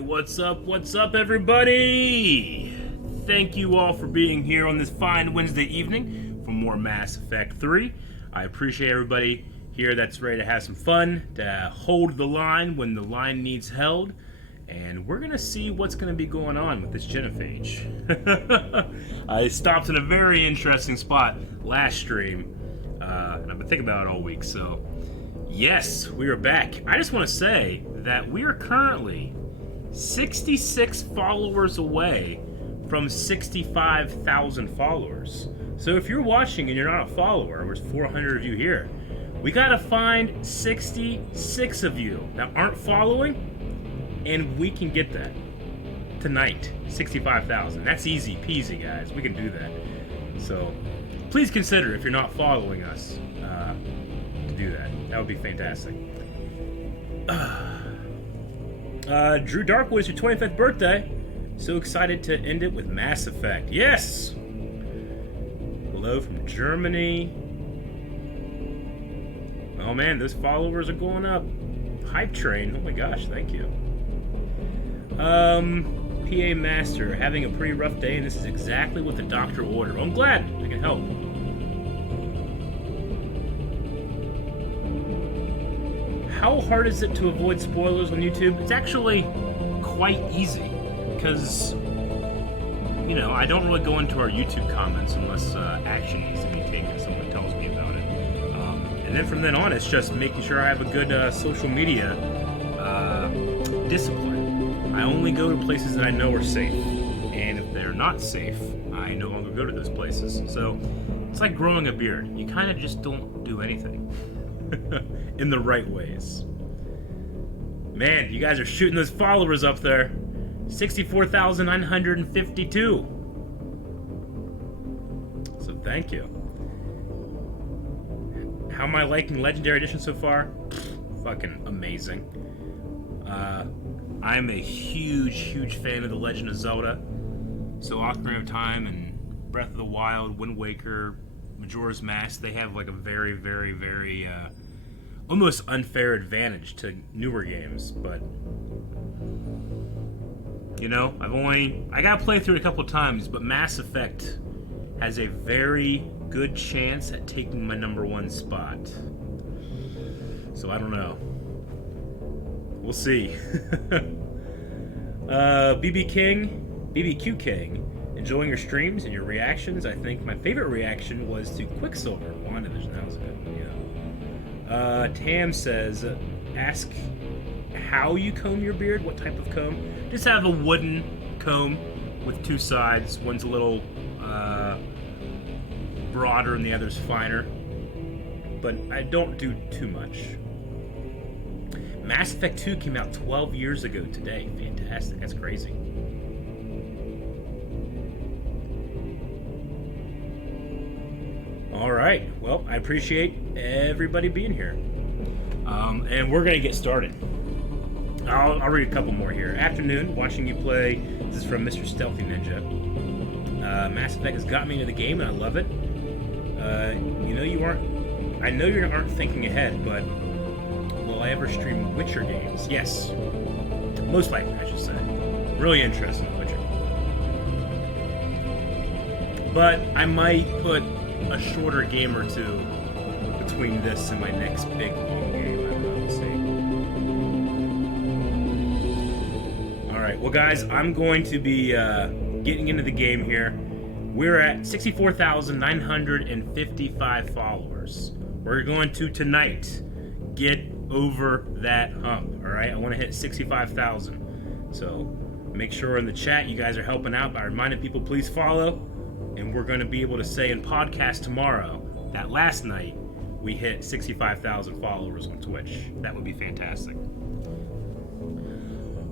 What's up, everybody? Thank you all for being here on this fine Wednesday evening for more Mass Effect 3. I appreciate everybody here that's ready to have some fun, to hold the line when the line needs held, and we're going to see what's going to be going on with this genophage. I stopped in a very interesting spot last stream, and I've been thinking about it all week, so yes, we are back. I just want to say that we are currently 66 followers away from 65,000 followers. So if you're watching and you're not a follower, there's 400 of you here, we gotta find 66 of you that aren't following, and we can get that tonight. 65,000. That's easy peasy, guys. We can do that. So please consider, if you're not following us, to do that. That would be fantastic. Drew Darkwood, your 25th birthday. So excited to end it with Mass Effect. Yes! Hello from Germany. Oh man, those followers are going up. Hype train. Oh my gosh, thank you. PA Master, having a pretty rough day, and this is exactly what the doctor ordered. Well, I'm glad I can help. How hard is it to avoid spoilers on YouTube? It's actually quite easy, because, you know, I don't really go into our YouTube comments unless action needs to be taken. Someone tells me about it. And then from then on, it's just making sure I have a good social media discipline. I only go to places that I know are safe. And if they're not safe, I no longer go to those places. So it's like growing a beard. You kind of just don't do anything. In the right ways. Man, you guys are shooting those followers up there. 64,952. So thank you. How am I liking Legendary Edition so far? Fucking amazing. I'm a huge fan of The Legend of Zelda. So Ocarina of Time and Breath of the Wild, Wind Waker, Majora's Mask, they have like a very almost unfair advantage to newer games, but you know, I gotta play through it a couple of times, but Mass Effect has a very good chance at taking my #1 spot. So I don't know. We'll see. BBQ King, enjoying your streams and your reactions. I think my favorite reaction was to Quicksilver WandaVision. That was a good one, yeah. Tam says, ask how you comb your beard. What type of comb? Just have a wooden comb with two sides. One's a little broader and the other's finer. But I don't do too much. Mass Effect 2 came out 12 years ago today. Fantastic. That's crazy. Alright, well, I appreciate everybody being here. And we're going to get started. I'll read a couple more here. Afternoon, watching you play. This is from Mr. Stealthy Ninja. Mass Effect has got me into the game, and I love it. I know you aren't thinking ahead, but will I ever stream Witcher games? Yes. Most likely, I should say. Really interested in Witcher. But I might put a shorter game or two between this and my next big long game. I don't know, we'll see. Alright, well guys, I'm going to be getting into the game here. We're at 64,955 followers. We're going to tonight get over that hump, alright? I want to hit 65,000. So make sure in the chat you guys are helping out by reminding people please follow. And we're going to be able to say in podcast tomorrow that last night we hit 65,000 followers on Twitch. That would be fantastic.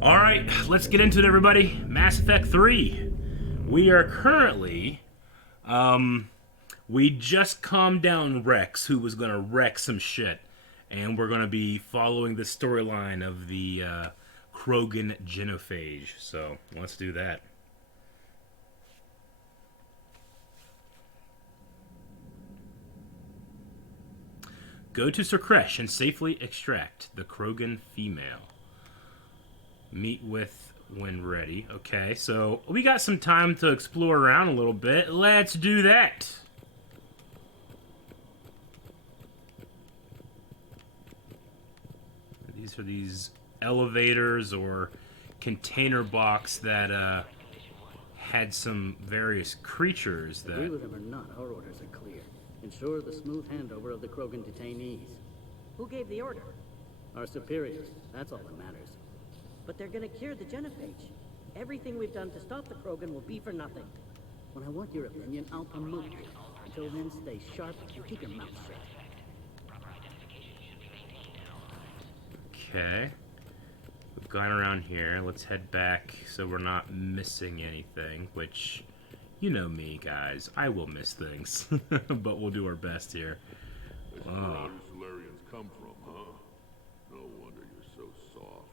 Alright, let's get into it, everybody. Mass Effect 3. We are currently, we just calmed down Rex, who was going to wreck some shit. And we're going to be following the storyline of the Krogan genophage. So, let's do that. Go to Sur'Kesh and safely extract the Krogan female. Meet with when ready. Okay, so we got some time to explore around a little bit. Let's do that. These are these elevators or container box that had some various creatures that... Agree with them or not, our orders are clear. Ensure the smooth handover of the Krogan detainees. Who gave the order? Our superiors, that's all that matters. But they're gonna cure the genophage. Everything we've done to stop the Krogan will be for nothing. When I want your opinion, I'll promote you. Until then, stay sharp and keep your mouth shut. Okay. We've gone around here. Let's head back so we're not missing anything, which, you know me, guys. I will miss things. But we'll do our best here. This is where all you Solarians come from, huh? No wonder you're so soft.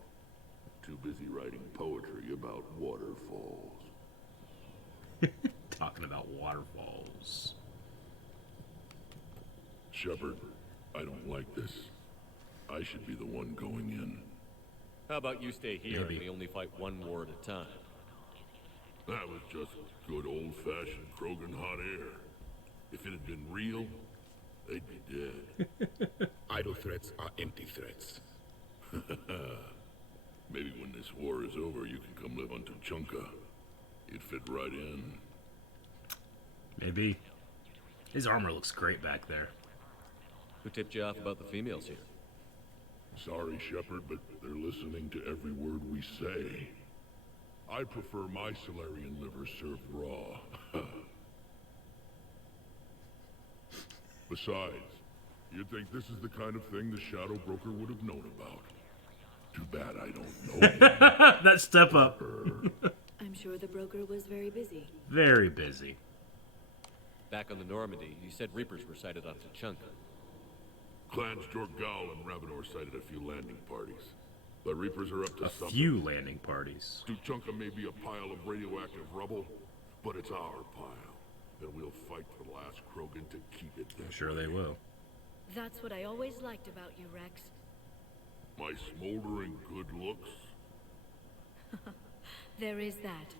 Too busy writing poetry about waterfalls. Talking about waterfalls. Shepard, I don't like this. I should be the one going in. How about you stay here Maybe. and we only fight one war at a time? That was just good old-fashioned Krogan hot air. If it had been real, they'd be dead. Idle threats are empty threats. Maybe when this war is over, you can come live on Tuchanka. You'd fit right in. Maybe. His armor looks great back there. Who tipped you off about the females here? Sorry, Shepard, but they're listening to every word we say. I prefer my Solarian liver served raw. Besides, you'd think this is the kind of thing the Shadow Broker would have known about. Too bad I don't know him. That step up. I'm sure the broker was very busy. Very busy. Back on the Normandy, you said Reapers were sighted on Tuchanka. Clans Jorgal and Ravenor sighted a few landing parties. The Reapers are up to A something. few landing parties. Tuchanka may be a pile of radioactive rubble, but it's our pile. And we'll fight for the last Krogan to keep it that I'm sure way. they will. That's what I always liked about you, Rex. My smoldering good looks? There is that.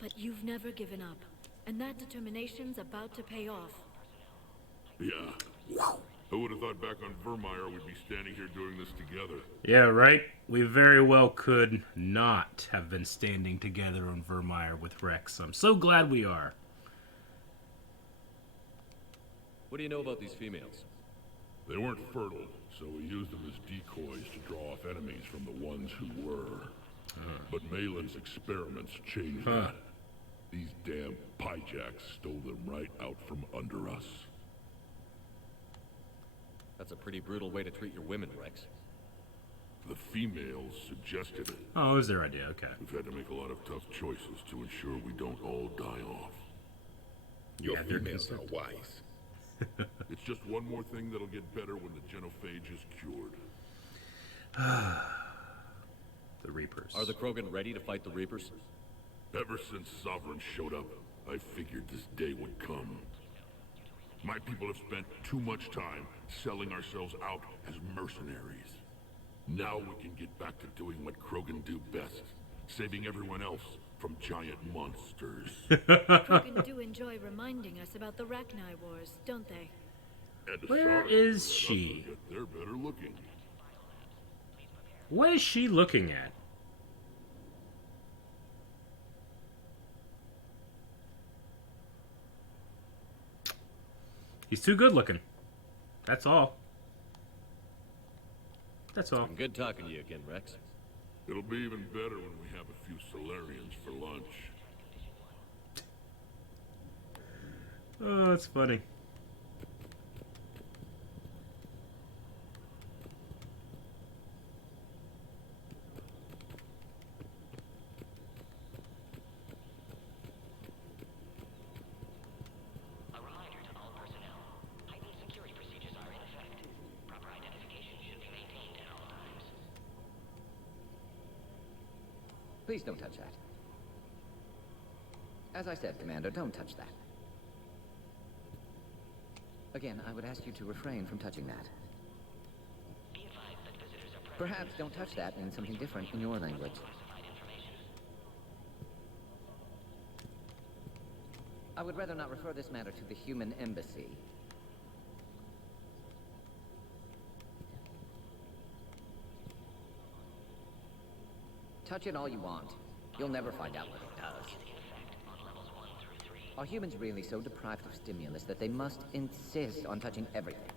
But you've never given up. And that determination's about to pay off. Yeah. Who would have thought back on Vermeer we'd be standing here doing this together? Yeah, right? We very well could not have been standing together on Vermeer with Rex. I'm so glad we are. What do you know about these females? They weren't fertile, so we used them as decoys to draw off enemies from the ones who were. But Malin's experiments changed that. These damn pyjacks stole them right out from under us. That's a pretty brutal way to treat your women, Rex. The females suggested it. Oh, it was their idea. Okay. We've had to make a lot of tough choices to ensure we don't all die off. Your Yeah, they're females decent. are wise. It's just one more thing that'll get better when the genophage is cured. The Reapers. Are the Krogan ready to fight the Reapers? Ever since Sovereign showed up, I figured this day would come. My people have spent too much time selling ourselves out as mercenaries. Now we can get back to doing what Krogan do best, saving everyone else from giant monsters. Krogan do enjoy reminding us about the Rachni Wars, don't they? And Where sorry, is let's not she? forget they're better looking. What is she looking at? He's too good looking. That's all. That's all. Good talking to you again, Rex. It'll be even better when we have a few Solarians for lunch. Oh, that's funny. Please don't touch that. As I said, Commander, don't touch that. Again, I would ask you to refrain from touching that. Perhaps don't touch that means something different in your language. I would rather not refer this matter to the human embassy. Touch it all you want. You'll never find out what it does. Are humans really so deprived of stimulus that they must insist on touching everything?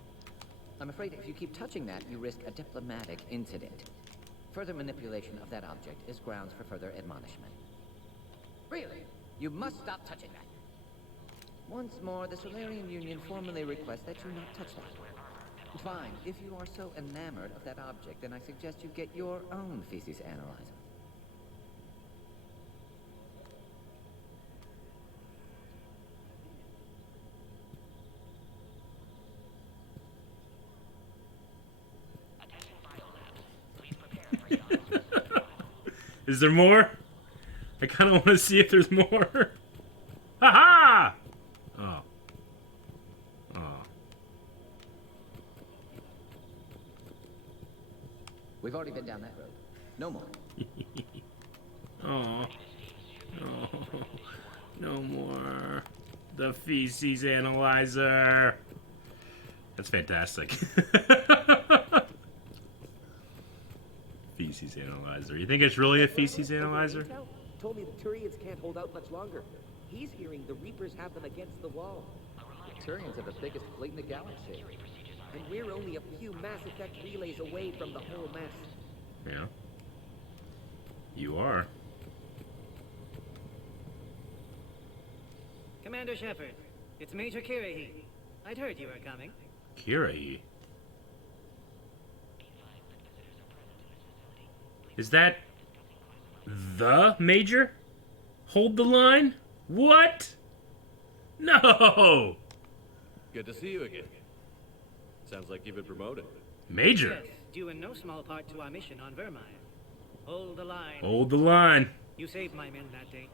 I'm afraid if you keep touching that, you risk a diplomatic incident. Further manipulation of that object is grounds for further admonishment. Really? You must stop touching that. Once more, the Solarian Union formally requests that you not touch that. Fine. If you are so enamored of that object, then I suggest you get your own feces analyzer. Is there more? I kind of want to see if there's more. Ha ha! Oh. Oh. We've already been down that road. No more. Oh. No. No more. The feces analyzer. That's fantastic. Feces analyzer. You think it's really a feces analyzer? Told me the Turians can't hold out much longer. He's hearing the Reapers have them against the wall. The Turians have the biggest fleet in the galaxy. And we're only a few Mass Effect relays away from the whole mess. Yeah. You are. Commander Shepard, it's Major Kirrahe. I'd heard you were coming. Kirrahe? Is that the Major? Hold the line? What? No! Good to see you again. Sounds like you've been promoted. Major? Yes, due in no small part to our mission on Vermire. Hold the line. Hold the line. You saved my men that day.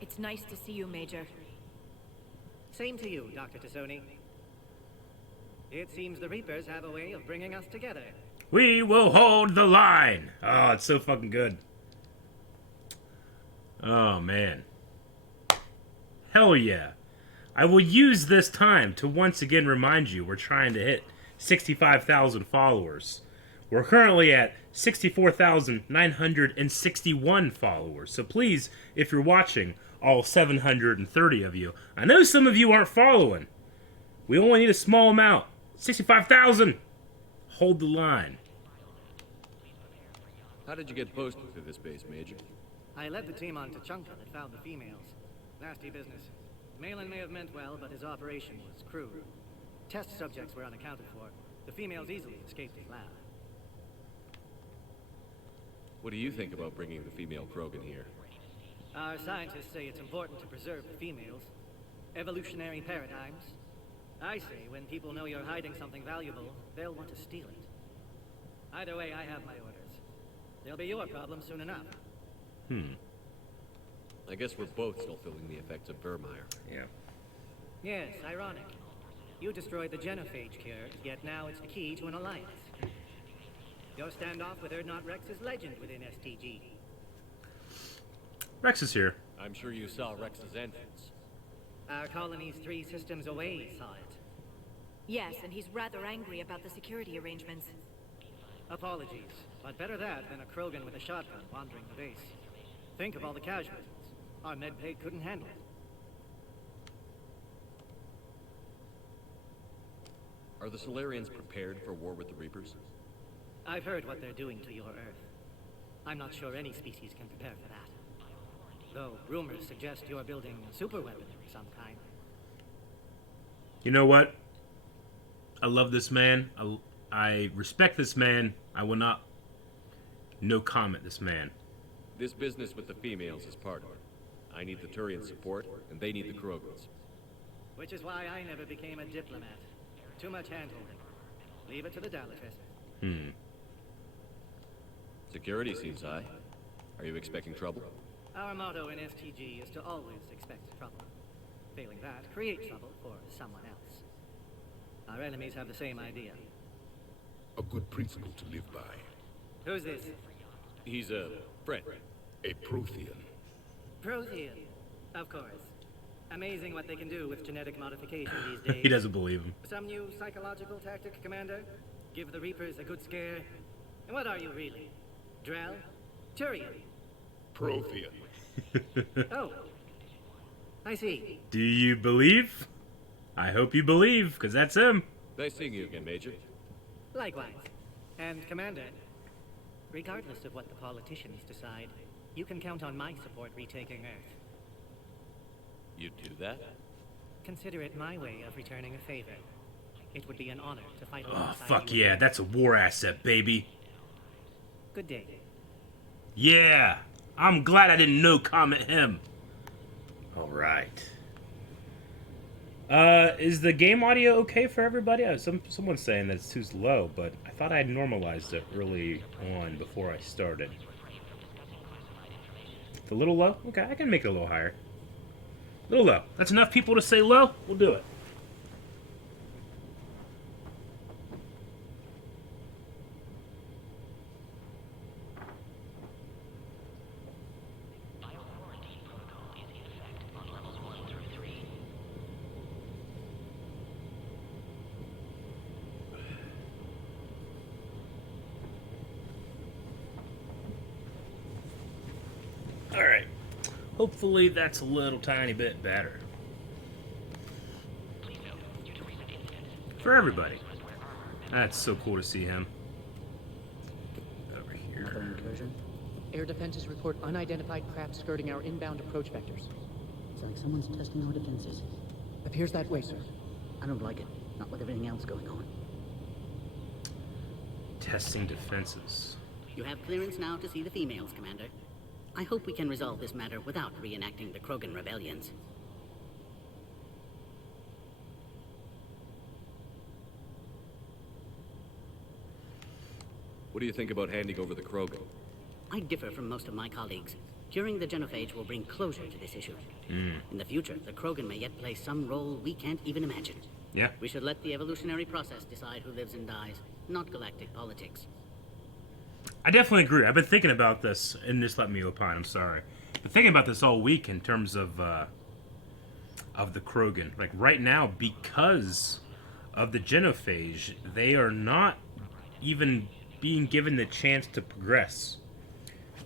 It's nice to see you, Major. Same to you, Dr. T'Soni. It seems the Reapers have a way of bringing us together. We will hold the line. Oh, it's so fucking good. Oh, man. Hell yeah. I will use this time to once again remind you we're trying to hit 65,000 followers. We're currently at 64,961 followers. So please, if you're watching, all 730 of you, I know some of you aren't following. We only need a small amount. 65,000. Hold the line. How did you get posted to this base, Major? I led the team on Tachanka that found the females. Nasty business. Malin may have meant well, but his operation was crude. Test subjects were unaccounted for. The females easily escaped his lab. What do you think about bringing the female Krogan here? Our scientists say it's important to preserve the females. Evolutionary paradigms. I say when people know you're hiding something valuable, they'll want to steal it. Either way, I have my orders. They'll be your problem soon enough. I guess we're both still feeling the effects of Vermire. Yeah. Yes, ironic. You destroyed the genophage cure, yet now it's the key to an alliance. Your standoff with Erdnot Rex is legend within STG. Rex is here. I'm sure you saw Rex's entrance. Our colony's 3 systems away saw it. Yes, and he's rather angry about the security arrangements. Apologies, but better that than a Krogan with a shotgun wandering the base. Think of all the casualties. Our medbay couldn't handle it. Are the Solarians prepared for war with the Reapers? I've heard what they're doing to your Earth. I'm not sure any species can prepare for that. Though rumors suggest you're building a superweapon of some kind. You know what? I love this man. I respect this man. I will not... No comment this man. This business with the females is part of it. I need the Turian support, and they need the Krogans. Which is why I never became a diplomat. Too much hand-holding. Leave it to the Dalatrist. Security seems high. Are you expecting trouble? Our motto in STG is to always expect trouble. Failing that, create trouble for someone else. Our enemies have the same idea. A good principle to live by. Who's this? He's a friend. A Prothean. Prothean. Of course. Amazing what they can do with genetic modification these days. He doesn't believe him. Some new psychological tactic, Commander? Give the Reapers a good scare? And what are you really? Drell? Turian? Prothean. Oh. I see. Do you believe? I hope you believe, because that's him. Nice seeing you again, Major. Likewise. And Commander, regardless of what the politicians decide, you can count on my support retaking Earth. You do that? Consider it my way of returning a favor. It would be an honor to fight Oh, alongside fuck you. yeah, that's a war asset, baby. Good day. Yeah, I'm glad I didn't no-comment him. Alright. Is the game audio okay for everybody? Someone's saying that it's too low, but I thought I had normalized it early on before I started. It's a little low? Okay, I can make it a little higher. A little low. That's enough people to say low? We'll do it. Alright. Hopefully that's a little tiny bit better. For everybody. That's so cool to see him. Over Another here. incursion? Air defenses report unidentified craft skirting our inbound approach vectors. It's like someone's testing our defenses. Appears that way, sir. I don't like it. Not with everything else going on. Testing defenses. You have clearance now to see the females, Commander. I hope we can resolve this matter without reenacting the Krogan rebellions. What do you think about handing over the Krogan? I differ from most of my colleagues. Curing the genophage will bring closure to this issue. In the future, the Krogan may yet play some role we can't even imagine. Yeah. We should let the evolutionary process decide who lives and dies, not galactic politics. I definitely agree. I've been thinking about this, and just let me opine, I'm sorry. Been thinking about this all week in terms of the Krogan. Like, right now, because of the genophage, they are not even being given the chance to progress.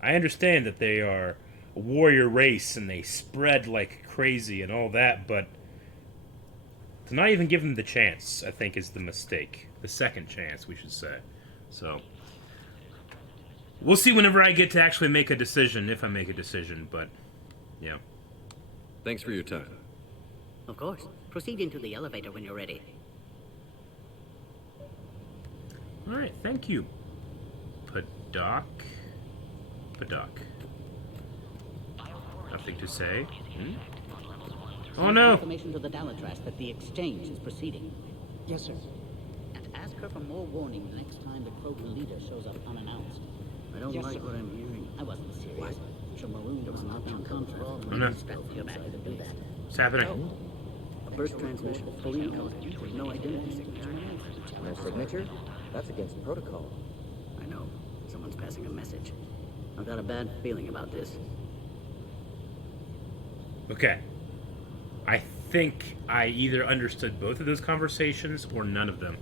I understand that they are a warrior race, and they spread like crazy and all that, but to not even give them the chance, I think, is the mistake. The second chance, we should say. So we'll see whenever I get to actually make a decision, if I make a decision, but, yeah. Thanks for your time. Of course. Proceed into the elevator when you're ready. Alright, thank you. Padoc. Nothing to say. Oh no! Information to the Dalatras that the exchange is proceeding. Yes, sir. And ask her for more warning the next time the Krogan leader shows up unannounced. I don't Yes, like sir. what I'm hearing. I wasn't serious. There was nothing on contract. Oh no. You're back to do that. What's happening? A burst transmission, fully encoded, with no identity signature. No signature? That's against protocol. I know. Someone's passing a message. I've got a bad feeling about this. Okay. I think I either understood both of those conversations or none of them.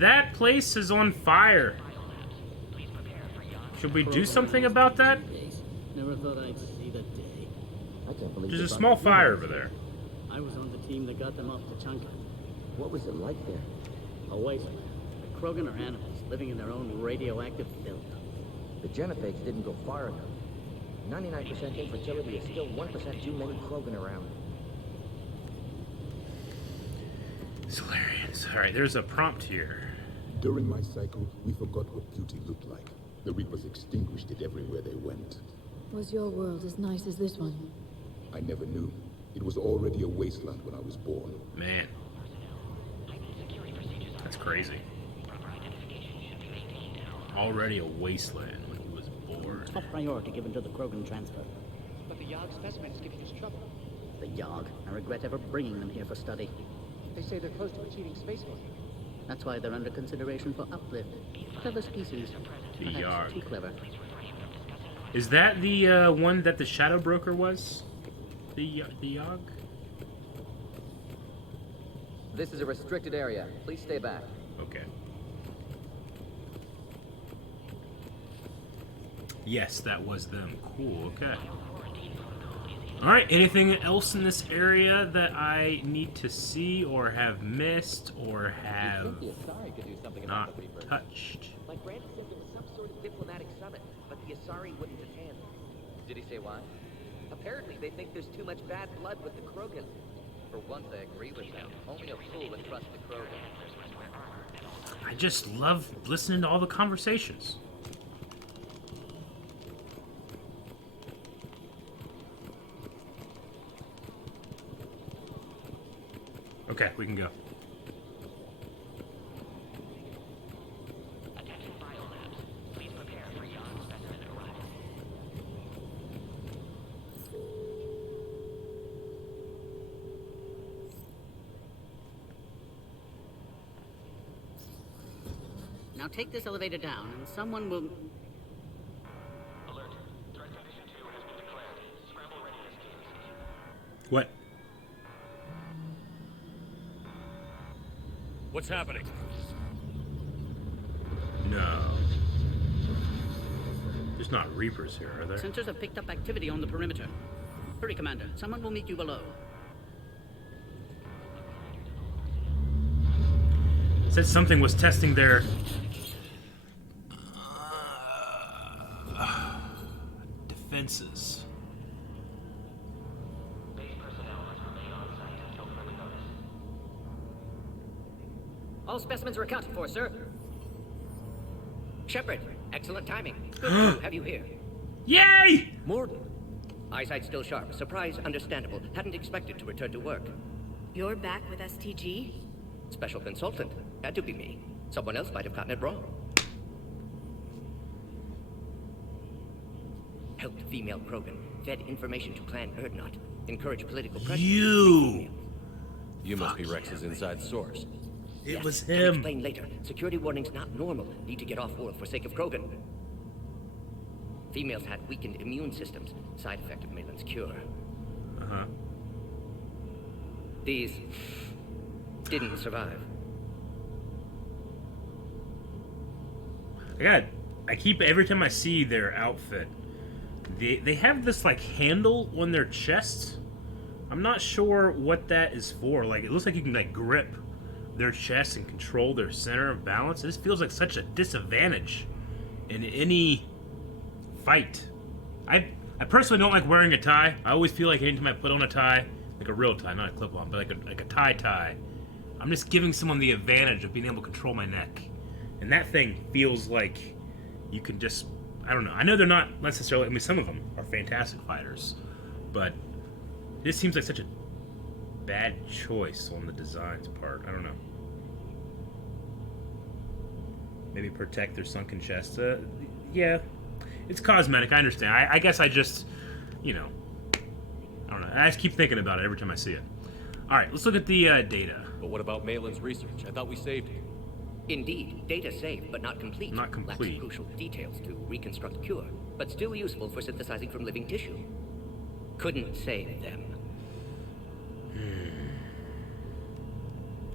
That place is on fire. Should we do something about that? Never thought I'd see the day. I can't believe There's a they small brought fire females. over there. I was on the team that got them off the Chunka. What was it like there? A wasteland. The Krogan are animals, living in their own radioactive filth. The genophage didn't go far enough. 99% infertility is still 1% too many Krogan around. Solarians. Alright, there's a prompt here. During my cycle, we forgot what beauty looked like. The Reapers extinguished it everywhere they went. Was your world as nice as this one? I never knew. It was already a wasteland when I was born. Man. That's crazy. Already a wasteland when he was born. Top priority given to the Krogan transfer. But the Yogg specimen is giving us trouble. The Yogg. I regret ever bringing them here for study. They say they're close to achieving spaceflight. That's why they're under consideration for uplift. Clever species. The Perhaps Yogg. too clever. Is that the one that the Shadow Broker was? the Yogg? This is a restricted area. Please stay back. Okay. Yes, that was them. Cool, okay. Alright, anything else in this area that I need to see or have missed or have not touched? My friend said there was some sort of diplomatic summit, but the Asari wouldn't attend. Did he say why? Apparently they think there's too much bad blood with the Krogan. For once I agree with them. Only a fool would trust the Krogan. I just love listening to all the conversations. Okay, we can go. Attention biolabs. Please prepare for Yogg specimen arrival. Now take this elevator down, and someone will... Alert. Threat condition 2 has been declared. Scramble readiness teams. What? What's happening? No. There's not Reapers here, are there? Sensors have picked up activity on the perimeter. Hurry, Commander. Someone will meet you below. Said something was testing their defenses. Base personnel must remain on site until further notice. All specimens are accounted for, sir. Shepard, excellent timing. Good to have you here. Yay! Mordin. Eyesight still sharp. Surprise understandable. Hadn't expected to return to work. You're back with STG? Special consultant. Had to be me. Someone else might have gotten it wrong. Helped female Krogan. Fed information to Clan Erdnot. Encouraged political pressure. You must be Rex's inside source. It was Can him. explain later. Security warnings not normal. Need to get off world for sake of Krogan. Females had weakened immune systems. Side effect of Malin's cure. Uh-huh. These didn't survive. I keep every time I see their outfit, they have this like handle on their chest. I'm not sure what that is for. Like it looks like you can like grip their chest and control their center of balance. This feels like such a disadvantage in any fight. I personally don't like wearing a tie. I always feel like anytime I put on a tie, like a real tie, not a clip-on, but like a tie, I'm just giving someone the advantage of being able to control my neck. And that thing feels like you can just, I don't know. I know they're not necessarily, I mean, some of them are fantastic fighters, but this seems like such a bad choice on the design's part. I don't know. Maybe protect their sunken chest. Yeah, it's cosmetic, I understand. I guess I just, you know, I don't know. I just keep thinking about it every time I see it. Alright, let's look at the data. But what about Malin's research? I thought we saved it. Indeed, data saved, but not complete. Not complete. Lacks crucial details to reconstruct cure, but still useful for synthesizing from living tissue. Couldn't save them.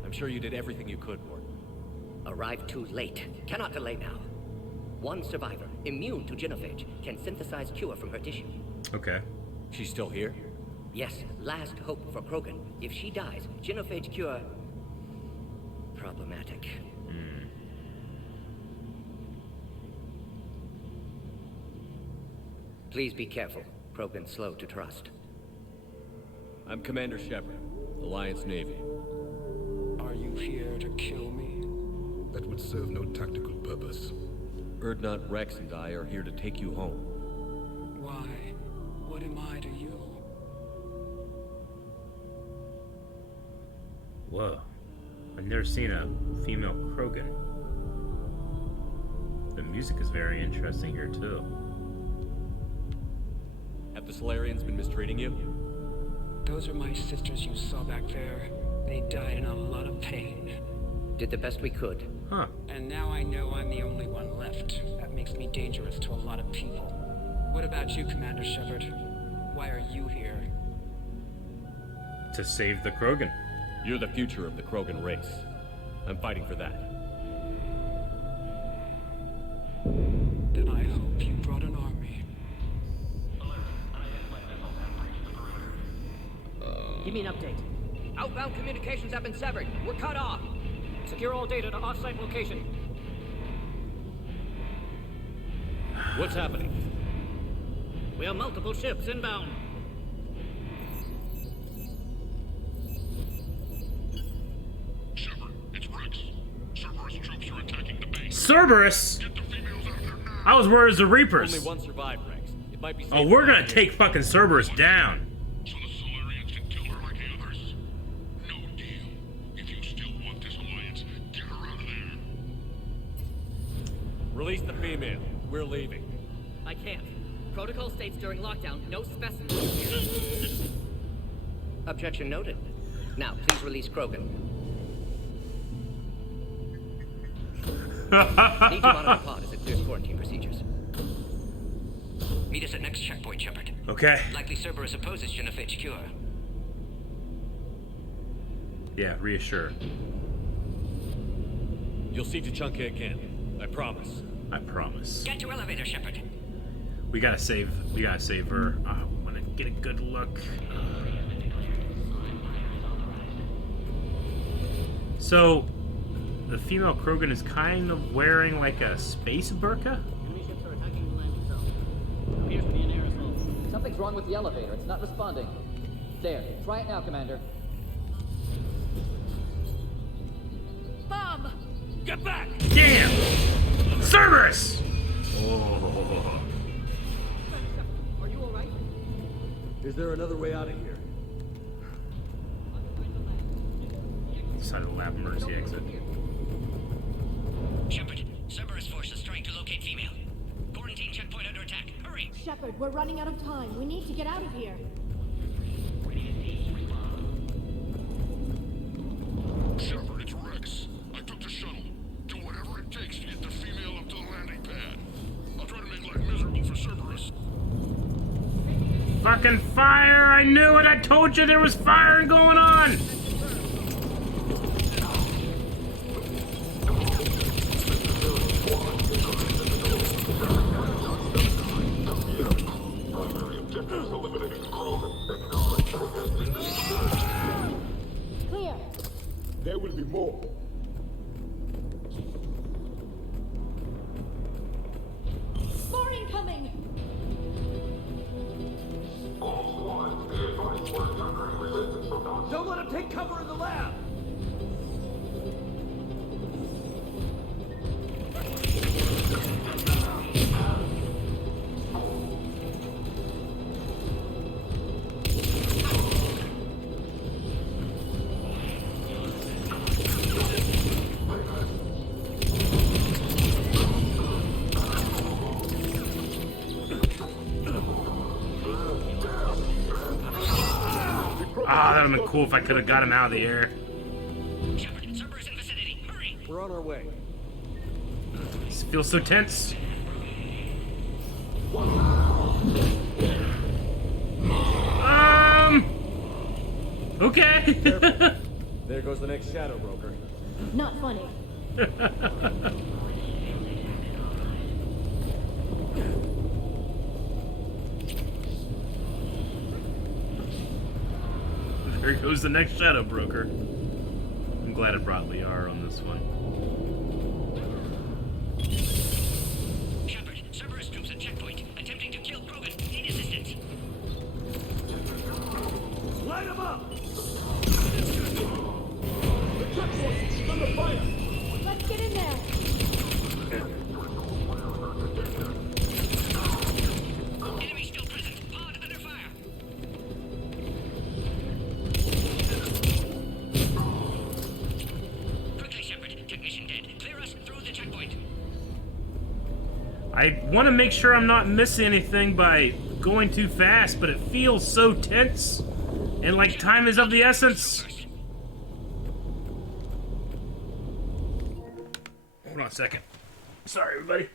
I'm sure you did everything you could, Mordin. Arrived too late. Cannot delay now. One survivor, immune to genophage, can synthesize cure from her tissue. Okay. She's still here? Yes, last hope for Krogan. If she dies, genophage cure... problematic. Please be careful. Krogan slow to trust. I'm Commander Shepard, Alliance Navy. Are you here to kill me? That would serve no tactical purpose. Erdnot, Rex, and I are here to take you home. Why? What am I to you? Whoa. I've never seen a female Krogan. The music is very interesting here, too. Have the Solarians been mistreating you? Those are my sisters you saw back there. They died in a lot of pain. Did the best we could. Huh. And now I know I'm the only one left. That makes me dangerous to a lot of people. What about you, Commander Shepard? Why are you here? To save the Krogan. You're the future of the Krogan race. I'm fighting for that. Then I hope you brought an army. Give me an update. Outbound communications have been severed. We're cut off. Secure all data to off-site location. What's happening? We have multiple ships inbound. Shepard, it's Rex. Cerberus troops are attacking the base. Cerberus? Get the females out of there now. I was worried as the Reapers. Only one survived, Rex. It might be safe. Oh, we're gonna take fucking Cerberus down. So the Solarians can kill her like the others? No deal. If you still want this alliance, get her out of there. Release the female. We're leaving. I can't. Protocol states during lockdown, no specimens. Objection noted. Now, please release Krogan. Need to monitor pod as it clears quarantine procedures. Meet us at next checkpoint, Shepard. Okay. Likely Cerberus opposes genophage cure. Yeah, reassure. You'll see T'Chunka again. I promise. I promise. Get to elevator, Shepard. We gotta save her. I wanna get a good look. So, the female Krogan is kind of wearing like a space burqa? Enemy ships are attacking the landing zone. Appears to be an aerosol. Something's wrong with the elevator. It's not responding. There. Try it now, Commander. Bomb! Get back! Damn! Cerberus! Oh. Are you alright? Is there another way out of here? Side of the lab emergency exit. Shepard, Cerberus forces trying to locate female. Quarantine checkpoint under attack. Hurry! Shepard, we're running out of time. We need to get out of here. Shepard, it's Rex. I took the shuttle. Do whatever it takes to get the female up to the landing pad. I'll try to make life miserable for Cerberus. Fucking fire! I knew it! I told you there was fire going on! Clear. There will be more. More incoming! Don't let him take cover in the lab! Ah, that would have been cool if I could have got him out of the air. Shepard, Cerberus in vicinity. Hurry! We're on our way. This feels so tense. Okay. There goes the next shadow broker. Not funny. There goes the next shadow broker. I'm glad it brought Liara on this one. Shepard, Cerberus troops at checkpoint, attempting to kill Krogan. Need assistance. Light him up! Under fire! Let's get in there! Enemy still present. Pod under fire. Quickly, Shepard. Technician dead. Clear us through the checkpoint. I want to make sure I'm not missing anything by going too fast, but it feels so tense. And like time is of the essence. Hold on a second. Sorry, everybody.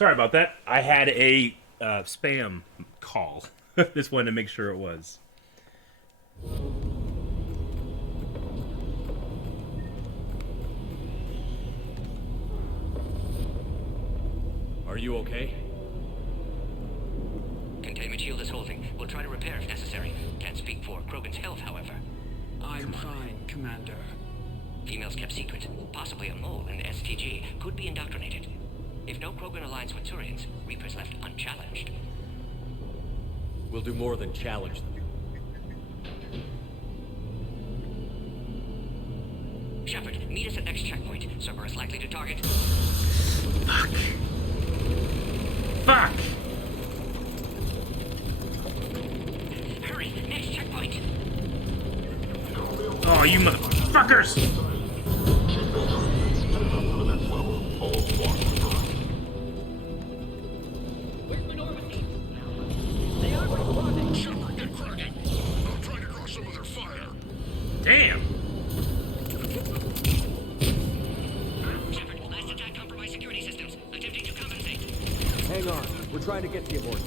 Sorry about that. I had a spam call. Just wanted to make sure it was. Are you okay? Containment shield is holding. We'll try to repair if necessary. Can't speak for Krogan's health, however. I'm fine, Commander. Females kept secret. Possibly a mole in the STG. Could be indoctrinated. If no Krogan aligns with Turians, Reaper's left unchallenged. We'll do more than challenge them. Shepard, meet us at next checkpoint. Cerberus likely to target. Fuck. Fuck! Hurry, next checkpoint. Oh, you motherfuckers! Where's the Normandy? They are responding. Shepard, get cracking. I'm trying to cross some of their fire. Damn! Shepard, last attack compromised security systems. Attempting to compensate. Hang on. We're trying to get to you, Mordin.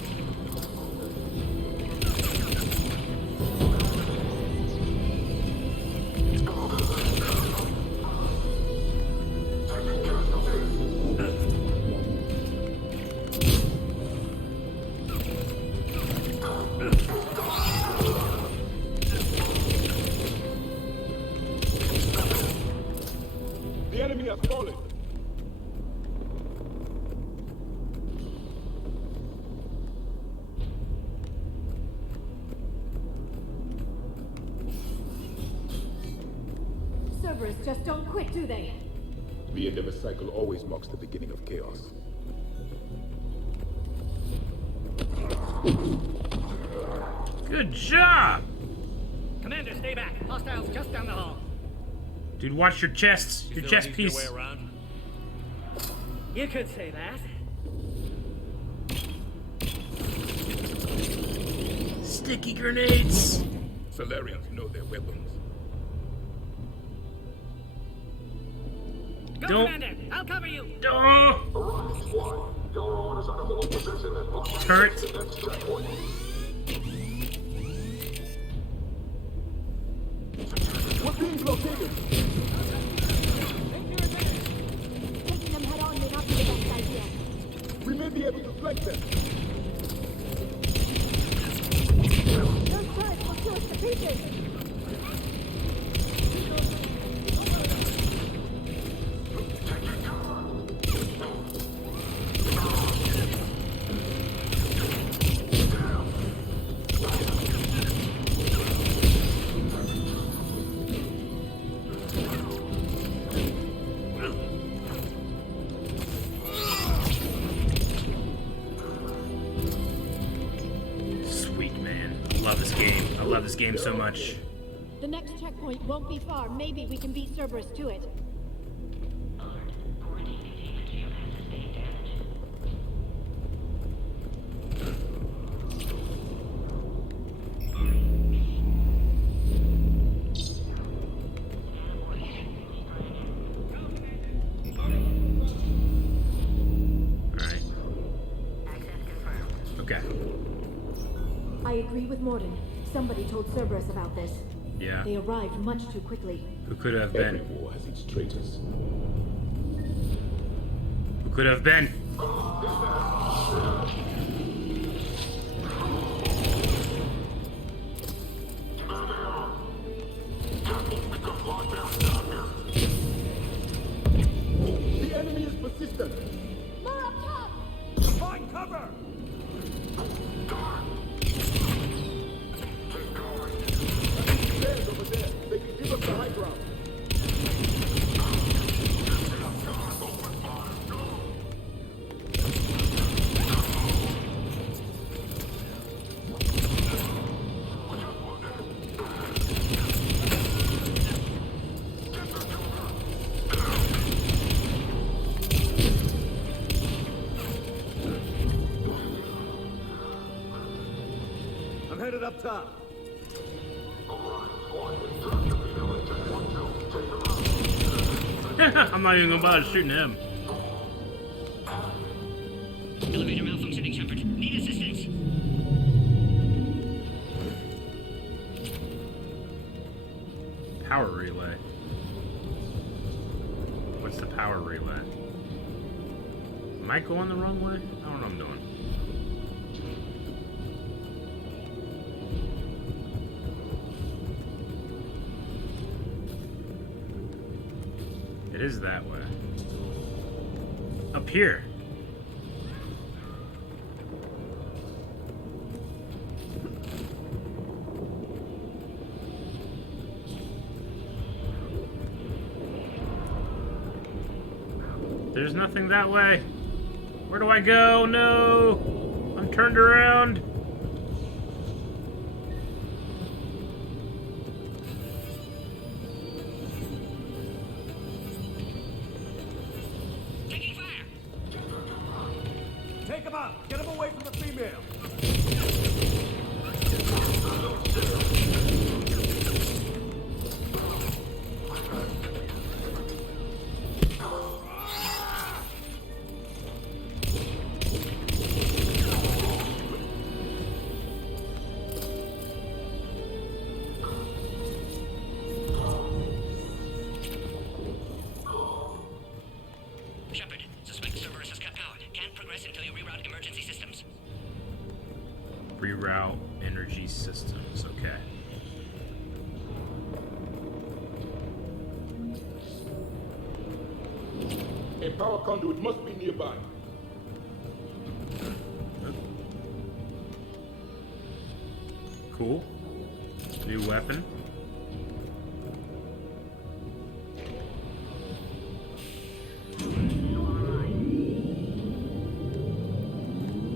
The enemy has fallen. Cerberus just don't quit, do they? The end of a cycle always marks the beginning of chaos. Good job! Commander, stay back. Hostiles just down the hall. Dude, watch your chests. Your chest piece. Way around? You could say that. Sticky grenades! Solarians know their weapons. Go, Don't- Commander. I'll cover you. Oh! Turret. We're being blockaded. Taking them head on may not be the best idea. We may be able to flank them. Those turrets will kill us to pieces. Sweet, man. Love this game. I love this game so much. The next checkpoint won't be far. Maybe we can beat Cerberus to it. Alright. Okay. I agree with Mordin. Somebody told Cerberus about this. Yeah. They arrived much too quickly. Who could have Every been? war has its traitors. Who could have been? The enemy is persistent. More up top! Find cover! Stairs over there. They can give us the high ground. I'm headed up top. I'm not even gonna bother shooting him. Elevator malfunctioning, Shepard. Need assistance. Power relay. What's the power relay? Am I going the wrong way? I don't know what I'm doing. It is that way. Up here. There's nothing that way. Where do I go? No! I'm turned around. Taking fire! Take him out! Get him away from the female! Shepard, suspect Cerberus has cut power. Can't progress until you reroute emergency systems. Reroute energy systems. Okay. A power conduit must be nearby. Cool. New weapon.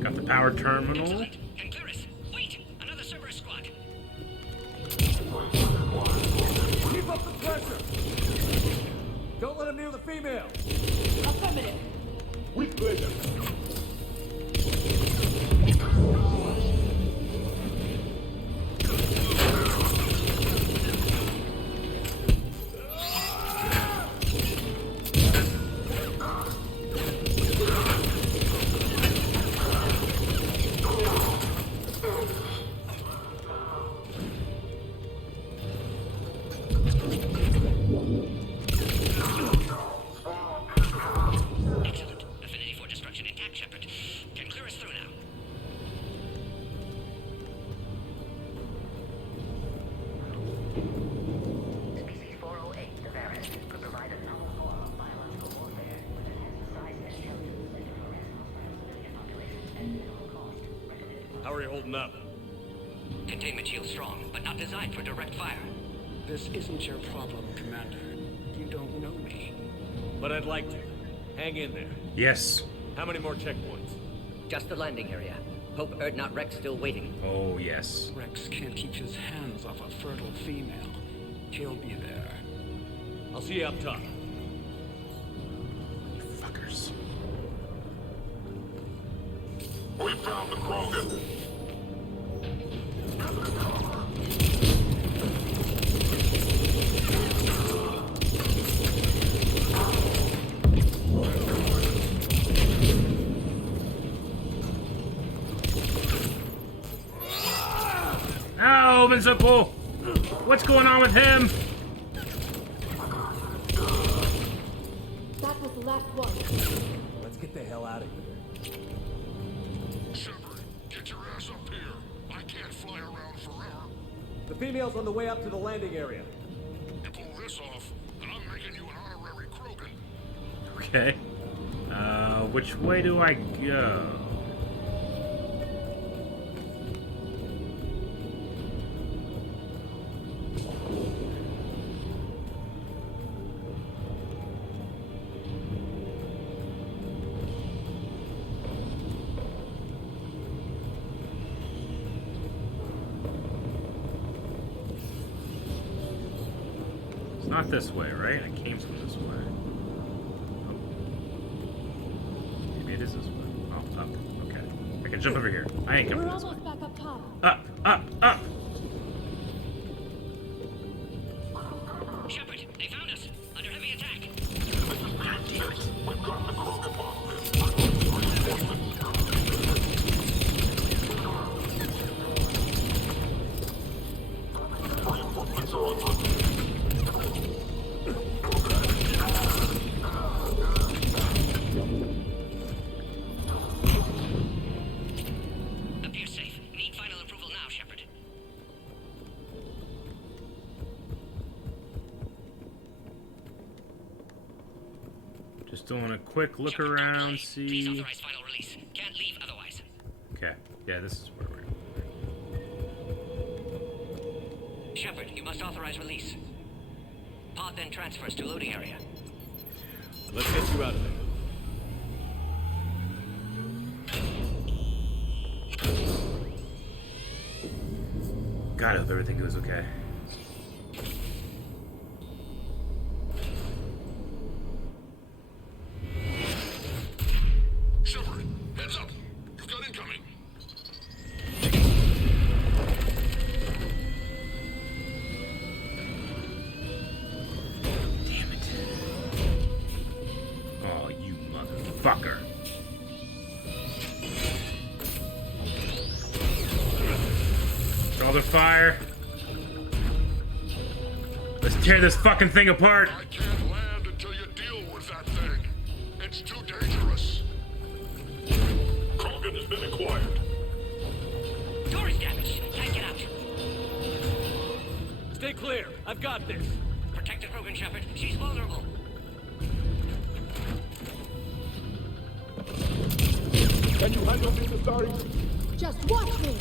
Got the power terminal. Concurrus, wait! Another Cerberus squad. Keep up the pressure! Don't let him near the female! Affirmative. With pleasure. Excellent. Affinity for destruction intact, Shepard. Concurus through now. Species 408, the Varus, could provide a novel form of biological warfare with enhanced size and intelligence that can harass hostile civilian populations at minimal cost. Recommended. How are you holding up? Containment shield strong, but not designed for direct fire. This isn't your problem, Commander. You don't know me. But I'd like to. Hang in there. Yes. How many more checkpoints? Just the landing area. Hope Erdnot Rex still waiting. Oh, yes. Rex can't keep his hands off a fertile female. He'll be there. I'll see you up top. Fuckers. We found the Krogan. Ow, been so cool. What's going on with him? That was the last one. Let's get the hell out of here. Shepard, get your ass up here. I can't fly around forever. The female's on the way up to the landing area. You pull this off, and I'm making you an honorary Krogan. Okay. Which way do I go? It's not this way, right? I came from this way. Oh. Maybe it is this way. Oh, up. Okay. I can jump over here. I ain't coming We're this way. almost back up top. Up, up, up! Shepard, they found us. Under heavy attack. We've got the Krogan bomb. Still want a quick look around, see. Please authorize final release. Can't leave otherwise. Okay. Yeah, this is where we're. Shepard, you must authorize release. Pod then transfers to loading area. Let's get you out of there. God, I hope everything goes okay. Shepard, heads up! You've got incoming! Damn it. Oh, you motherfucker. Draw the fire. Let's tear this fucking thing apart. I can't land until you deal with that thing. It's too dangerous. Krogan has been acquired. Door is damaged. Can't get out. Stay clear. I've got this. Protect the Krogan, Shepard. She's vulnerable. Can you handle this, Astari? Just watch me!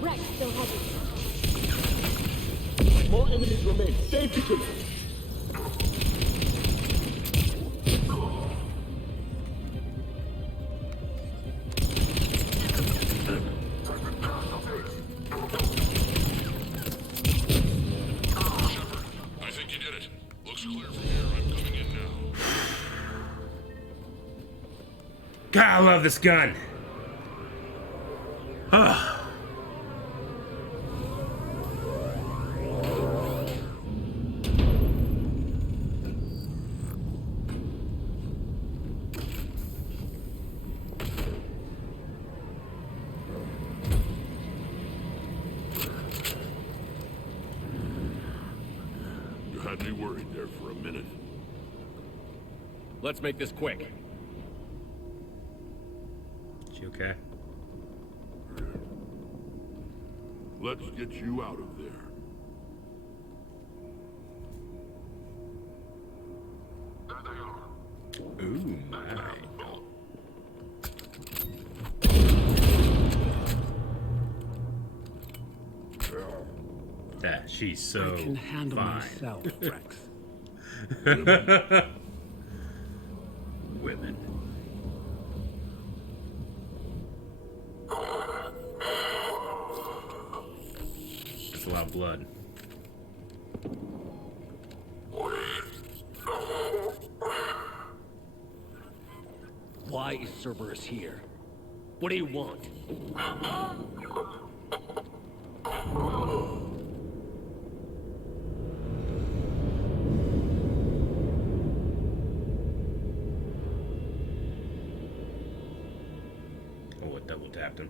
Rex still has it. More enemies remain. Stay vigilant. I think you did it. Looks clear from here. I'm coming in now. God, I love this gun. Ugh. You had me worried there for a minute. Let's make this quick. She okay? Let's get you out of there. There they are. Ooh, my. That she's so I can handle fine. myself, Rex. Women. That's a lot of blood. Why is Cerberus here? What do you want? Oh, it double tapped him.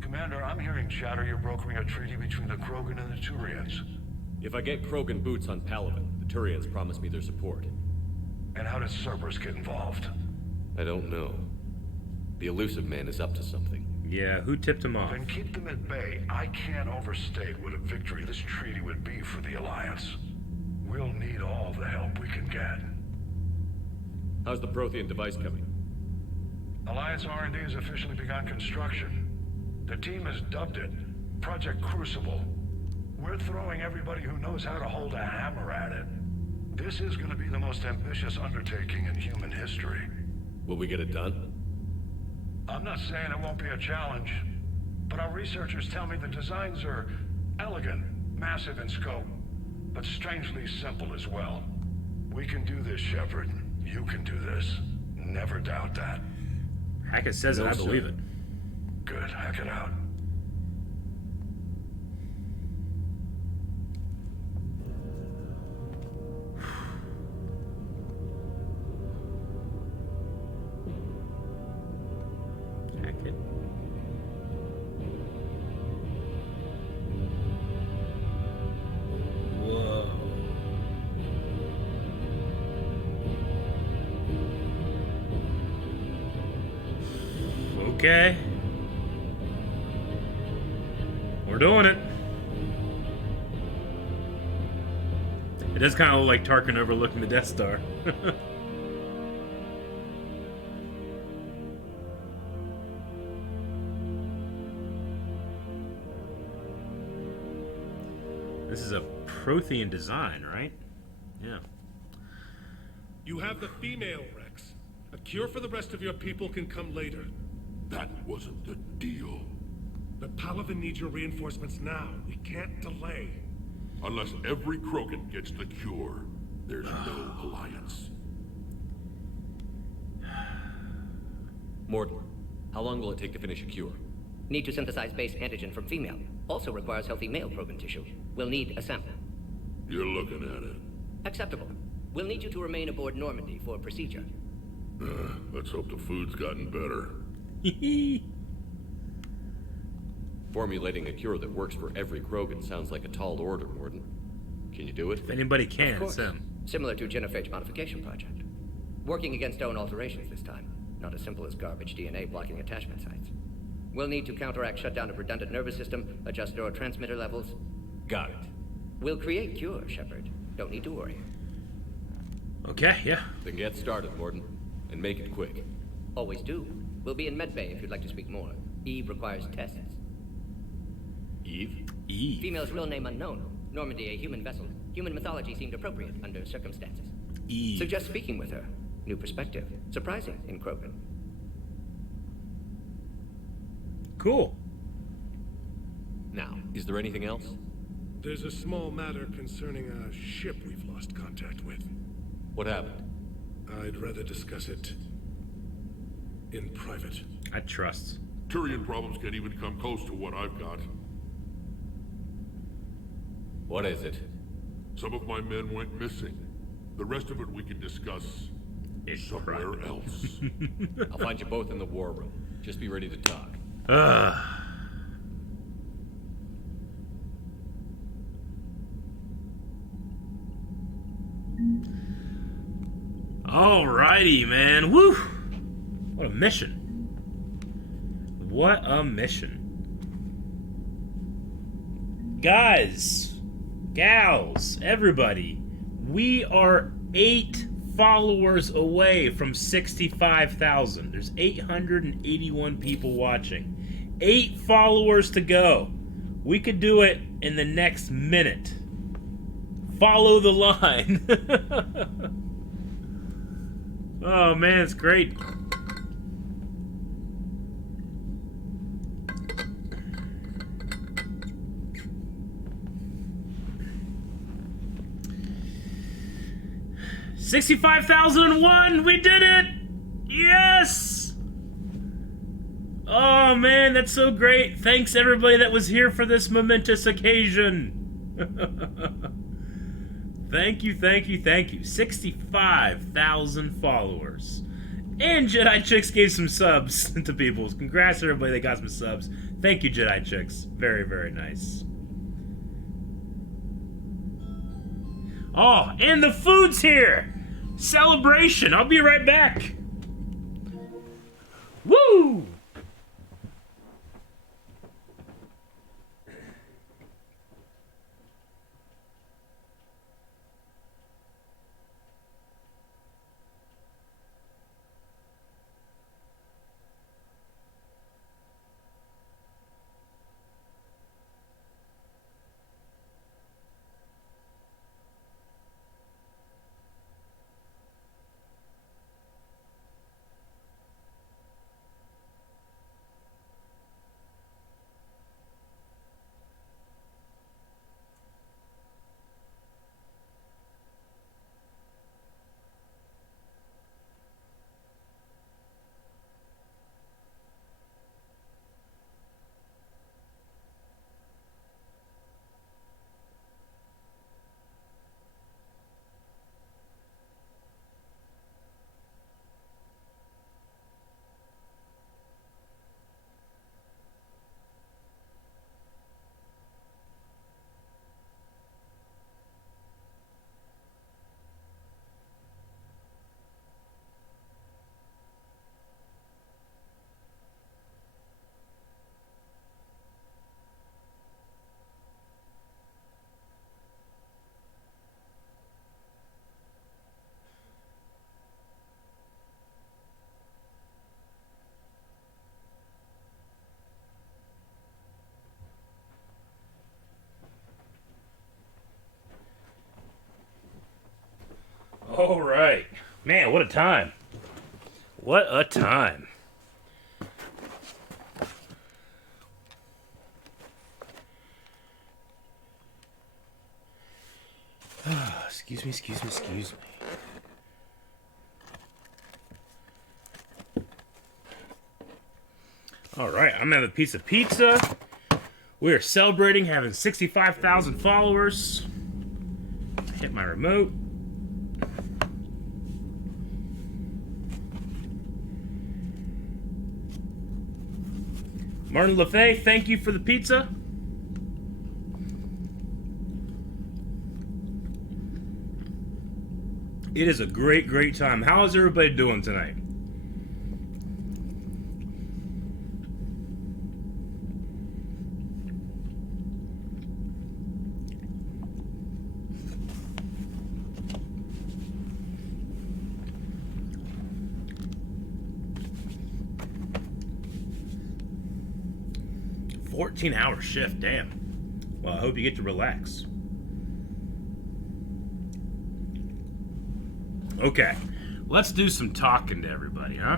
Commander, I'm hearing chatter you're brokering a treaty between the Krogan and the Turians. If I get Krogan boots on Palaven, the Turians promise me their support. And how did Cerberus get involved? I don't know. The elusive man is up to something. Yeah, who tipped him off? Then keep them at bay. I can't overstate what a victory this treaty would be for the Alliance. We'll need all the help we can get. How's the Prothean device coming? Alliance R&D has officially begun construction. The team has dubbed it Project Crucible. We're throwing everybody who knows how to hold a hammer at it. This is going to be the most ambitious undertaking in human history. Will we get it done? I'm not saying it won't be a challenge, but our researchers tell me the designs are elegant, massive in scope, but strangely simple as well. We can do this, Shepard. You can do this. Never doubt that. Hackett says it, I believe it. Good, hack it out. Hackett. Okay. We're doing it. It does kind of look like Tarkin overlooking the Death Star. This is a Prothean design, right? Yeah. You have the female, Rex. A cure for the rest of your people can come later. That wasn't the deal. The Palaven needs your reinforcements now. We can't delay. Unless every Krogan gets the cure, there's no alliance. Mordin, how long will it take to finish a cure? Need to synthesize base antigen from female. Also requires healthy male Krogan tissue. We'll need a sample. You're looking at it. Acceptable. We'll need you to remain aboard Normandy for procedure. Let's hope the food's gotten better. Formulating a cure that works for every Krogan sounds like a tall order, Mordin. Can you do it? If anybody can, Of course. it's him. Similar to genophage modification project. Working against own alterations this time. Not as simple as garbage DNA blocking attachment sites. We'll need to counteract shutdown of redundant nervous system, adjust neurotransmitter levels. Got it. We'll create cure, Shepard. Don't need to worry. Okay, yeah. Then get started, Mordin. And make it quick. Always do. We'll be in medbay if you'd like to speak more. Eve requires tests. Eve? Eve. Female's real name unknown. Normandy, a human vessel. Human mythology seemed appropriate under circumstances. Eve. Suggest speaking with her. New perspective. Surprising in Krogan. Cool. Now, is there anything else? There's a small matter concerning a ship we've lost contact with. What happened? I'd rather discuss it in private. I trust. Turian problems can't even come close to what I've got. What is it? Some of my men went missing. The rest of it we can discuss somewhere else. I'll find you both in the war room. Just be ready to talk. Alrighty, man. Woo! What a mission. What a mission. Guys, gals, everybody, we are 8 followers away from 65,000. There's 881 people watching. 8 followers to go. We could do it in the next minute. Follow the line. Oh man, it's great. $65,001! We did it! Yes! Oh man, that's so great. Thanks everybody that was here for this momentous occasion. Thank you, thank you, thank you. 65,000 followers. And Jedi Chicks gave some subs to people. Congrats to everybody that got some subs. Thank you, Jedi Chicks. Very, very nice. Oh, and the food's here! Celebration! I'll be right back. Woo! All right. Man, what a time. What a time. Excuse me, excuse me, excuse me. All right, I'm having a piece of pizza. We are celebrating having 65,000 followers. Hit my remote. Martin LaFay, thank you for the pizza. It is a great, great time. How is everybody doing tonight? $14-hour shift, damn. Well, I hope you get to relax. Okay, let's do some talking to everybody, huh?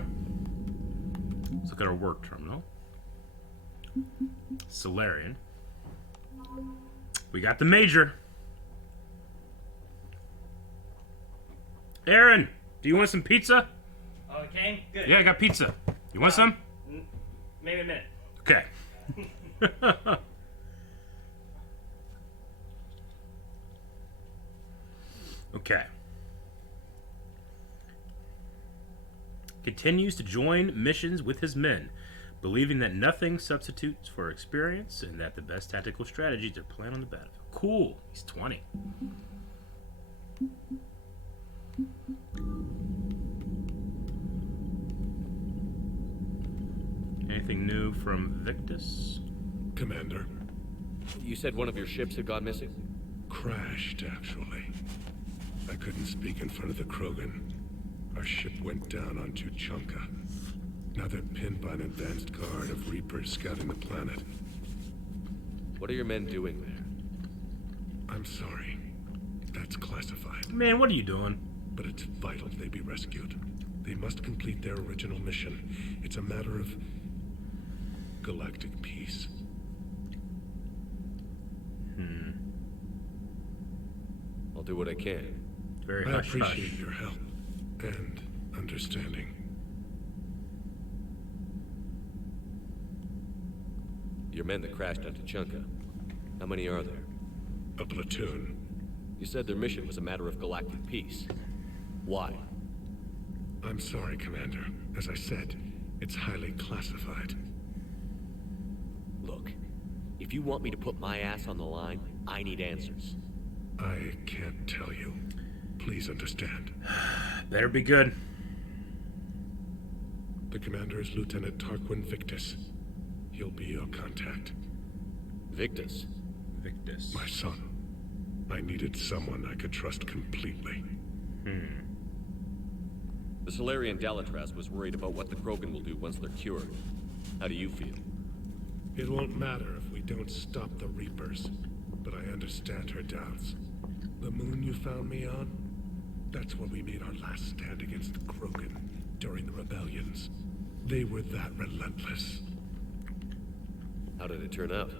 Let's look at our work terminal. Solarian. We got the Major. Aaron, do you want some pizza? Oh, it came? Good. Yeah, I got pizza. You want some? Maybe a minute. Okay. Okay. Continues to join missions with his men, believing that nothing substitutes for experience and that the best tactical strategies are planned on the battlefield. Cool. He's 20. Anything new from Victus? Commander. You said one of your ships had gone missing? Crashed, actually. I couldn't speak in front of the Krogan. Our ship went down on Tuchanka. Now they're pinned by an advanced guard of Reapers scouting the planet. What are your men doing there? I'm sorry. That's classified. Man, what are you doing? But it's vital they be rescued. They must complete their original mission. It's a matter of galactic peace. I'll do what I can. Very I appreciate your help and understanding. Your men that crashed on Tuchanka. How many are there? A platoon. You said their mission was a matter of galactic peace. Why? I'm sorry, Commander. As I said, it's highly classified. Look, if you want me to put my ass on the line, I need answers. I can't tell you. Please understand. Better be good. The commander is Lieutenant Tarquin Victus. He'll be your contact. Victus? Victus. My son. I needed someone I could trust completely. The Solarian Dalatras was worried about what the Krogan will do once they're cured. How do you feel? It won't matter if we don't stop the Reapers, but I understand her doubts. The moon you found me on? That's where we made our last stand against the Krogan during the rebellions. They were that relentless. How did it turn out?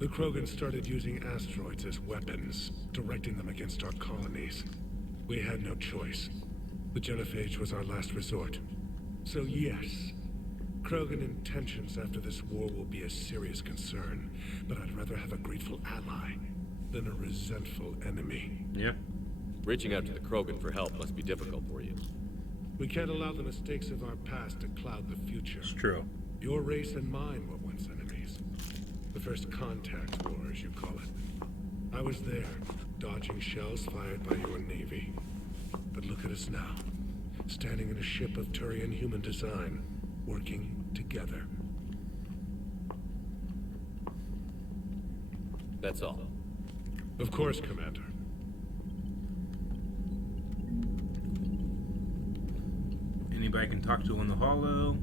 The Krogan started using asteroids as weapons, directing them against our colonies. We had no choice. The genophage was our last resort. So yes, Krogan intentions after this war will be a serious concern, but I'd rather have a grateful ally than a resentful enemy. Yeah. Reaching out to the Krogan for help must be difficult for you. We can't allow the mistakes of our past to cloud the future. It's true. Your race and mine were once enemies. The first contact war, as you call it. I was there, dodging shells fired by your navy. But look at us now, standing in a ship of Turian human design, working together. That's all. Of course, Commander. Anybody I can talk to on the holo?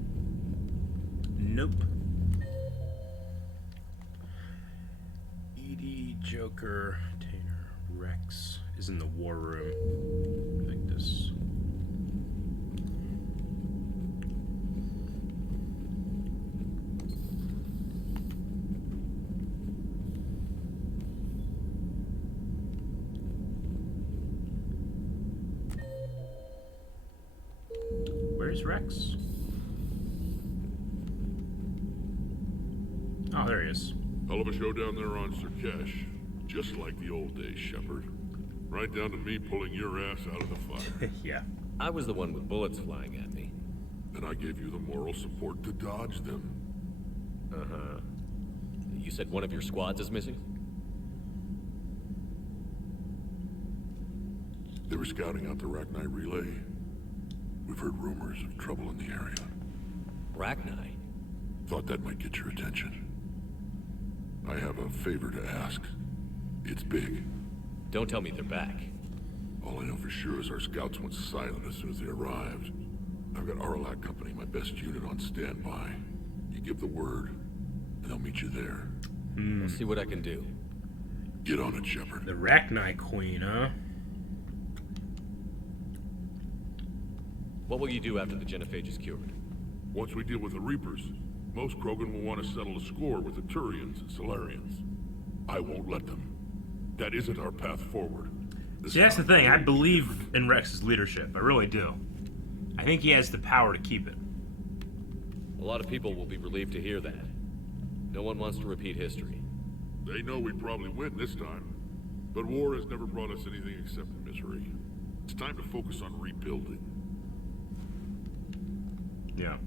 Nope. Edie, Joker, Tanner, Rex is in the war room. Victus. is. Where's Rex? Oh, there he is. Hell of a show down there on Sur'Kesh. Just like the old days, Shepard. Right down to me pulling your ass out of the fire. Yeah. I was the one with bullets flying at me. And I gave you the moral support to dodge them. Uh-huh. You said one of your squads is missing? They were scouting out the Rachni relay. We've heard rumors of trouble in the area. Rachni? Thought that might get your attention. I have a favor to ask. It's big. Don't tell me they're back. All I know for sure is our scouts went silent as soon as they arrived. I've got Arlac Company, my best unit, on standby. You give the word, and they'll meet you there. I'll see what I can do. Get on it, Shepard. The Rachni Queen, huh? What will you do after the genophage is cured? Once we deal with the Reapers, most Krogan will want to settle a score with the Turians and Solarians. I won't let them. That isn't our path forward. See, that's the thing. I believe in Rex's leadership. I really do. I think he has the power to keep it. A lot of people will be relieved to hear that. No one wants to repeat history. They know we'd probably win this time. But war has never brought us anything except misery. It's time to focus on rebuilding. Yeah.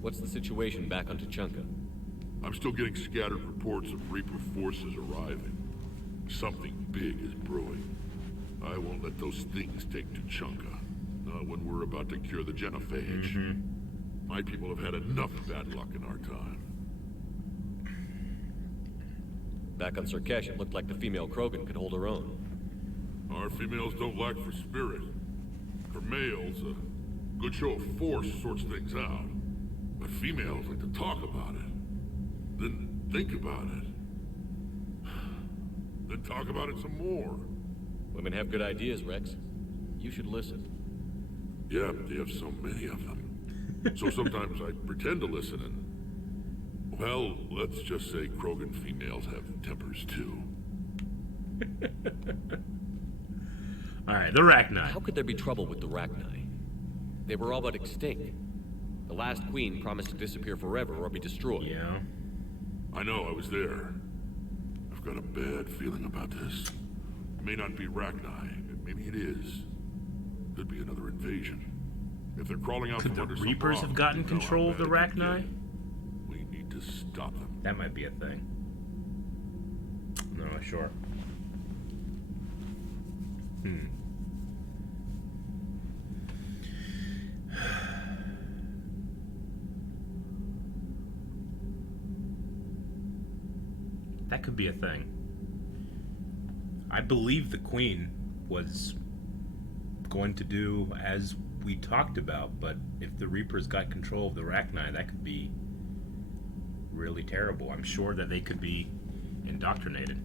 What's the situation back on Tuchanka? I'm still getting scattered reports of Reaper forces arriving. Something big is brewing. I won't let those things take Tuchanka. Not when we're about to cure the genophage. My people have had enough bad luck in our time. Back on Sur'Kesh, it looked like the female Krogan could hold her own. Our females don't lack for spirit. For males, a good show of force sorts things out. But females like to talk about it. Then think about it. Then talk about it some more. Women have good ideas, Rex. You should listen. Yeah, but they have so many of them. So sometimes I pretend to listen and... Well, let's just say Krogan females have tempers too. Alright, the Rachni. How could there be trouble with the Rachni? They were all but extinct. The last queen promised to disappear forever or be destroyed. Yeah. I know, I was there. I've got a bad feeling about this. It may not be Rachni. Maybe it is. Could be another invasion. If they're crawling out Could from under the some Reapers rock, have gotten you know control how of the bad it could Rachni? get. We need to stop them. That might be a thing. I'm not really sure. That could be a thing. I believe the Queen was going to do as we talked about, but if the Reapers got control of the Rachni, that could be really terrible. I'm sure that they could be indoctrinated.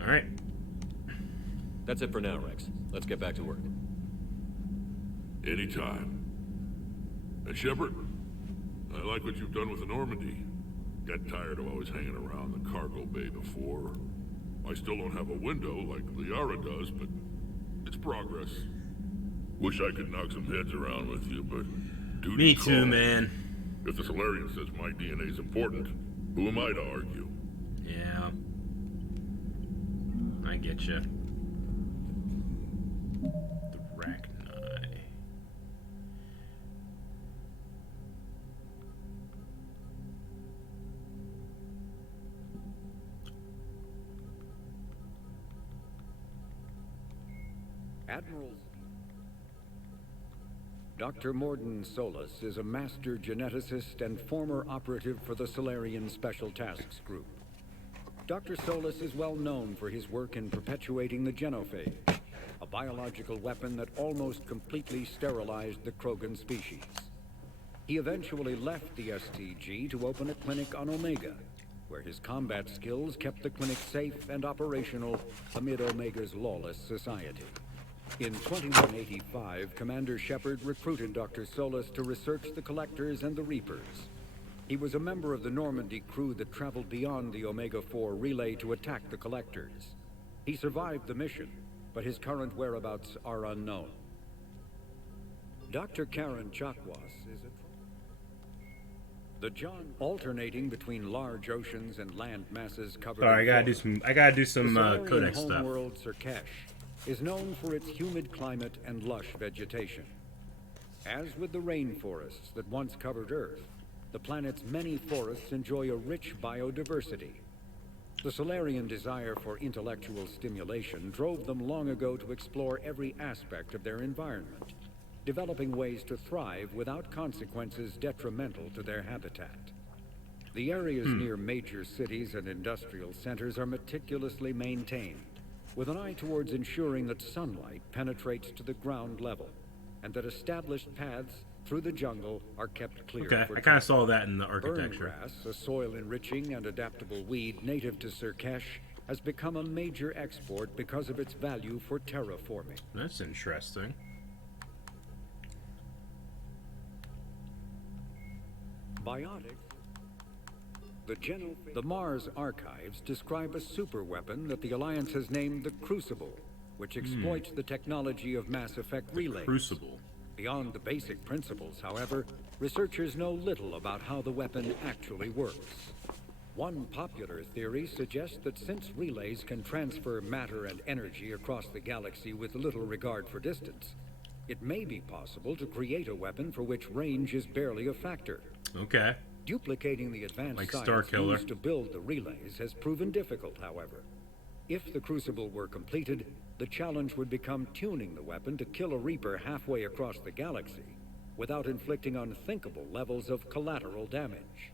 Alright. That's it for now, Rex. Let's get back to work. Anytime. And Shepard, I like what you've done with the Normandy. Got tired of always hanging around the cargo bay before. I still don't have a window like Liara does, but it's progress. Wish I could knock some heads around with you, but... Me too, man. If the Solarian says my DNA's important, who am I to argue? Yeah. I get you. The Rachni. Admirals. Dr. Mordin Solus is a master geneticist and former operative for the Solarian Special Tasks Group. Dr. Solus is well known for his work in perpetuating the genophage, a biological weapon that almost completely sterilized the Krogan species. He eventually left the STG to open a clinic on Omega, where his combat skills kept the clinic safe and operational amid Omega's lawless society. In 2185, Commander Shepard recruited Dr. Solas to research the Collectors and the Reapers. He was a member of the Normandy crew that traveled beyond the Omega-4 relay to attack the Collectors. He survived the mission, but his current whereabouts are unknown. Dr. Karen Chakwas is the John alternating between large oceans and land masses covered. Sorry, I gotta do some codex stuff. Homeworld Sur'Kesh is known for its humid climate and lush vegetation. As with the rainforests that once covered Earth, the planet's many forests enjoy a rich biodiversity. The Solarian desire for intellectual stimulation drove them long ago to explore every aspect of their environment, developing ways to thrive without consequences detrimental to their habitat. The areas near major cities and industrial centers are meticulously maintained, with an eye towards ensuring that sunlight penetrates to the ground level, and that established paths through the jungle are kept clear. Okay, I kind of saw that in the architecture. Burngrass, a soil-enriching and adaptable weed native to Sur'Kesh, has become a major export because of its value for terraforming. That's interesting. Biotics. The Mars archives describe a superweapon that the Alliance has named the Crucible, which exploits the technology of Mass Effect relays. Crucible. Beyond the basic principles, however, researchers know little about how the weapon actually works. One popular theory suggests that since relays can transfer matter and energy across the galaxy with little regard for distance, it may be possible to create a weapon for which range is barely a factor. Okay. Duplicating the advanced like science used to build the relays has proven difficult, however. If the Crucible were completed, the challenge would become tuning the weapon to kill a Reaper halfway across the galaxy without inflicting unthinkable levels of collateral damage.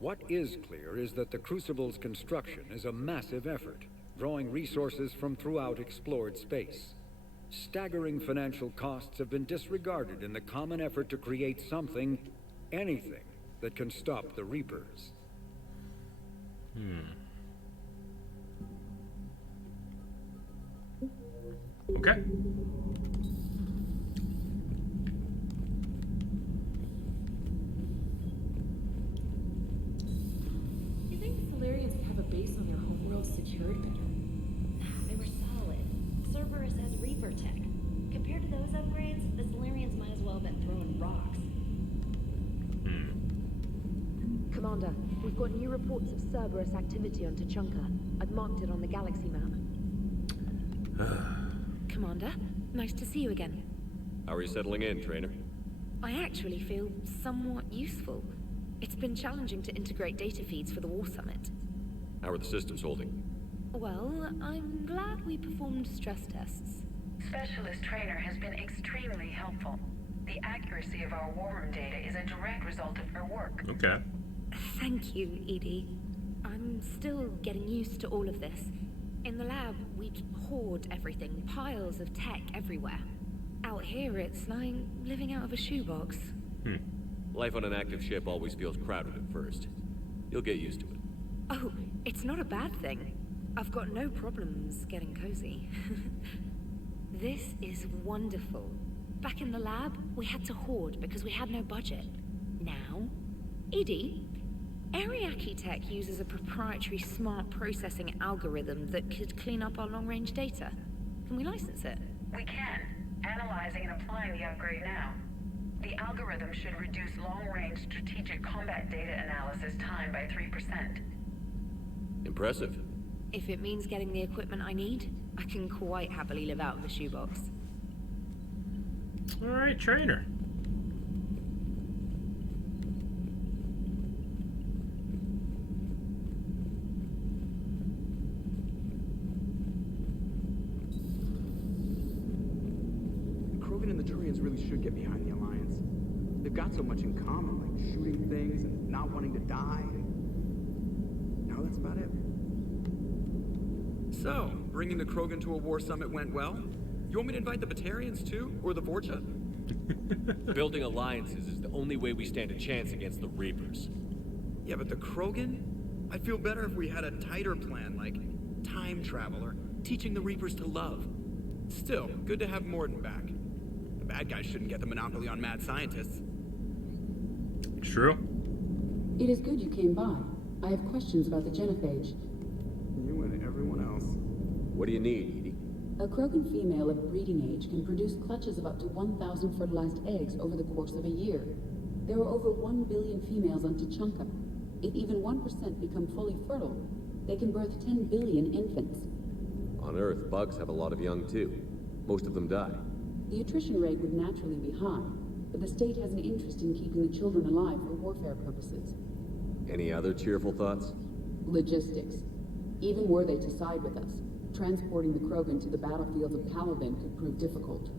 What is clear is that the Crucible's construction is a massive effort, drawing resources from throughout explored space. Staggering financial costs have been disregarded in the common effort to create something, anything, that can stop the Reapers. Okay. You think the Solarians have a base on their homeworld secured better? They were solid. Cerberus has Reaper tech. Compared to those upgrades, the Solarians might as well have been throwing rocks. Commander, we've got new reports of Cerberus activity on Tuchanka. I've marked it on the galaxy map. Commander, nice to see you again. How are you settling in, Trainer? I actually feel somewhat useful. It's been challenging to integrate data feeds for the War Summit. How are the systems holding? Well, I'm glad we performed stress tests. Specialist Trainer has been extremely helpful. The accuracy of our war room data is a direct result of her work. Okay. Thank you, Edie. I'm still getting used to all of this. In the lab, we'd hoard everything, piles of tech everywhere. Out here, it's like living out of a shoebox. Life on an active ship always feels crowded at first. You'll get used to it. Oh, it's not a bad thing. I've got no problems getting cozy. This is wonderful. Back in the lab, we had to hoard because we had no budget. Now, Edie, Ariake Tech uses a proprietary smart processing algorithm that could clean up our long-range data. Can we license it? We can. Analyzing and applying the upgrade now. The algorithm should reduce long-range strategic combat data analysis time by 3%. Impressive. If it means getting the equipment I need, I can quite happily live out of a shoebox. All right, Trainer. Krogan and the Turians really should get behind the Alliance. They've got so much in common, like shooting things and not wanting to die. No, that's about it. So, bringing the Krogan to a war summit went well? You want me to invite the Batarians too? Or the Vorcha? Building alliances is the only way we stand a chance against the Reapers. Yeah, but the Krogan? I'd feel better if we had a tighter plan, like time travel or teaching the Reapers to love. Still, good to have Mordin back. The bad guys shouldn't get the monopoly on mad scientists. True. It is good you came by. I have questions about the genophage. You and everyone else. What do you need, Edie? A Krogan female of breeding age can produce clutches of up to 1,000 fertilized eggs over the course of a year. There are over 1 billion females on Tuchanka. If even 1% become fully fertile, they can birth 10 billion infants. On Earth, bugs have a lot of young too. Most of them die. The attrition rate would naturally be high, but the state has an interest in keeping the children alive for warfare purposes. Any other cheerful thoughts? Logistics. Even were they to side with us, transporting the Krogan to the battlefields of Caliban could prove difficult.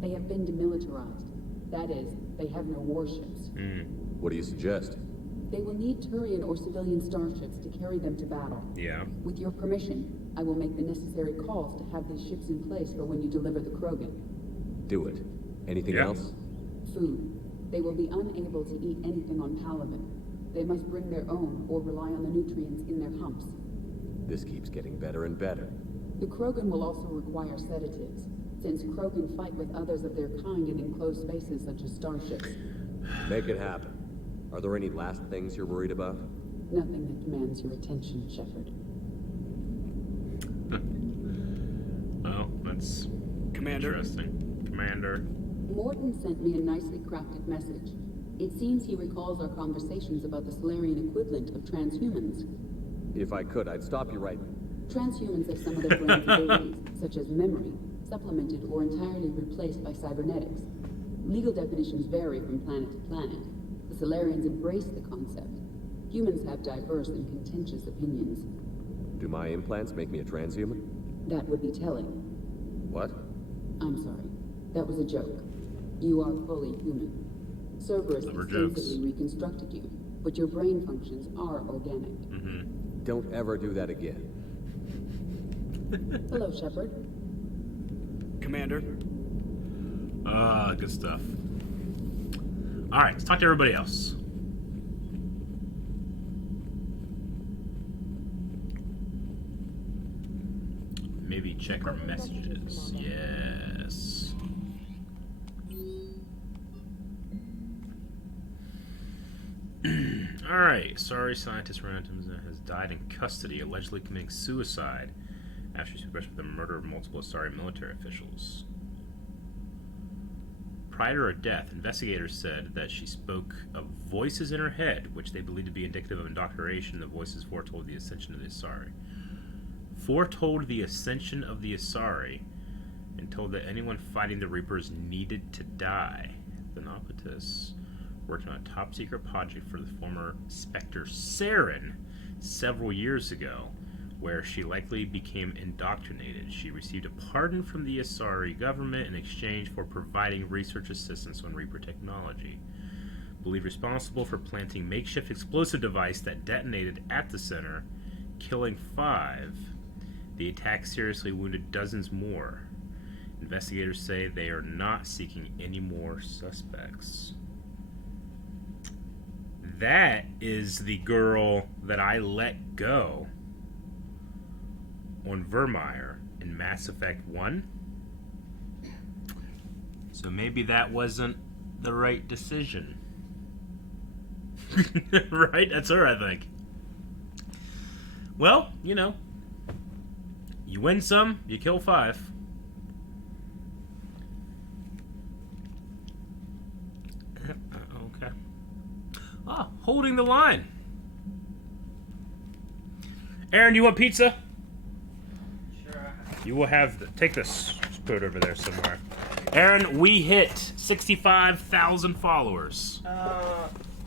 They have been demilitarized. That is, they have no warships. What do you suggest? They will need Turian or civilian starships to carry them to battle. Yeah. With your permission, I will make the necessary calls to have these ships in place for when you deliver the Krogan. Do it. Anything else? Food. They will be unable to eat anything on Caliban. They must bring their own or rely on the nutrients in their humps. This keeps getting better and better. The Krogan will also require sedatives, since Krogan fight with others of their kind in enclosed spaces such as starships. Make it happen. Are there any last things you're worried about? Nothing that demands your attention, Shepard. Well, that's interesting. Commander. Mordin sent me a nicely crafted message. It seems he recalls our conversations about the Solarian equivalent of transhumans. If I could, I'd stop you right. Transhumans have some of their brain's abilities, such as memory, supplemented or entirely replaced by cybernetics. Legal definitions vary from planet to planet. The Solarians embrace the concept. Humans have diverse and contentious opinions. Do my implants make me a transhuman? That would be telling. What? I'm sorry. That was a joke. You are fully human. Cerberus extensively reconstructed you, but your brain functions are organic. Don't ever do that again. Hello, Shepard. Commander. Good stuff. Alright, let's talk to everybody else. Maybe check our messages. Yes. Alright, sorry scientist Rantum has died in custody, allegedly committing suicide after she was arrested for the murder of multiple Asari military officials. Prior to her death, investigators said that she spoke of voices in her head, which they believed to be indicative of indoctrination. The voices foretold the ascension of the Asari. Foretold the ascension of the Asari, and told that anyone fighting the Reapers needed to die. The Nopitus worked on a top-secret project for the former Spectre Saren several years ago, where she likely became indoctrinated. She received a pardon from the Asari government in exchange for providing research assistance on Reaper technology. Believed responsible for planting makeshift explosive device that detonated at the center, killing 5. The attack seriously wounded dozens more. Investigators say they are not seeking any more suspects. That is the girl that I let go on Vermeer in Mass Effect 1. So maybe that wasn't the right decision. Right? That's her, I think. Well, you know, you win some, you kill 5. Okay. Ah, holding the line. Aaron, you want pizza? You will have take this put over there somewhere. Aaron, we hit 65,000 followers.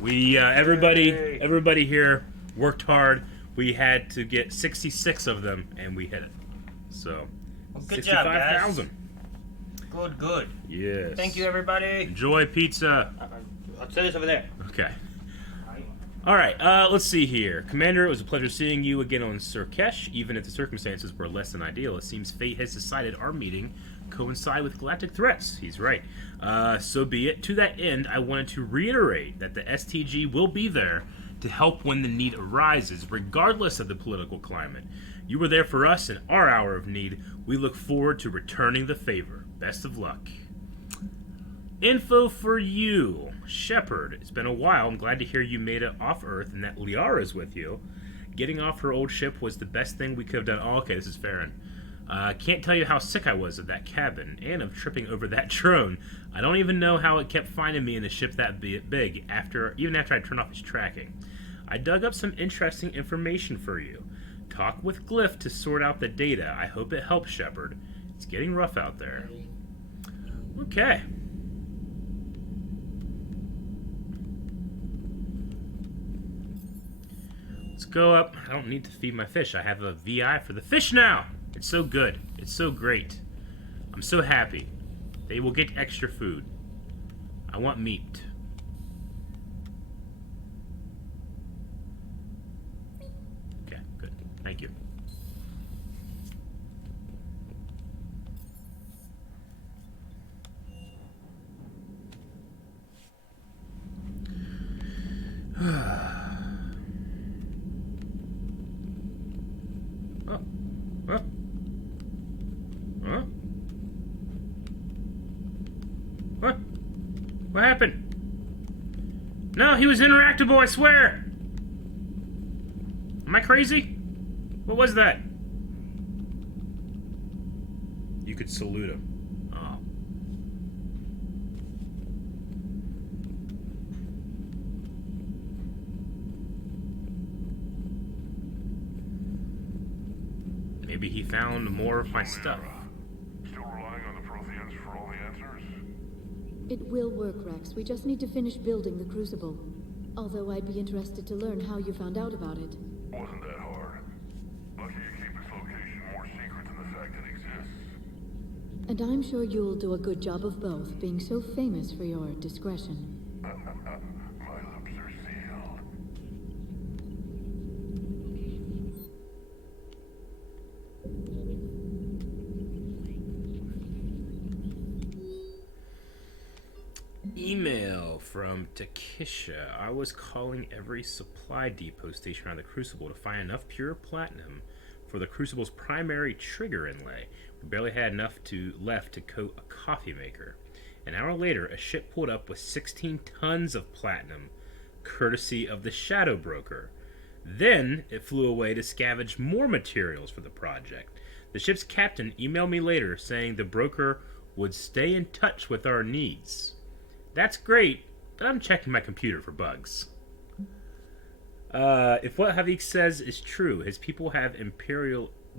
We everybody here worked hard. We had to get 66 of them, and we hit it. So, well, good job, guys. 65,000. Good. Yes. Thank you, everybody. Enjoy pizza. I'll say this over there. Okay. All right, let's see here. Commander, it was a pleasure seeing you again on Sur'Kesh. Even if the circumstances were less than ideal, it seems fate has decided our meeting coincide with galactic threats. He's right. So be it. To that end, I wanted to reiterate that the STG will be there to help when the need arises, regardless of the political climate. You were there for us in our hour of need. We look forward to returning the favor. Best of luck. Info for you. Shepard, it's been a while. I'm glad to hear you made it off Earth and that Liara's with you. Getting off her old ship was the best thing we could have done. Oh, okay, this is Farron. Can't tell you how sick I was of that cabin and of tripping over that drone. I don't even know how it kept finding me in the ship that big even after I turned off its tracking. I dug up some interesting information for you. Talk with Glyph to sort out the data. I hope it helps, Shepard. It's getting rough out there. Okay. Let's go up. I don't need to feed my fish. I have a VI for the fish now. It's so good. It's so great. I'm so happy. They will get extra food. I want meat. Okay, good. Thank you. What happened? No, he was interactable, I swear! Am I crazy? What was that? You could salute him. Oh. Maybe he found more of my stuff. Still relying on the Protheans for all the answers? It will work, Rex. We just need to finish building the Crucible. Although I'd be interested to learn how you found out about it. Wasn't that hard. Lucky you keep its location more secret than the fact it exists. And I'm sure you'll do a good job of both, being so famous for your discretion. My lips are sealed. Email from Takisha. I was calling every supply depot station around the Crucible to find enough pure platinum for the Crucible's primary trigger inlay. We barely had enough left to coat a coffee maker. An hour later, a ship pulled up with 16 tons of platinum, courtesy of the Shadow Broker. Then it flew away to scavenge more materials for the project. The ship's captain emailed me later saying the broker would stay in touch with our needs. That's great, but I'm checking my computer for bugs. If what Havik says is true, his people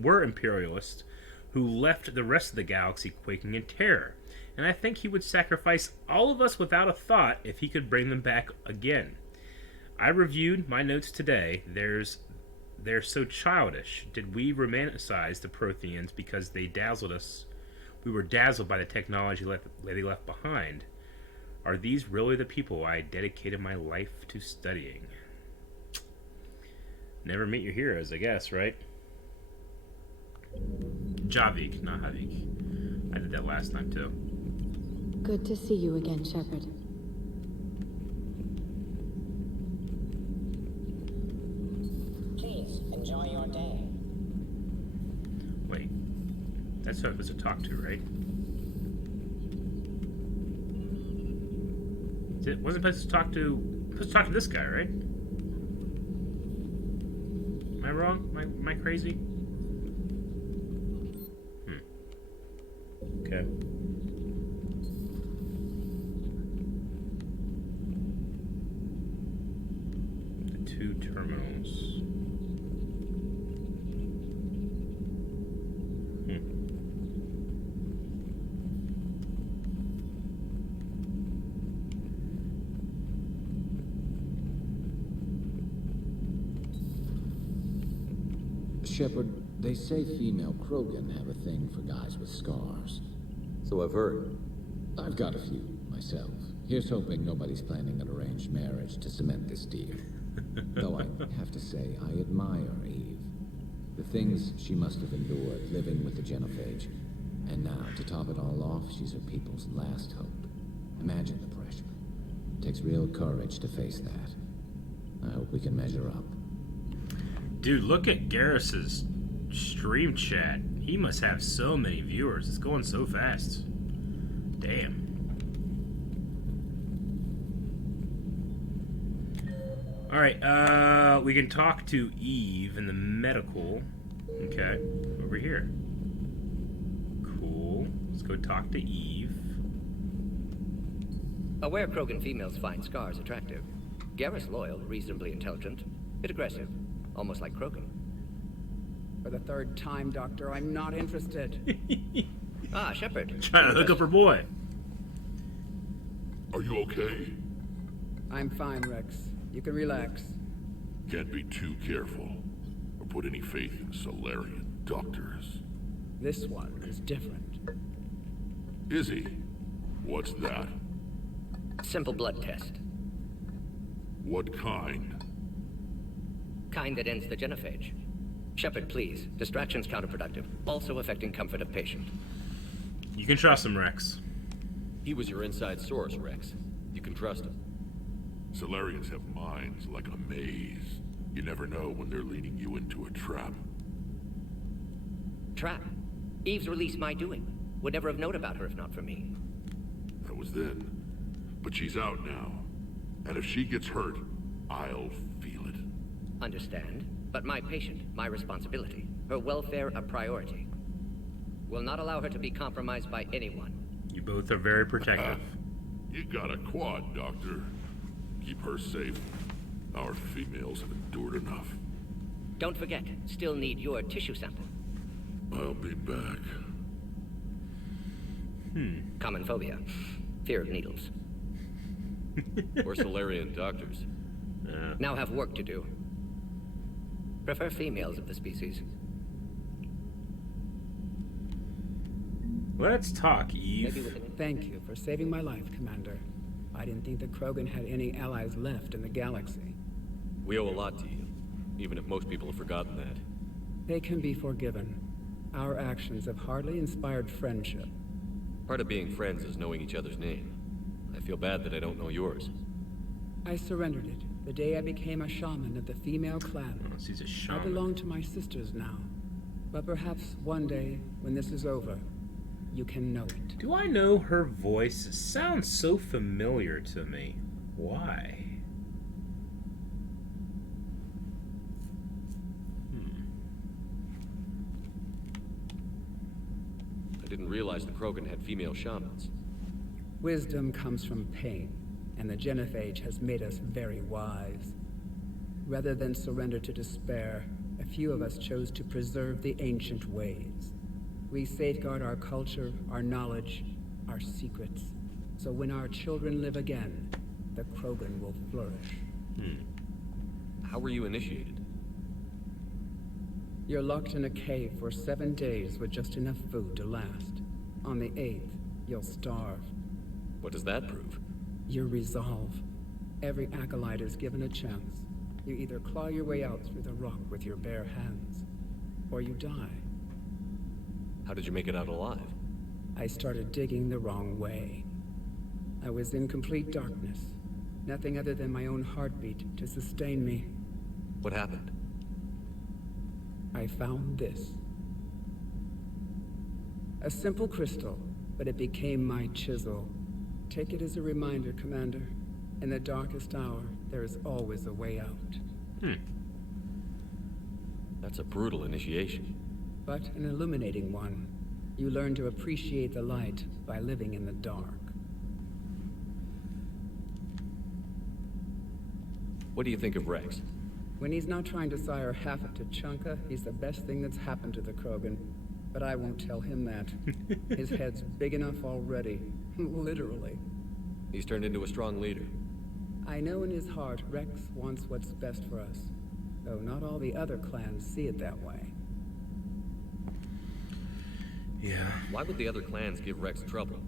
were imperialists who left the rest of the galaxy quaking in terror. And I think he would sacrifice all of us without a thought if he could bring them back again. I reviewed my notes today. They're so childish. Did we romanticize the Protheans because they dazzled us? We were dazzled by the technology they left behind. Are these really the people I dedicated my life to studying? Never meet your heroes, I guess, right? Javik, not Havik. I did that last time, too. Good to see you again, Shepard. Please, enjoy your day. Wait. That's who I was to talk to, right? Wasn't supposed to talk to this guy, right? Am I wrong? Am I crazy? Okay. The two terminals. Shepard, they say female Krogan have a thing for guys with scars. So I've heard. I've got a few, myself. Here's hoping nobody's planning an arranged marriage to cement this deal. Though I have to say, I admire Eve. The things she must have endured living with the genophage. And now, to top it all off, she's her people's last hope. Imagine the pressure. It takes real courage to face that. I hope we can measure up. Dude, look at Garrus's stream chat. He must have so many viewers. It's going so fast. Damn. Alright, we can talk to Eve in the medical. Okay, over here. Cool. Let's go talk to Eve. Aware Krogan females find scars attractive. Garrus loyal, reasonably intelligent, bit aggressive, almost like Krogan. For the third time, Doctor, I'm not interested. Ah, Shepard. Trying to hook up her boy. Are you okay? I'm fine, Rex. You can relax. Can't be too careful, or put any faith in Solarian doctors. This one is different. Is he? What's that? Simple blood test. What kind? Kind that ends the genophage. Shepard, please. Distraction's counterproductive, also affecting comfort of patient. You can trust him, Rex. He was your inside source, Rex. You can trust him. Solarians have minds like a maze. You never know when they're leading you into a trap. Trap? Eve's release my doing. Would never have known about her if not for me. That was then. But she's out now. And if she gets hurt, I'll feel it. Understand? But my patient, my responsibility. Her welfare a priority. Will not allow her to be compromised by anyone. You both are very protective. You got a quad, Doctor. Keep her safe. Our females have endured enough. Don't forget, still need your tissue sample. I'll be back. Common phobia. Fear of needles. Or Solarian doctors. Now have work to do. Prefer females of the species. Let's talk, Eve. Thank you for saving my life, Commander. I didn't think the Krogan had any allies left in the galaxy. We owe a lot to you, even if most people have forgotten that. They can be forgiven. Our actions have hardly inspired friendship. Part of being friends is knowing each other's name. I feel bad that I don't know yours. I surrendered it the day I became a shaman of the female clan. Oh, she's a shaman. I belong to my sisters now. But perhaps one day, when this is over, you can know it. Do I know her voice? It sounds so familiar to me. Why? I didn't realize the Krogan had female shamans. Wisdom comes from pain, and the genophage has made us very wise. Rather than surrender to despair, a few of us chose to preserve the ancient ways. We safeguard our culture, our knowledge, our secrets. So when our children live again, the Krogan will flourish. How were you initiated? You're locked in a cave for 7 days with just enough food to last. On the 8th, you'll starve. What does that prove? Your resolve. Every acolyte is given a chance. You either claw your way out through the rock with your bare hands, or you die. How did you make it out alive? I started digging the wrong way. I was in complete darkness. Nothing other than my own heartbeat to sustain me. What happened? I found this. A simple crystal, but it became my chisel. Take it as a reminder, Commander. In the darkest hour, there is always a way out. That's a brutal initiation. But an illuminating one. You learn to appreciate the light by living in the dark. What do you think of Rex? When he's not trying to sire half of Tuchanka, he's the best thing that's happened to the Krogan. But I won't tell him that. His head's big enough already. Literally. He's turned into a strong leader. I know in his heart Rex wants what's best for us. Though not all the other clans see it that way. Yeah. Why would the other clans give Rex trouble?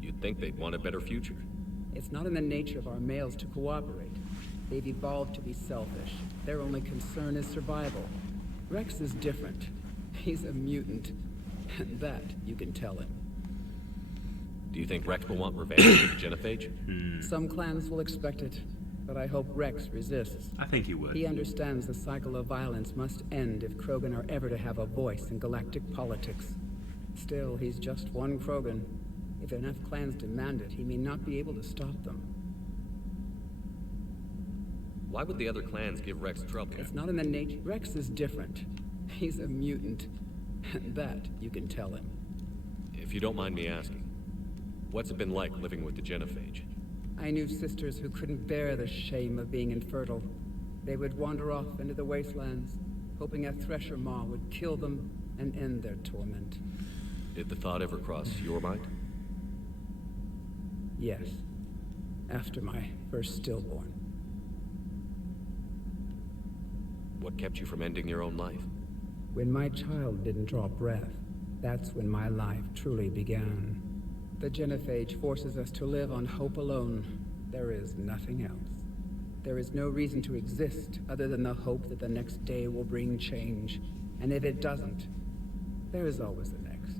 You'd think they'd want a better future. It's not in the nature of our males to cooperate. They've evolved to be selfish. Their only concern is survival. Rex is different. He's a mutant. And that you can tell him. Do you think Rex will want revenge for the genophage? Some clans will expect it. but I hope Rex resists. I think he would. He understands the cycle of violence must end if Krogan are ever to have a voice in galactic politics. Still, he's just one Krogan. If enough clans demand it, he may not be able to stop them. Why would the other clans give Rex trouble? It's not in the nature. Rex is different. He's a mutant. And that you can tell him. If you don't mind me asking, what's it been like living with the genophage? I knew sisters who couldn't bear the shame of being infertile. They would wander off into the wastelands, hoping a thresher maw would kill them and end their torment. Did the thought ever cross your mind? Yes. After my first stillborn. What kept you from ending your own life? When my child didn't draw breath, that's when my life truly began. The genophage forces us to live on hope alone. There is nothing else. There is no reason to exist other than the hope that the next day will bring change. And if it doesn't, there is always the next.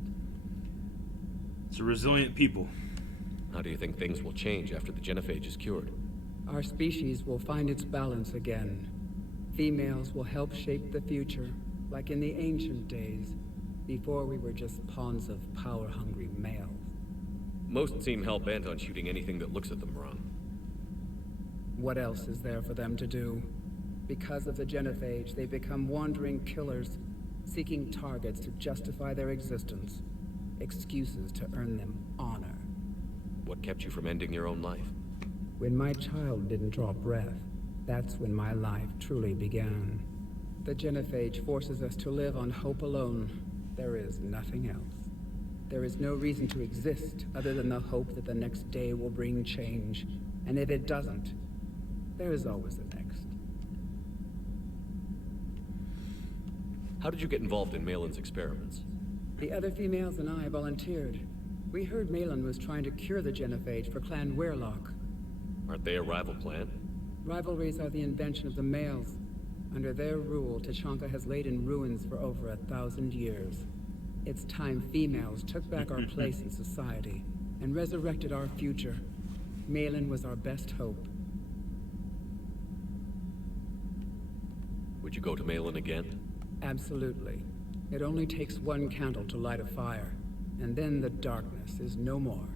It's a resilient people. How do you think things will change after the genophage is cured? Our species will find its balance again. Females will help shape the future, like in the ancient days, before we were just pawns of power-hungry males. Most seem hell-bent on shooting anything that looks at them wrong. What else is there for them to do? Because of the genophage, they become wandering killers, seeking targets to justify their existence, excuses to earn them honor. What kept you from ending your own life? When my child didn't draw breath, that's when my life truly began. The genophage forces us to live on hope alone. There is nothing else. There is no reason to exist other than the hope that the next day will bring change. And if it doesn't, there is always the next. How did you get involved in Malin's experiments? The other females and I volunteered. We heard Malin was trying to cure the genophage for Clan Weirlock. Aren't they a rival clan? Rivalries are the invention of the males. Under their rule, Tuchanka has laid in ruins for over 1,000 years. It's time females took back our place in society and resurrected our future. Malin was our best hope. Would you go to Malin again? Absolutely. It only takes one candle to light a fire, and then the darkness is no more.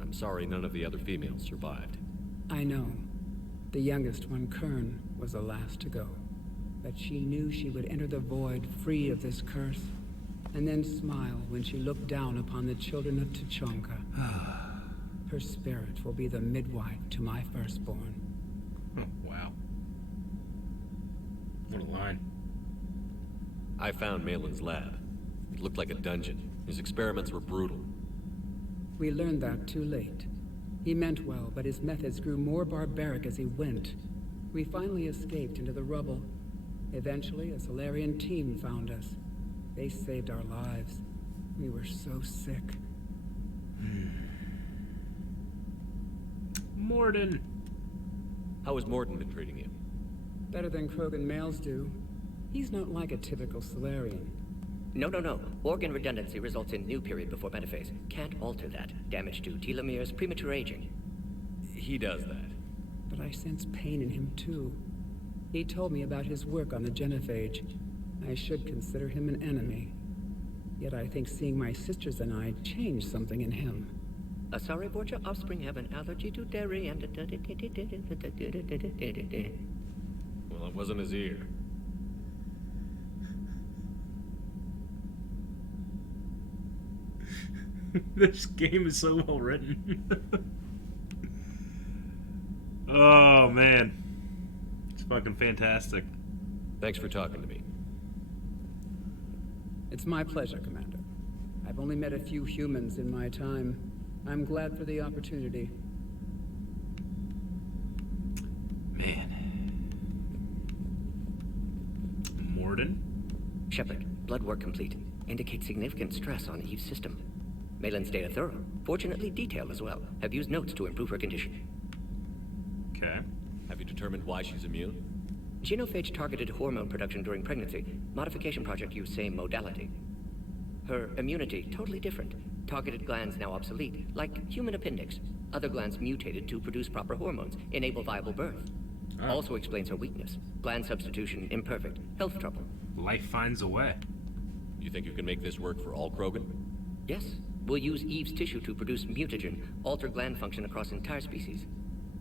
I'm sorry none of the other females survived. I know. The youngest one, Kern, was the last to go. But she knew she would enter the void free of this curse, and then smile when she looked down upon the children of Tuchanka. Her spirit will be the midwife to my firstborn. Oh, wow. What a line. I found Malin's lab. It looked like a dungeon. His experiments were brutal. We learned that too late. He meant well, but his methods grew more barbaric as he went. We finally escaped into the rubble. Eventually, a Solarian team found us. They saved our lives. We were so sick. Mordin. How has Mordin been treating you? Better than Krogan males do. He's not like a typical Solarian. No. Organ redundancy results in new period before metaphase. Can't alter that. Damage to telomeres, premature aging. He does that. But I sense pain in him too. He told me about his work on the genophage. I should consider him an enemy. Yet I think seeing my sisters and I changed something in him. Sorry, Borgia offspring have an allergy to dairy and... Well, it wasn't his ear. This game is so well written. Oh, man. It's fucking fantastic. Thanks for talking to me. It's my pleasure, Commander. I've only met a few humans in my time. I'm glad for the opportunity. Man. Mordin? Shepard, blood work complete. Indicates significant stress on Eve's system. Malin's data thorough. Fortunately detailed as well. Have used notes to improve her condition. Okay. Have you determined why she's immune? Genophage targeted hormone production during pregnancy. Modification project used same modality. Her immunity, totally different. Targeted glands now obsolete, like human appendix. Other glands mutated to produce proper hormones, enable viable birth. Also explains her weakness. Gland substitution imperfect. Health trouble. Life finds a way. You think you can make this work for all Krogan? Yes. We'll use Eve's tissue to produce mutagen, alter gland function across entire species.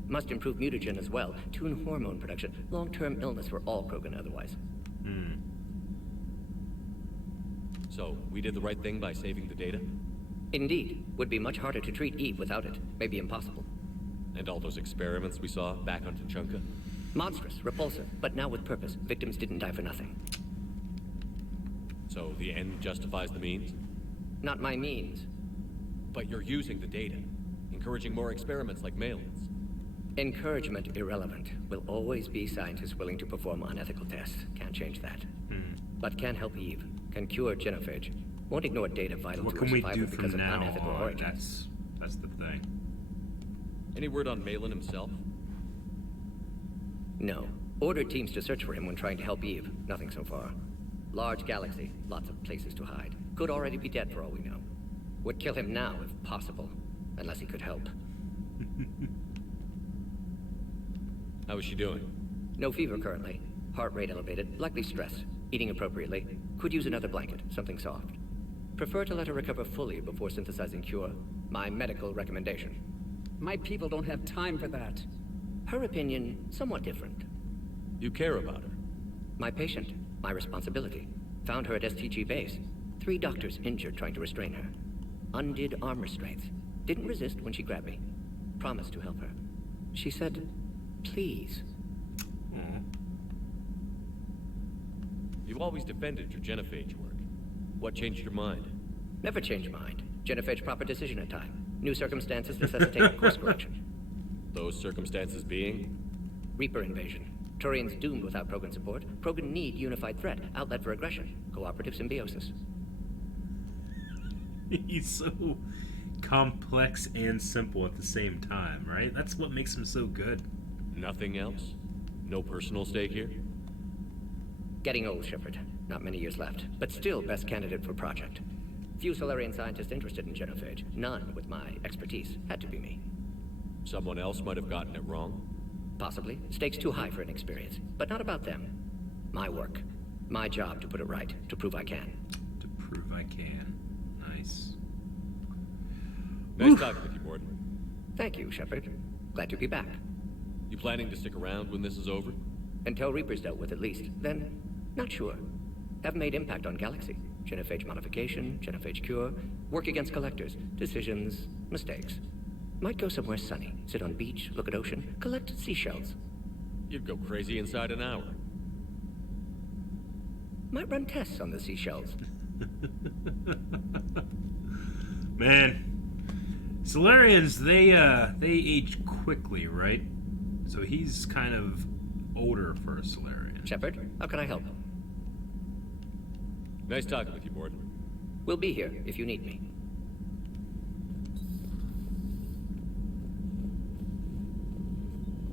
Must improve mutagen as well, tune hormone production. Long-term illness for all Krogan otherwise. So, we did the right thing by saving the data? Indeed. Would be much harder to treat Eve without it. Maybe impossible. And all those experiments we saw back on Tuchanka? Monstrous, repulsive, but now with purpose. Victims didn't die for nothing. So, the end justifies the means? Not my means. But you're using the data, encouraging more experiments like Malin's. Encouragement irrelevant. Will always be scientists willing to perform unethical tests. Can't change that. But can help Eve. Can cure genophage. Won't ignore data vital What to can her we survival do because from of now unethical on? origins. That's the thing. Any word on Malin himself? No. Ordered teams to search for him when trying to help Eve. Nothing so far. Large galaxy. Lots of places to hide. Could already be dead for all we know. Would kill him now if possible. Unless he could help. How is she doing? No fever currently. Heart rate elevated. Likely stress. Eating appropriately. Could use another blanket. Something soft. Prefer to let her recover fully before synthesizing cure. My medical recommendation. My people don't have time for that. Her opinion, somewhat different. You care about her? My patient. My responsibility. Found her at STG base. 3 doctors injured trying to restrain her. Undid arm restraints. Didn't resist when she grabbed me. Promised to help her. She said, please. You've always defended your genophage work. What changed your mind? Never change mind. Genophage proper decision at time. New circumstances necessitate course correction. Those circumstances being? Reaper invasion. Turians doomed without Krogan support. Krogan need unified threat. Outlet for aggression. Cooperative symbiosis. He's so complex and simple at the same time, right? That's what makes him so good. Nothing else? No personal stake here? Getting old, Shepard. Not many years left, but still best candidate for project. Few Solarian scientists interested in genophage. None with my expertise. Had to be me. Someone else might have gotten it wrong? Possibly. Stakes too high for inexperience. But not about them. My work. My job to put it right. To prove I can. To prove I can. Nice. Nice talking with you, Mordin. Thank you, Shepard. Glad to be back. You planning to stick around when this is over? Until Reaper's dealt with at least. Then, not sure. Have made impact on Galaxy. Genophage modification, genophage cure, work against collectors, decisions, mistakes. Might go somewhere sunny, sit on beach, look at ocean, collect seashells. You'd go crazy inside an hour. Might run tests on the seashells. Man, Solarians, they age quickly, right? So he's kind of older for a Solarian. Shepard, how can I help? Nice talking with you, Mordin. We'll be here if you need me.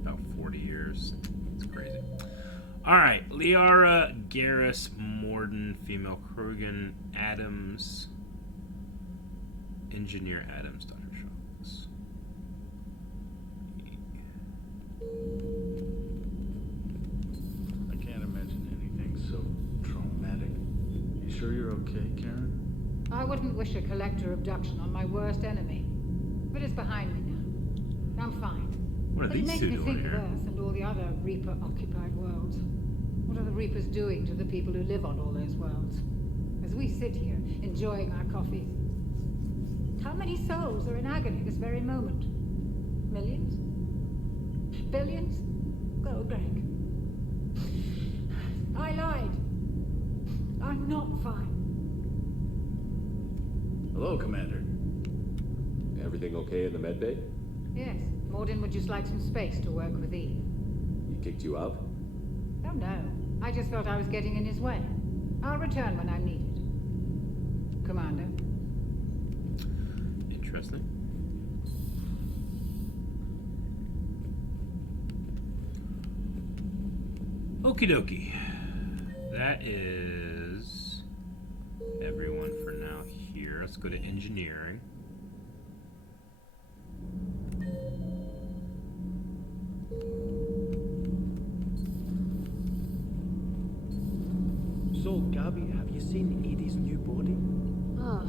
About 40 years. It's crazy. Alright, Liara, Garrus, Mordin, female Krogan, Adams, Engineer Adams, Dr. Shocks. I can't imagine anything so traumatic. You sure you're okay, Karen? I wouldn't wish a collector abduction on my worst enemy. But it's behind me now. I'm fine. What are But it these makes two me doing think here? of Earth and all the other Reaper-occupied worlds. What are the Reapers doing to the people who live on all those worlds? As we sit here, enjoying our coffees. How many souls are in agony this very moment? Millions? Billions? Go, Greg. I lied. I'm not fine. Hello, Commander. Everything okay in the medbay? Yes, Mordin would just like some space to work with Eve. He kicked you out? Oh no, I just felt I was getting in his way. I'll return when I'm needed. Commander. Interesting. Okie dokie. That is everyone for now here. Let's go to engineering. So, Gabby, have you seen Edie's new body? Ah,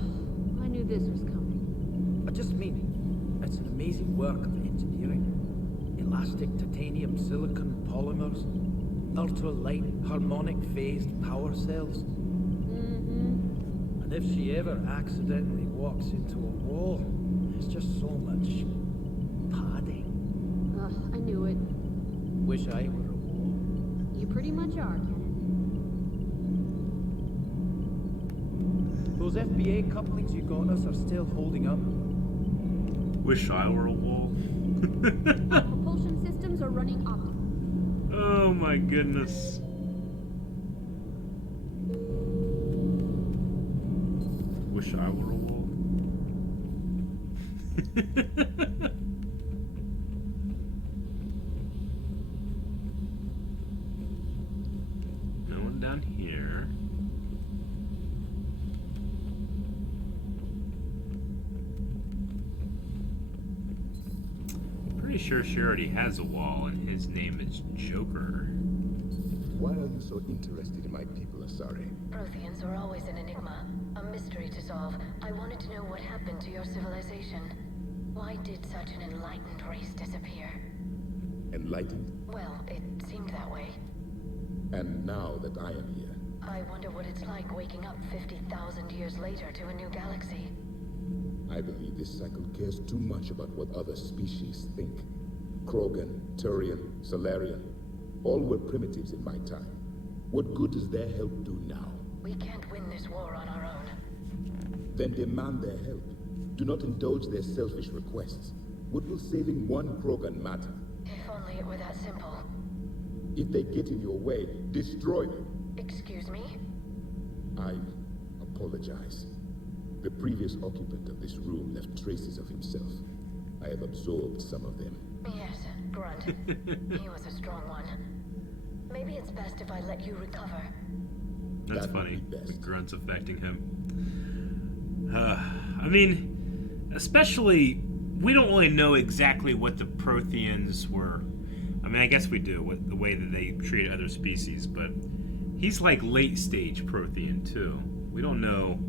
I knew this was coming. I just mean, it's an amazing work of engineering. Elastic titanium silicon polymers, ultra-light harmonic phased power cells. Mm-hmm. And if she ever accidentally walks into a wall, there's just so much padding. Ugh, I knew it. Wish I were a wall. You pretty much are, Kenneth. Those FBA couplings you got us are still holding up. Wish I were a wall. Our propulsion systems are running optimal. Oh my goodness. Wish I were a wall. No one down here. Pretty sure she already has a wall, and his name is Joker. Why are you so interested in my people, Asari? Protheans are always an enigma, a mystery to solve. I wanted to know what happened to your civilization. Why did such an enlightened race disappear? Enlightened? Well, it seemed that way. And now that I am here, I wonder what it's like waking up 50,000 years later to a new galaxy. I believe this cycle cares too much about what other species think. Krogan, Turian, Solarian, all were primitives in my time. What good does their help do now? We can't win this war on our own. Then demand their help. Do not indulge their selfish requests. What will saving one Krogan matter? If only it were that simple. If they get in your way, destroy them. Excuse me? I apologize. The previous occupant of this room left traces of himself. I have absorbed some of them. Yes, Grunt. He was a strong one. Maybe it's best if I let you recover. That's funny. The Grunt's affecting him. I mean, especially, we don't really know exactly what the Protheans were. I mean, I guess we do, with the way that they treat other species, but he's like late stage Prothean, too. We don't know.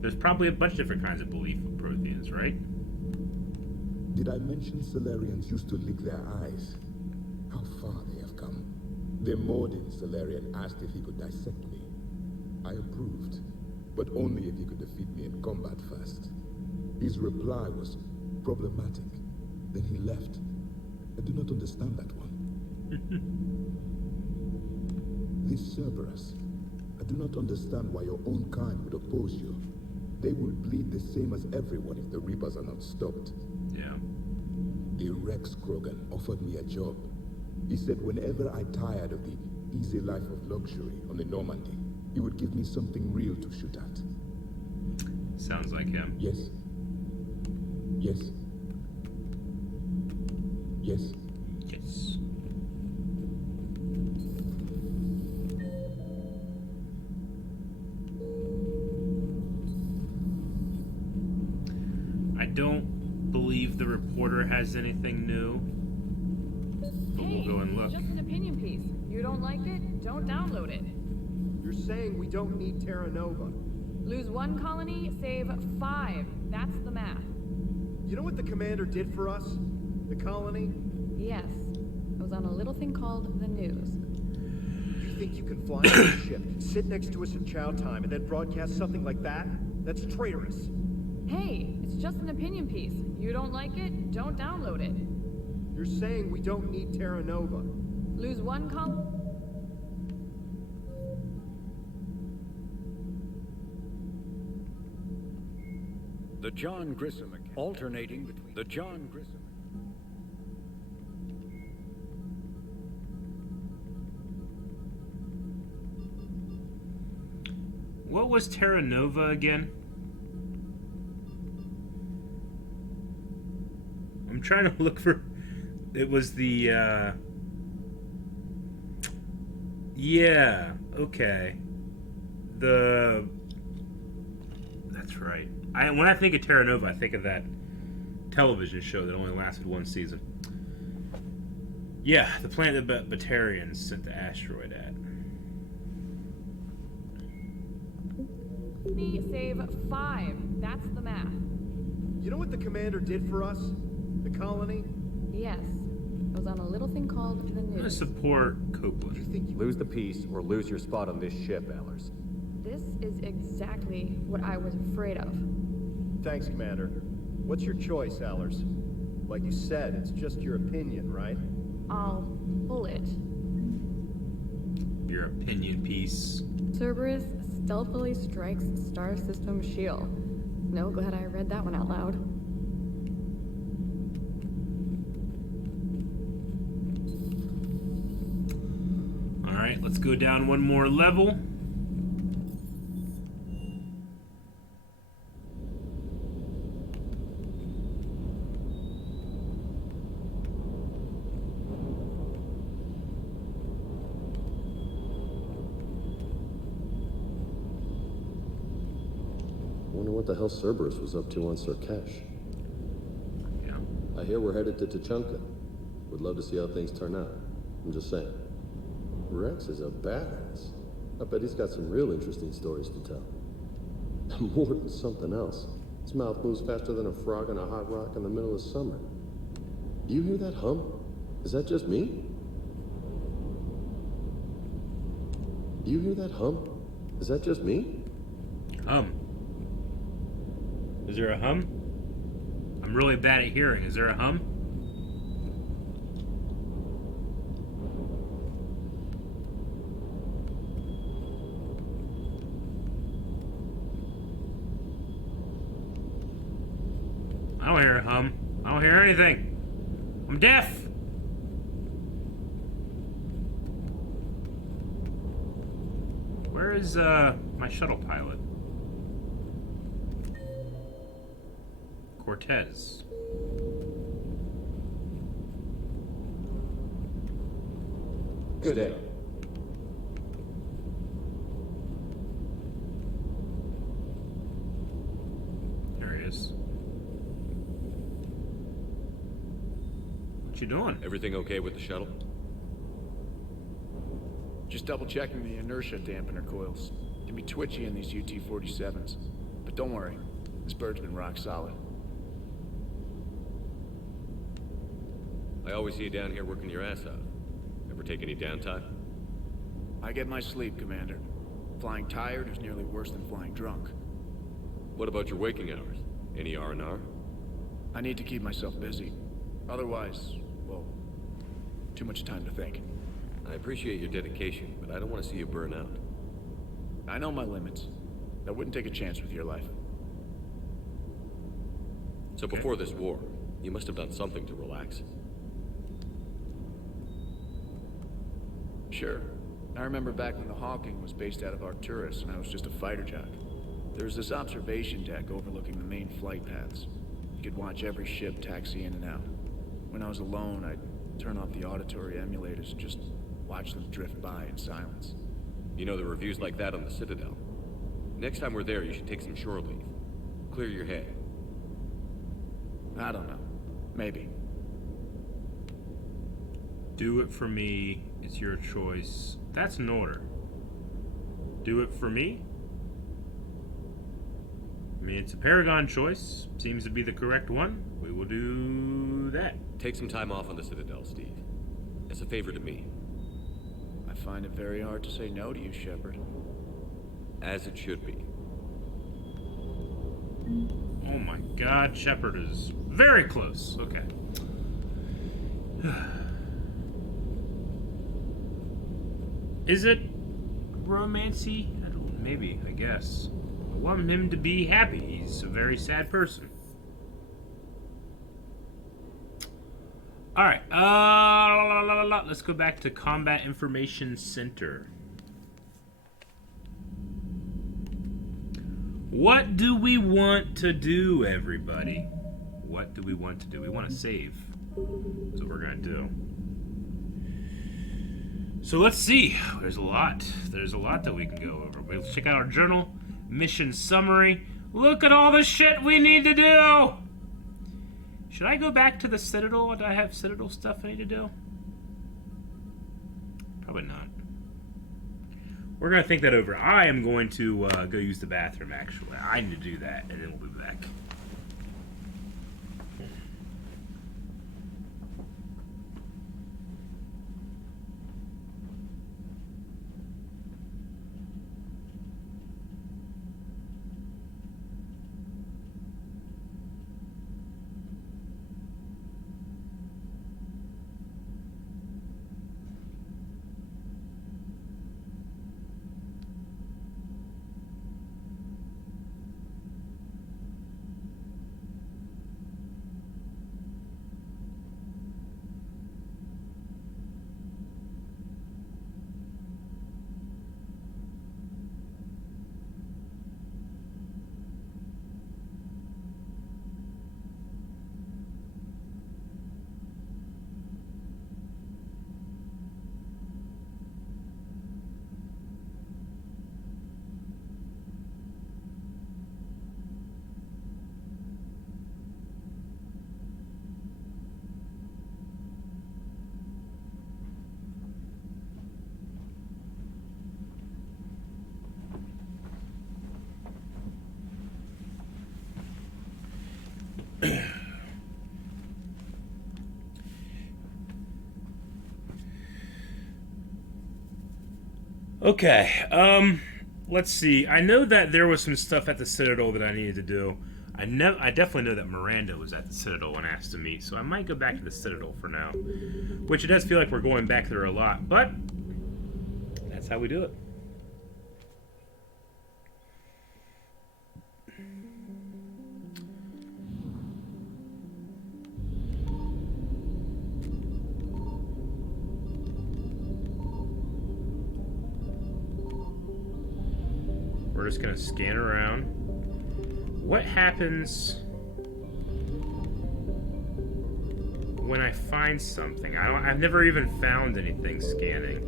There's probably a bunch of different kinds of belief of Protheans, right? Did I mention Solarians used to lick their eyes? How far they have come. The Mordin Solarian asked if he could dissect me. I approved, but only if he could defeat me in combat first. His reply was problematic. Then he left. I do not understand that one. This Cerberus, I do not understand why your own kind would oppose you. They will bleed the same as everyone if the Reapers are not stopped. Yeah. The Rex Krogan offered me a job. He said whenever I tired of the easy life of luxury on the Normandy, he would give me something real to shoot at. Sounds like him. Yes. Yes. Yes. Yes. I don't believe the reporter has anything new. But we'll go and look. Just an opinion piece. You don't like it? Don't download it. You're saying we don't need Terra Nova. Lose one colony, save 5. That's the math. You know what the commander did for us? The colony? Yes. It was on a little thing called the news. You think you can fly on a ship, sit next to us in chow time, and then broadcast something like that? That's traitorous. Hey, it's just an opinion piece. You don't like it? Don't download it. You're saying we don't need Terra Nova. Lose one colony. The John Grissom account, alternating between the John Grissom. What was Terra Nova again? I'm trying to look for... It was the, Yeah, okay. That's right. when I think of Terra Nova, I think of that television show that only lasted one season. Yeah, the planet the Batarians sent the asteroid at. Save 5. That's the math. You know what the commander did for us? The colony? Yes. It was on a little thing called the I'm gonna news. support Copeland. Lose the peace or lose your spot on this ship, Allers. This is exactly what I was afraid of. Thanks, Commander. What's your choice, Allers? Like you said, it's just your opinion, right? I'll pull it. Your opinion piece. Cerberus stealthily strikes star system shield. No, glad I read that one out loud. Alright, let's go down one more level. Wonder what the hell Cerberus was up to on Sur'Kesh. Yeah. I hear we're headed to Tuchanka. Would love to see how things turn out. I'm just saying. Rex is a badass. I bet he's got some real interesting stories to tell. More than something else. His mouth moves faster than a frog on a hot rock in the middle of summer. Do you hear that hum? Is that just me? Do you hear that hum? Is that just me? Hum. Is there a hum? I'm really bad at hearing. Is there a hum? I don't hear a hum. I don't hear anything. I'm deaf. Where is my shuttle pilot? Cortez. Good day. There he is. What you doing? Everything okay with the shuttle? Just double checking the inertia dampener coils. Can be twitchy in these UT-47s. But don't worry, this bird's been rock solid. I always see you down here working your ass off. Ever take any downtime? I get my sleep, Commander. Flying tired is nearly worse than flying drunk. What about your waking hours? Any R&R? I need to keep myself busy. Otherwise, well, too much time to think. I appreciate your dedication, but I don't want to see you burn out. I know my limits. I wouldn't take a chance with your life. So before this war, you must have done something to relax. Sure. I remember back when the Hawking was based out of Arcturus and I was just a fighter jock. There was this observation deck overlooking the main flight paths. You could watch every ship taxi in and out. When I was alone, I'd turn off the auditory emulators and just watch them drift by in silence. You know, there are reviews like that on the Citadel. Next time we're there, you should take some shore leave. Clear your head. I don't know. Maybe. Do it for me. It's your choice. That's an order. Do it for me? I mean, it's a Paragon choice. Seems to be the correct one. We will do that. Take some time off on the Citadel, Steve. As a favor to me. I find it very hard to say no to you, Shepard. As it should be. Oh my god, Shepard is very close. Okay. Is it romancy? I don't, maybe, I guess. I want him to be happy. He's a very sad person. Alright, let's go back to Combat Information Center. What do we want to do, everybody? What do we want to do? We want to save. That's what we're going to do. So let's see. There's a lot. There's a lot that we can go over. Let's check out our journal. Mission summary. Look at all the shit we need to do! Should I go back to the Citadel? Do I have Citadel stuff I need to do? Probably not. We're going to think that over. I am going to go use the bathroom, actually. I need to do that, and then we'll be back. Okay, let's see. I know that there was some stuff at the Citadel that I needed to do. I definitely know that Miranda was at the Citadel when asked to meet, so I might go back to the Citadel for now. Which it does feel like we're going back there a lot, but that's how we do it. We're just gonna scan around. What happens when I find something? I've never even found anything scanning.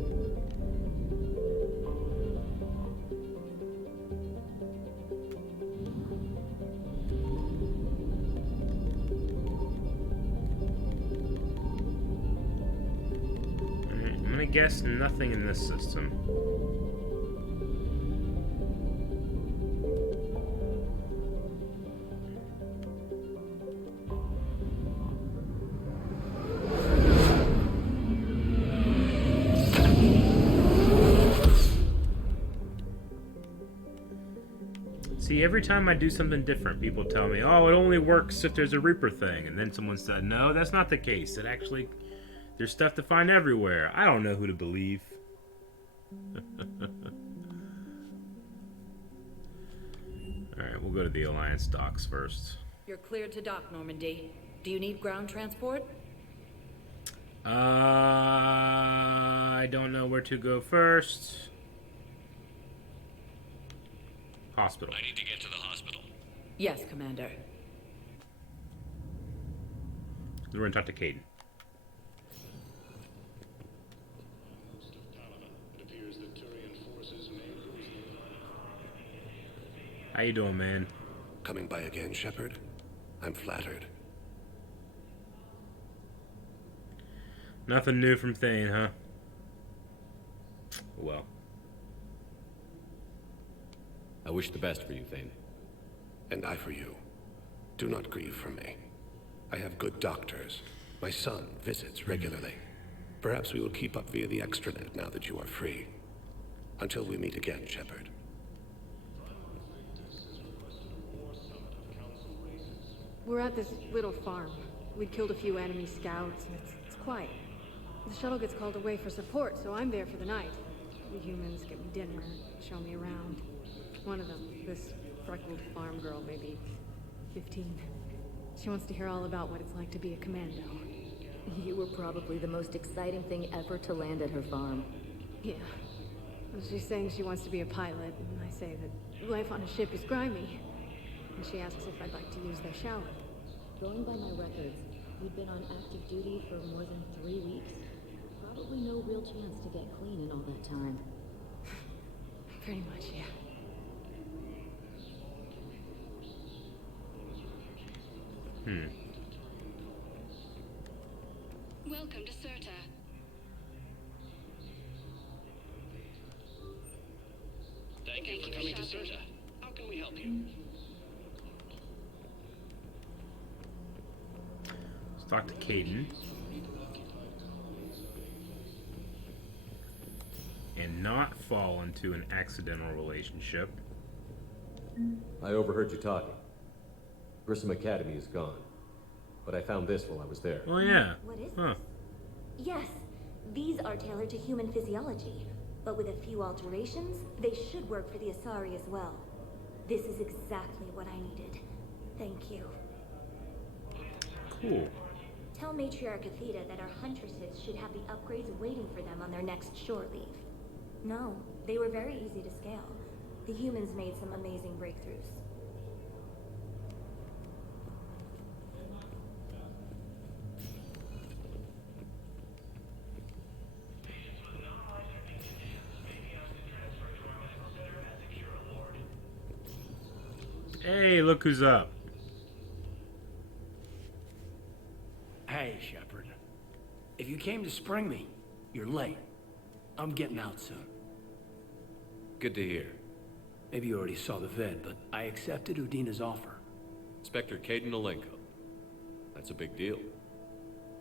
Alright, I'm gonna guess nothing in this system. See, every time I do something different, people tell me, oh, it only works if there's a Reaper thing. And then someone said, no, that's not the case. It actually, there's stuff to find everywhere. I don't know who to believe. Alright, we'll go to the Alliance docks first. You're cleared to dock, Normandy. Do you need ground transport? I don't know where to go first. Hospital. I need to get to the hospital. Yes, Commander. We're gonna talk to Caden. How you doing, man? Coming by again, Shepard? I'm flattered. Nothing new from Thane, huh? Well. I wish the best for you, Thane. And I for you. Do not grieve for me. I have good doctors. My son visits regularly. Perhaps we will keep up via the extranet now that you are free. Until we meet again, Shepard. We're at this little farm. We killed a few enemy scouts, and it's quiet. The shuttle gets called away for support, so I'm there for the night. The humans get me dinner, show me around. One of them, this freckled farm girl, maybe 15. She wants to hear all about what it's like to be a commando. You were probably the most exciting thing ever to land at her farm. Yeah. Well, she's saying she wants to be a pilot, and I say that life on a ship is grimy. And she asks if I'd like to use their shower. Going by my records, you'd been on active duty for more than 3 weeks. Probably no real chance to get clean in all that time. Pretty much, yeah. Welcome to Certa. Thank you for coming to Certa. How can we help you? Let's talk to Caden. And not fall into an accidental relationship. I overheard you talking. Grissom Academy is gone. But I found this while I was there. Oh yeah. What is Huh. this? Yes, these are tailored to human physiology, but with a few alterations, they should work for the Asari as well. This is exactly what I needed. Thank you. Cool. Tell Matriarch Athena that our huntresses should have the upgrades waiting for them on their next shore leave. No, they were very easy to scale. The humans made some amazing breakthroughs. Hey, look who's up. Hey, Shepard. If you came to spring me, you're late. I'm getting out soon. Good to hear. Maybe you already saw the vid, but I accepted Udina's offer. Inspector Caden Alenko. That's a big deal.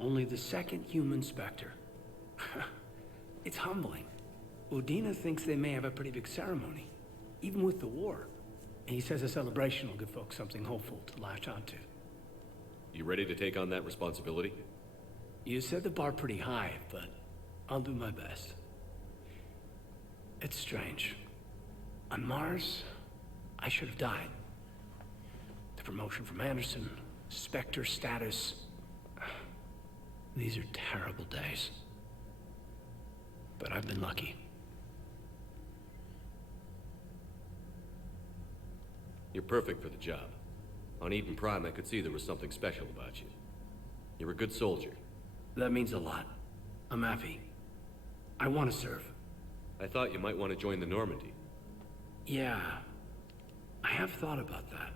Only the second human Spectre. It's humbling. Udina thinks they may have a pretty big ceremony, even with the war. And he says a celebration will give folks something hopeful to latch onto. You ready to take on that responsibility? You set the bar pretty high, but I'll do my best. It's strange. On Mars, I should have died. The promotion from Anderson, Spectre status. These are terrible days. But I've been lucky. You're perfect for the job. On Eden Prime, I could see there was something special about you. You're a good soldier. That means a lot. I'm happy. I want to serve. I thought you might want to join the Normandy. Yeah, I have thought about that.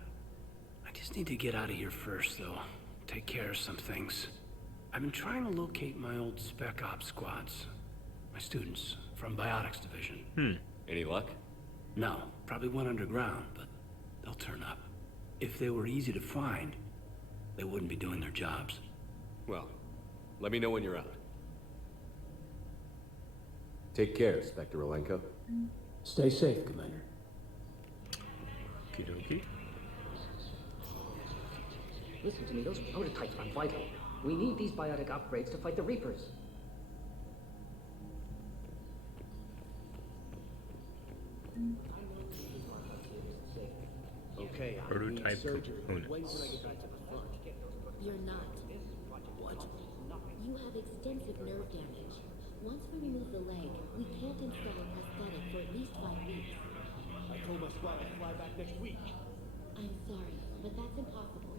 I just need to get out of here first, though. Take care of some things. I've been trying to locate my old Spec Ops squads. My students from Biotics Division. Any luck? No, probably went underground, but they'll turn up. If they were easy to find, they wouldn't be doing their jobs. Well, let me know when you're out. Take care, Spectre Alenko. Stay safe, Commander. Okie dokie. Listen to me, those prototypes are vital. We need these biotic upgrades to fight the Reapers. Okay, Prototype components. You're not. What? You have extensive nerve damage. Once we remove the leg, we can't install a prosthetic for at least 5 weeks. I told my squad to fly back next week. I'm sorry, but that's impossible.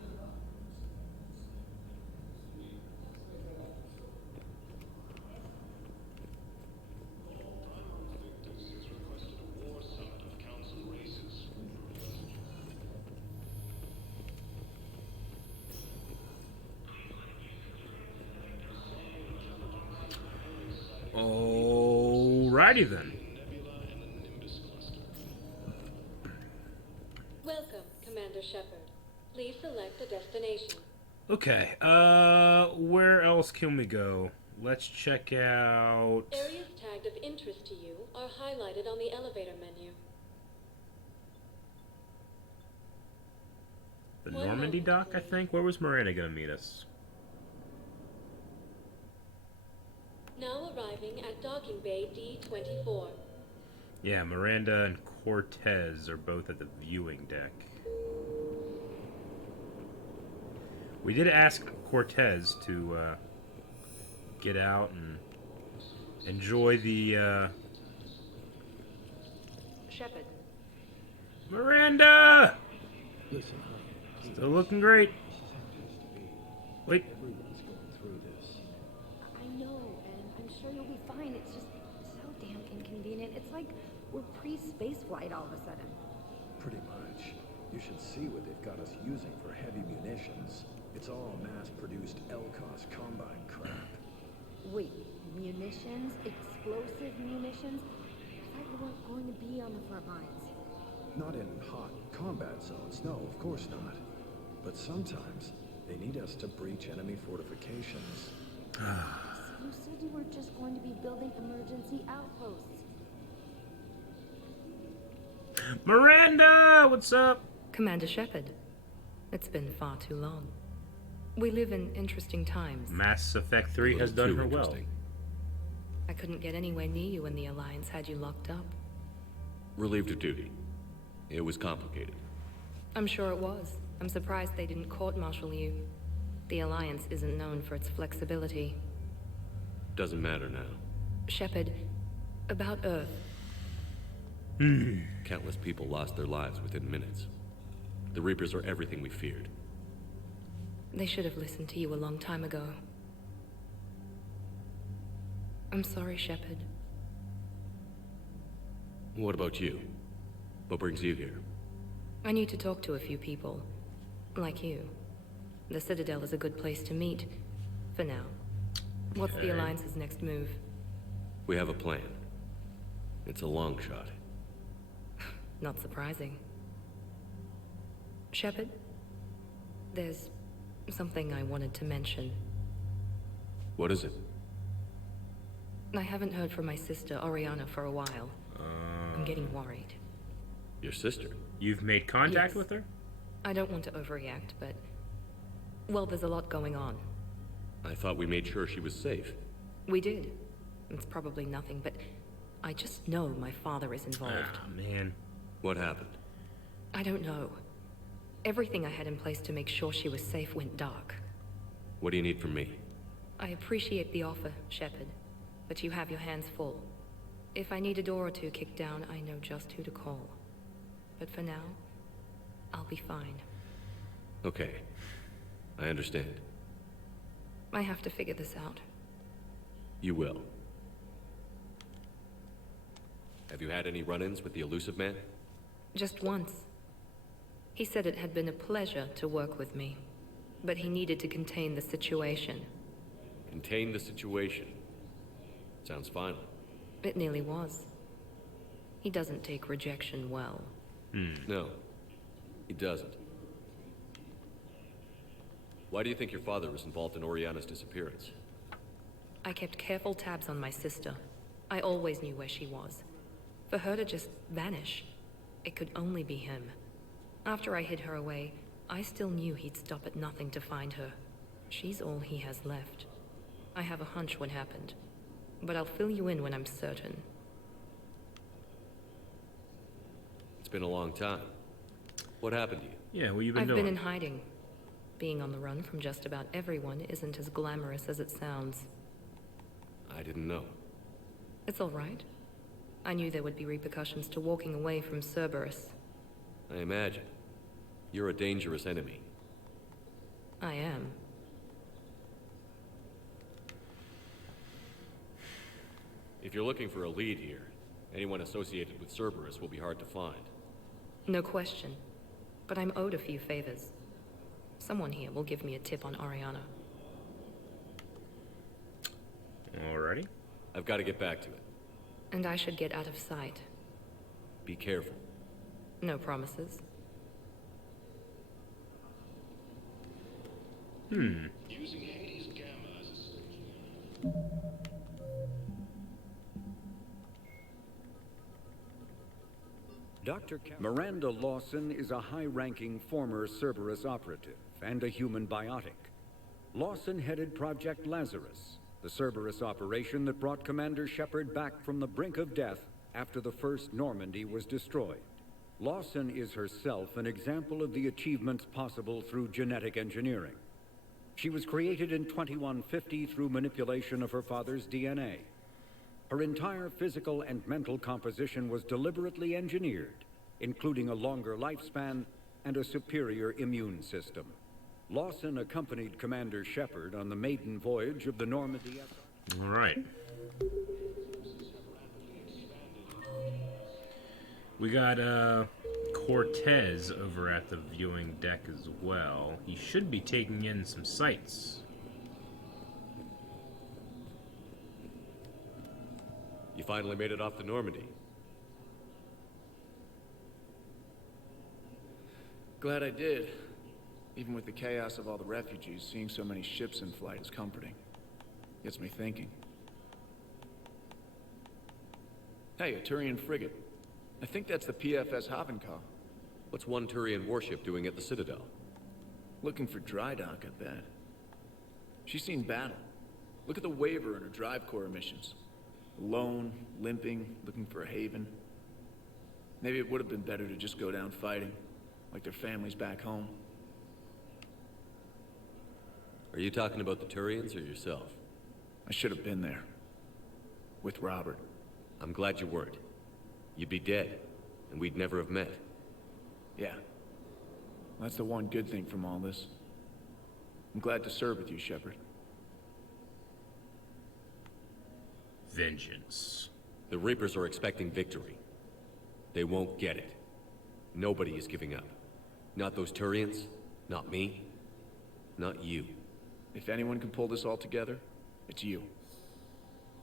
Alrighty then. Welcome, Commander Shepard. Please select a destination. Okay, where else can we go? Let's check out... Areas tagged of interest to you are highlighted on the elevator menu. The Normandy dock, I think? Where was Marietta gonna meet us? Now arriving at Docking Bay D-24. Yeah, Miranda and Cortez are both at the viewing deck. We did ask Cortez to get out and enjoy the Shepard. Miranda! Still looking great. Wait. I know, and I'm sure you'll be fine. It's just so damn inconvenient. It's like we're pre-space flight all of a sudden. Pretty much. You should see what they've got us using for heavy munitions. It's all mass-produced LCOS combine crap. Wait, munitions? Explosive munitions? I thought you weren't going to be on the front lines. Not in hot combat zones, no, of course not. But sometimes, they need us to breach enemy fortifications. You said you were just going to be building emergency outposts. Miranda, what's up? Commander Shepard. It's been far too long. We live in interesting times. Mass Effect 3 has done her well. I couldn't get anywhere near you when the Alliance had you locked up. Relieved of duty. It was complicated. I'm sure it was. I'm surprised they didn't court-martial you. The Alliance isn't known for its flexibility. Doesn't matter now. Shepard, about Earth. Countless people lost their lives within minutes. The Reapers are everything we feared. They should have listened to you a long time ago. I'm sorry, Shepard. What about you? What brings you here? I need to talk to a few people. Like you. The Citadel is a good place to meet. For now. What's the Alliance's next move? We have a plan. It's a long shot. Not surprising. Shepard, there's something I wanted to mention. What is it? I haven't heard from my sister, Oriana, for a while. I'm getting worried. Your sister? You've made contact with her? I don't want to overreact, but... well, there's a lot going on. I thought we made sure she was safe. We did. It's probably nothing, but... I just know my father is involved. Ah, man. What happened? I don't know. Everything I had in place to make sure she was safe went dark. What do you need from me? I appreciate the offer, Shepard, but you have your hands full. If I need a door or two kicked down, I know just who to call. But for now, I'll be fine. Okay. I understand. I have to figure this out. You will. Have you had any run-ins with the elusive man? Just once. He said it had been a pleasure to work with me, but he needed to contain the situation. Contain the situation. Sounds final. It nearly was. He doesn't take rejection well. No, he doesn't. Why do you think your father was involved in Oriana's disappearance? I kept careful tabs on my sister. I always knew where she was. For her to just vanish, it could only be him. After I hid her away, I still knew he'd stop at nothing to find her. She's all he has left. I have a hunch what happened, but I'll fill you in when I'm certain. It's been a long time. What happened to you? Yeah, what you been doing? I've been in hiding. Being on the run from just about everyone isn't as glamorous as it sounds. I didn't know. It's all right. I knew there would be repercussions to walking away from Cerberus. I imagine. You're a dangerous enemy. I am. If you're looking for a lead here, anyone associated with Cerberus will be hard to find. No question. But I'm owed a few favors. Someone here will give me a tip on Oriana. Alrighty. I've got to get back to it. And I should get out of sight. Be careful. No promises. Using Hades Gamma as a search. Miranda Lawson is a high-ranking former Cerberus operative and a human biotic. Lawson headed Project Lazarus, the Cerberus operation that brought Commander Shepard back from the brink of death after the first Normandy was destroyed. Lawson is herself an example of the achievements possible through genetic engineering. She was created in 2150 through manipulation of her father's DNA. Her entire physical and mental composition was deliberately engineered, including a longer lifespan and a superior immune system. Lawson accompanied Commander Shepard on the maiden voyage of the Normandy. All right. We got Cortez over at the viewing deck as well. He should be taking in some sights. You finally made it off the Normandy. Glad I did. Even with the chaos of all the refugees, seeing so many ships in flight is comforting. Gets me thinking. Hey, a Turian frigate. I think that's the PFS Havenkaw. What's one Turian warship doing at the Citadel? Looking for dry dock, I bet. She's seen battle. Look at the waiver in her drive core emissions. Alone, limping, looking for a haven. Maybe it would have been better to just go down fighting, like their families back home. Are you talking about the Turians or yourself? I should have been there. With Robert. I'm glad you weren't. You'd be dead, and we'd never have met. Yeah. That's the one good thing from all this. I'm glad to serve with you, Shepard. Vengeance. The Reapers are expecting victory. They won't get it. Nobody is giving up. Not those Turians, not me, not you. If anyone can pull this all together, it's you.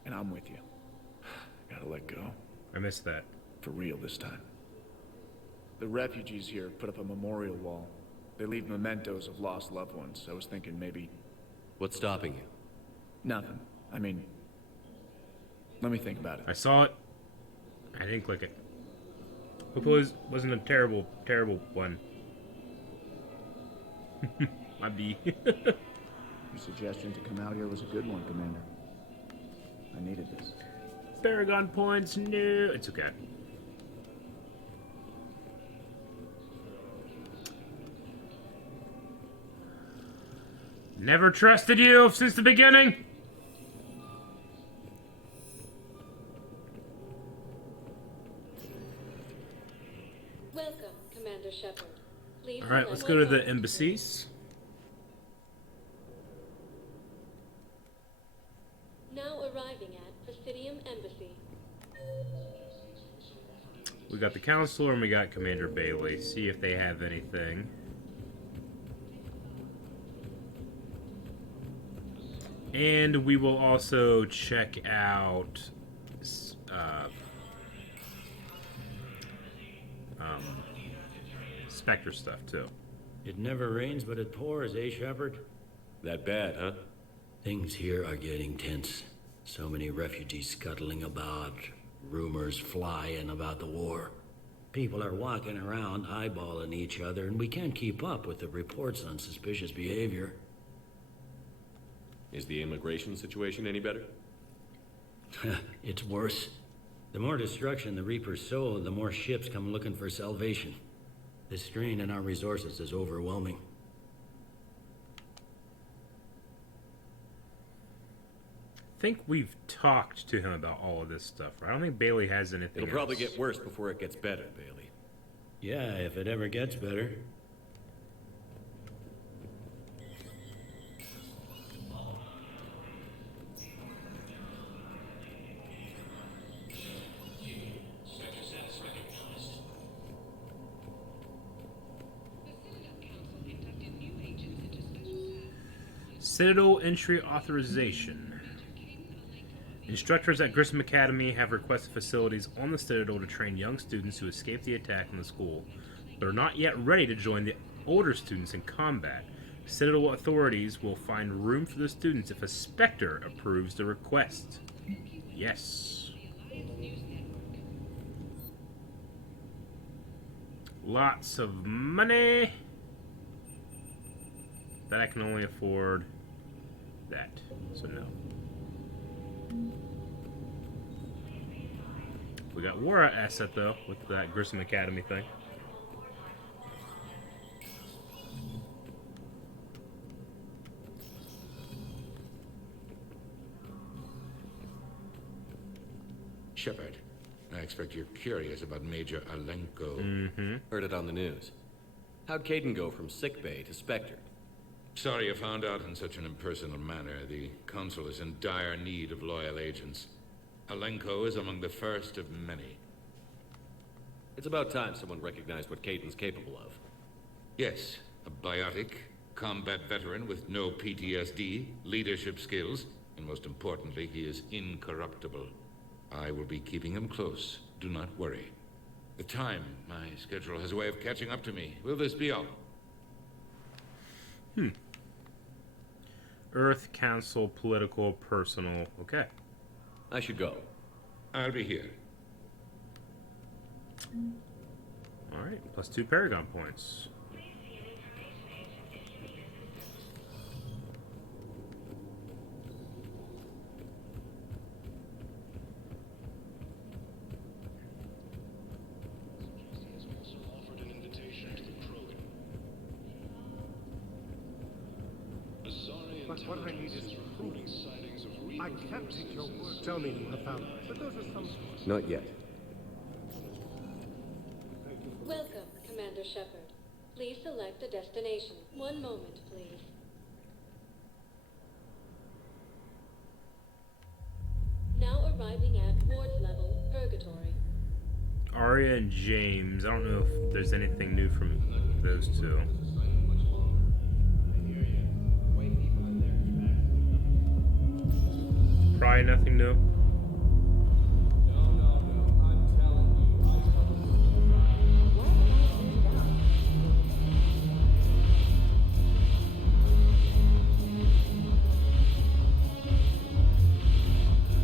And I'm with you. Gotta let go. I missed that. For real this time. The refugees here put up a memorial wall. They leave mementos of lost loved ones. I was thinking maybe... What's stopping you? Nothing. I mean... Let me think about it. I saw it. I didn't click it. Hope it wasn't a terrible, terrible one. Might be. Your suggestion to come out here was a good one, Commander. I needed this. Paragon points, no. It's okay. Never trusted you since the beginning. Welcome, Commander Shepard. Please. All right, let's go to the embassies. Now arriving at Presidium Embassy. We got the Counselor and we got Commander Bailey. See if they have anything. And we will also check out Spectre stuff too. It never rains, but it pours, eh, Shepard? That bad, huh? Things here are getting tense. So many refugees scuttling about, rumors flying about the war. People are walking around eyeballing each other, and we can't keep up with the reports on suspicious behavior. Is the immigration situation any better? It's worse. The more destruction the Reapers sow, the more ships come looking for salvation. The strain on our resources is overwhelming. I think we've talked to him about all of this stuff, right? I don't think Bailey has anything It'll probably else. get worse before it gets better, Bailey. Yeah, if it ever gets better. Citadel entry authorization. Instructors at Grissom Academy have requested facilities on the Citadel to train young students who escaped the attack in the school, but are not yet ready to join the older students in combat. Citadel authorities will find room for the students if a Spectre approves the request. Yes. Lots of money that I can only afford that, so no. We got War asset though with that Grissom Academy thing. Shepard, I expect you're curious about Major Alenko. Mm-hmm. Heard it on the news. How'd Caden go from sickbay to Spectre? Sorry you found out in such an impersonal manner. The Council is in dire need of loyal agents. Alenko is among the first of many. It's about time someone recognized what Caden's capable of. Yes, a biotic, combat veteran with no PTSD, leadership skills, and most importantly, he is incorruptible. I will be keeping him close. Do not worry. The time, my schedule has a way of catching up to me. Will this be all? Earth Council, political, personal. Okay. I should go. I'll be here. All right, +2 Paragon points. What I need is recruiting. I can't take your word. Tell me you have found, but those are some. Not yet. Welcome, Commander Shepard. Please select a destination. One moment, please. Now arriving at Ward's level, Purgatory. Arya and James. I don't know if there's anything new from those two. Probably nothing new.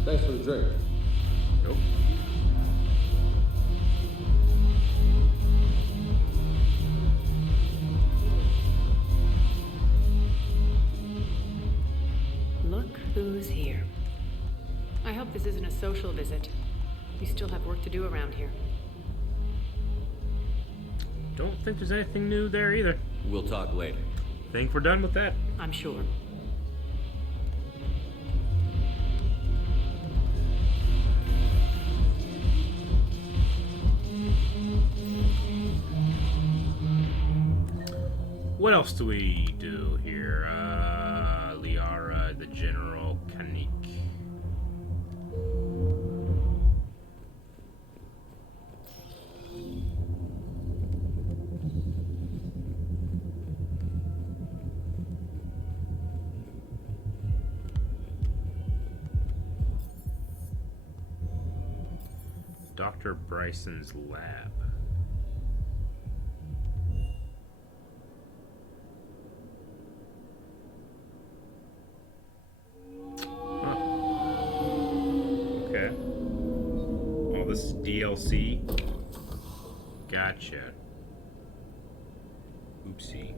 Thanks for the drink. Nope. Look who's here. I hope this isn't a social visit. We still have work to do around here. Don't think there's anything new there either. We'll talk later. Think we're done with that. I'm sure. What else do we do here? Liara, the General, Kanik. Dr. Bryson's lab. Okay. All this is DLC. Gotcha. Oopsie.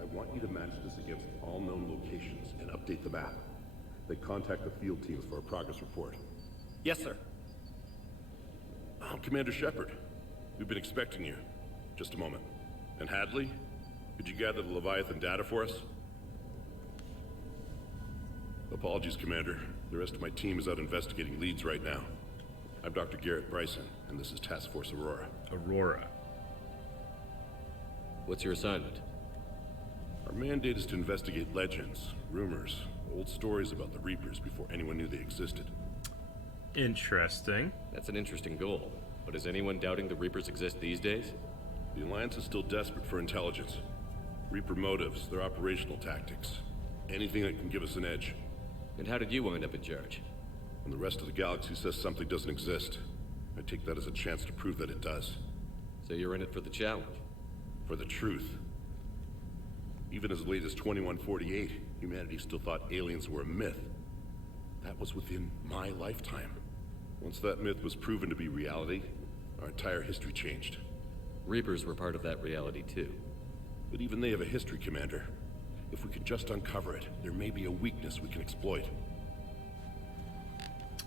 I want you to match this against all known locations and update the map. Then contact the field teams for a progress report. Yes, sir. I'm Commander Shepard. We've been expecting you. Just a moment. And Hadley, could you gather the Leviathan data for us? Apologies, Commander. The rest of my team is out investigating leads right now. I'm Dr. Garrett Bryson, and this is Task Force Aurora. Aurora. What's your assignment? Our mandate is to investigate legends, rumors, old stories about the Reapers before anyone knew they existed. Interesting. That's an interesting goal. But is anyone doubting the Reapers exist these days? The Alliance is still desperate for intelligence. Reaper motives, their operational tactics. Anything that can give us an edge. And how did you wind up in charge? When the rest of the galaxy says something doesn't exist, I take that as a chance to prove that it does. So you're in it for the challenge? For the truth. Even as late as 2148, humanity still thought aliens were a myth. That was within my lifetime. Once that myth was proven to be reality, our entire history changed. Reapers were part of that reality too. But even they have a history, Commander. If we can just uncover it, there may be a weakness we can exploit.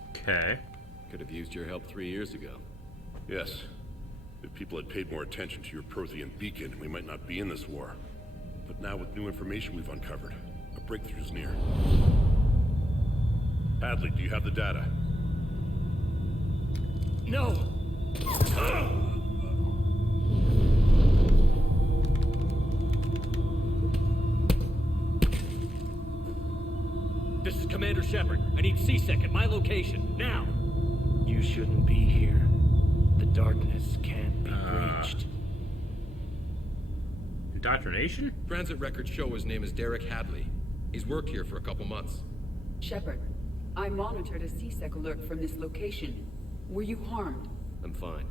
Okay. Could have used your help 3 years ago. Yes. If people had paid more attention to your Prothean beacon, we might not be in this war. But now with new information we've uncovered, a breakthrough's near. Hadley, do you have the data? No! This is Commander Shepard. I need C-Sec at my location, now! You shouldn't be here. The darkness can't be breached. Indoctrination? Transit records show his name is Derek Hadley. He's worked here for a couple months. Shepard, I monitored a C-Sec alert from this location. Were you harmed? I'm fine.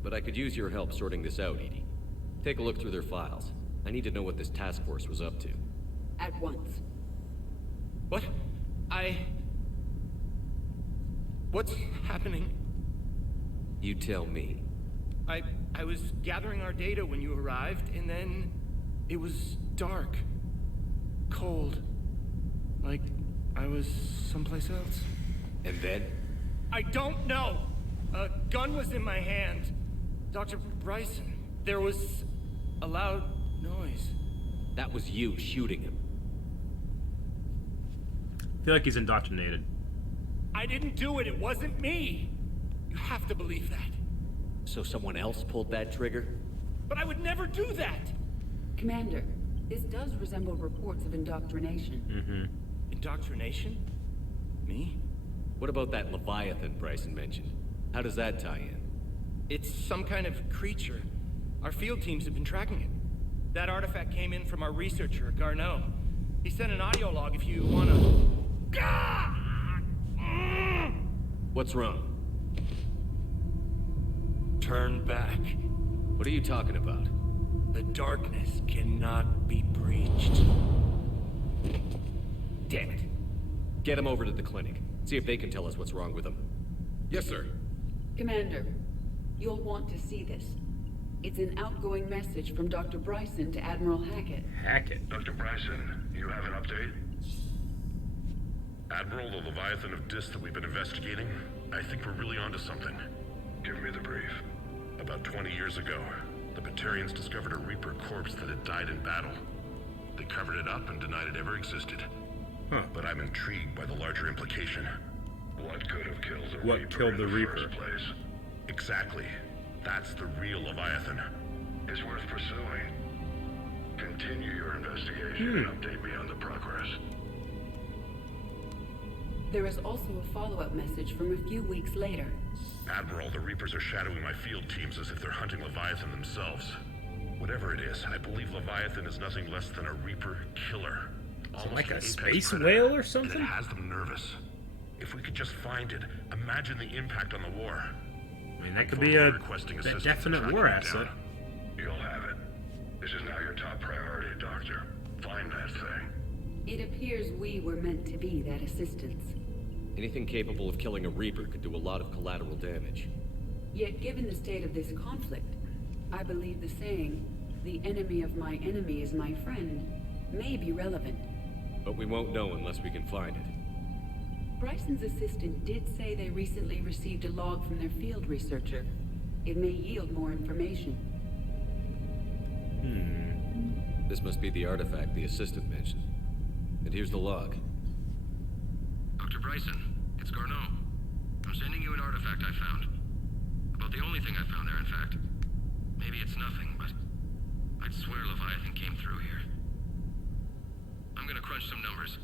But I could use your help sorting this out, Edie. Take a look through their files. I need to know what this task force was up to. At once. What? What's happening? You tell me. I was gathering our data when you arrived, and then it was dark. Cold. Like I was someplace else. And then? I don't know! A gun was in my hand. Dr. Bryson, there was a loud noise. That was you shooting him. I feel like he's indoctrinated. I didn't do it. It wasn't me. You have to believe that. So someone else pulled that trigger? But I would never do that. Commander, this does resemble reports of indoctrination. Indoctrination? Me? What about that Leviathan Bryson mentioned? How does that tie in? It's some kind of creature. Our field teams have been tracking it. That artifact came in from our researcher, Garneau. He sent an audio log if you wanna... What's wrong? Turn back. What are you talking about? The darkness cannot be breached. Damn it. Get him over to the clinic. See if they can tell us what's wrong with him. Yes, sir. Commander, you'll want to see this. It's an outgoing message from Dr. Bryson to Admiral Hackett. Hackett? Dr. Bryson, you have an update? Admiral, the Leviathan of Dis that we've been investigating, I think we're really onto something. Give me the brief. About 20 years ago, the Batarians discovered a Reaper corpse that had died in battle. They covered it up and denied it ever existed. But I'm intrigued by the larger implication. What could have killed the Reaper? What killed the Reaper? First place? Exactly. That's the real Leviathan. It's worth pursuing. Continue your investigation and update me on the progress. There is also a follow-up message from a few weeks later. Admiral, the Reapers are shadowing my field teams as if they're hunting Leviathan themselves. Whatever it is, I believe Leviathan is nothing less than a Reaper killer. Almost like a an apex space predator, whale or something? And it has them nervous. If we could just find it, imagine the impact on the war. I mean, that could be a assistance definite to war track it asset. down. You'll have it. This is now your top priority, Doctor. Find that thing. It appears we were meant to be that assistance. Anything capable of killing a Reaper could do a lot of collateral damage. Yet given the state of this conflict, I believe the saying, "The enemy of my enemy is my friend," may be relevant. But we won't know unless we can find it. Bryson's assistant did say they recently received a log from their field researcher. It may yield more information. This must be the artifact the assistant mentioned. And here's the log. Dr. Bryson, it's Garneau. I'm sending you an artifact I found. About the only thing I found there, in fact. Maybe it's nothing, but I'd swear Leviathan came through here. I'm gonna crunch some numbers.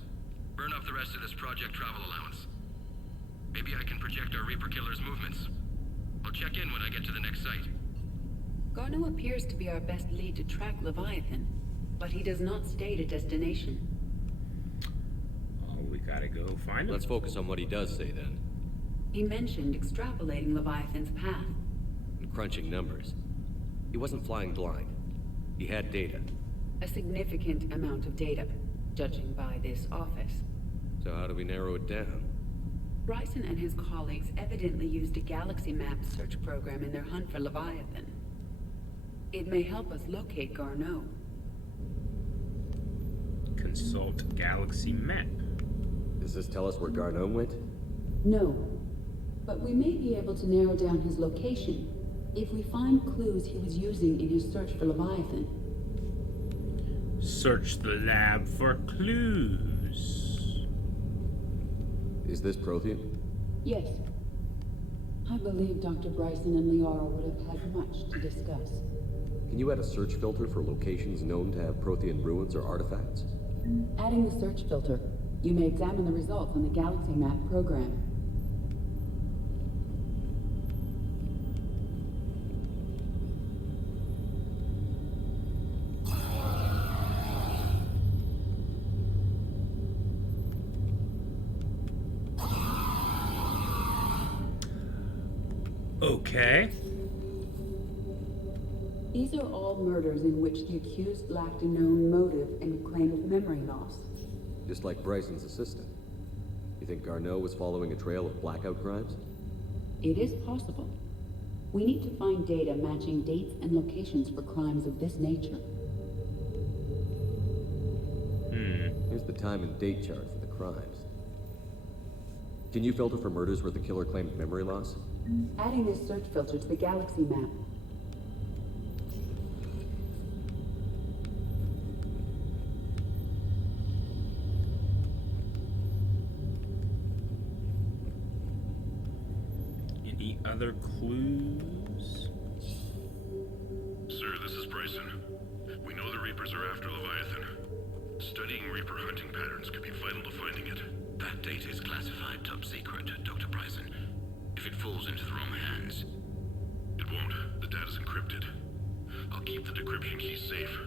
Burn up the rest of this project travel allowance. Maybe I can project our Reaper killer's movements. I'll check in when I get to the next site. Garneau appears to be our best lead to track Leviathan, but he does not state a destination. Oh, we gotta go find him. Let's focus on what he does say then. He mentioned extrapolating Leviathan's path. And crunching numbers. He wasn't flying blind. He had data. A significant amount of data, judging by this office. So how do we narrow it down? Bryson and his colleagues evidently used a galaxy map search program in their hunt for Leviathan. It may help us locate Garneau. Consult galaxy map. Does this tell us where Garneau went? No, but we may be able to narrow down his location if we find clues he was using in his search for Leviathan. Search the lab for clues. Is this Prothean? Yes. I believe Dr. Bryson and Liara would have had much to discuss. Can you add a search filter for locations known to have Prothean ruins or artifacts? Adding the search filter, you may examine the results on the galaxy map program. Okay. These are all murders in which the accused lacked a known motive and claimed memory loss. Just like Bryson's assistant. You think Garneau was following a trail of blackout crimes? It is possible. We need to find data matching dates and locations for crimes of this nature. Here's the time and date chart for the crimes. Can you filter for murders where the killer claimed memory loss? Adding this search filter to the galaxy map. Any other clues? Sir, this is Bryson. We know the Reapers are after Leviathan. Studying Reaper hunting patterns could be vital to finding it. That data is classified top secret, Dr. Bryson. If it falls into the wrong hands... It won't. The data's encrypted. I'll keep the decryption key safe.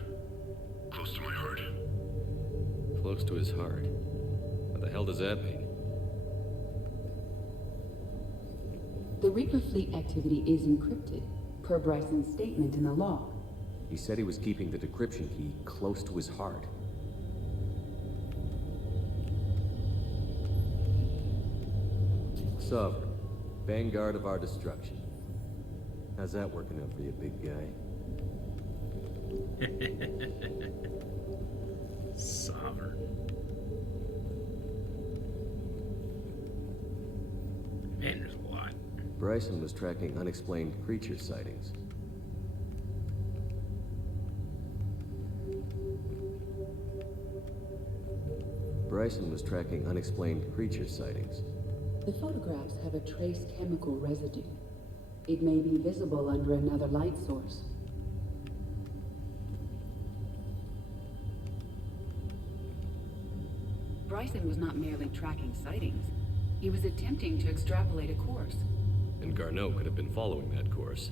Close to my heart. Close to his heart. What the hell does that mean? The Reaper fleet activity is encrypted, per Bryson's statement in the log. He said he was keeping the decryption key close to his heart. Sovereign, vanguard of our destruction. How's that working out for you, big guy? Sovereign. Man, there's a lot. Bryson was tracking unexplained creature sightings. Bryson was tracking unexplained creature sightings. The photographs have a trace chemical residue. It may be visible under another light source. Bryson was not merely tracking sightings. He was attempting to extrapolate a course. And Garneau could have been following that course.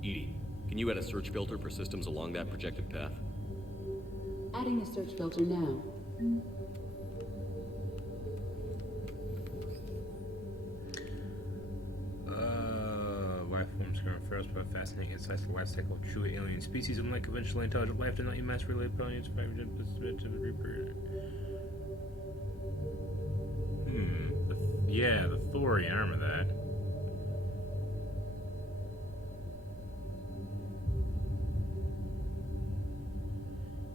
Edie, can you add a search filter for systems along that projected path? Adding the search filter now. Life forms current first by fascinating insights to the life cycle of true alien species. Unlike conventional intelligent life, do not mass related billions of to the Reaper. Yeah, the Thorian, I remember that.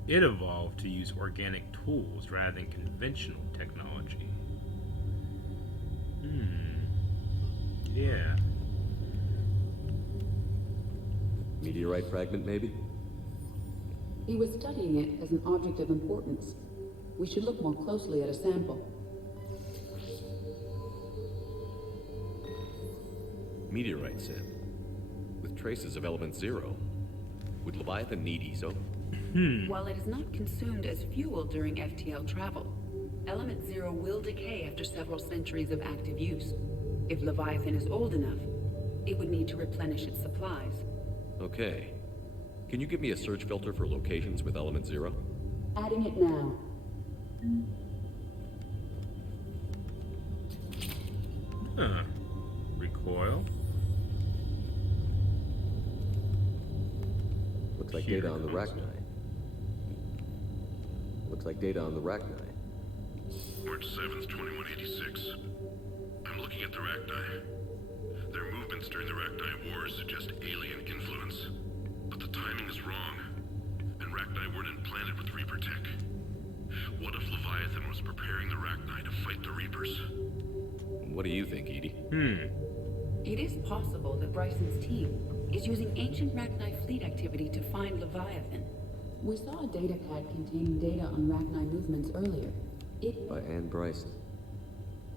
It evolved to use organic tools rather than conventional technology. Yeah. Meteorite fragment, maybe? He was studying it as an object of importance. We should look more closely at a sample. Meteorite sample. With traces of element 0. Would Leviathan need ESO? While it is not consumed as fuel during FTL travel, element 0 will decay after several centuries of active use. If Leviathan is old enough, it would need to replenish its supplies. Okay. Can you give me a search filter for locations with element 0? Adding it now. Recoil. Looks like data on the Rachni. Looks like data on the Rachni. March 7th, 2186. I'm looking at the Rachni. Their movements during the Rachni Wars suggest alien influence. But the timing is wrong. And Rachni weren't implanted with Reaper tech. What if Leviathan was preparing the Rachni to fight the Reapers? What do you think, Edie? It is possible that Bryson's team is using ancient Rachni fleet activity to find Leviathan. We saw a data pad containing data on Rachni movements earlier. By Anne Bryson.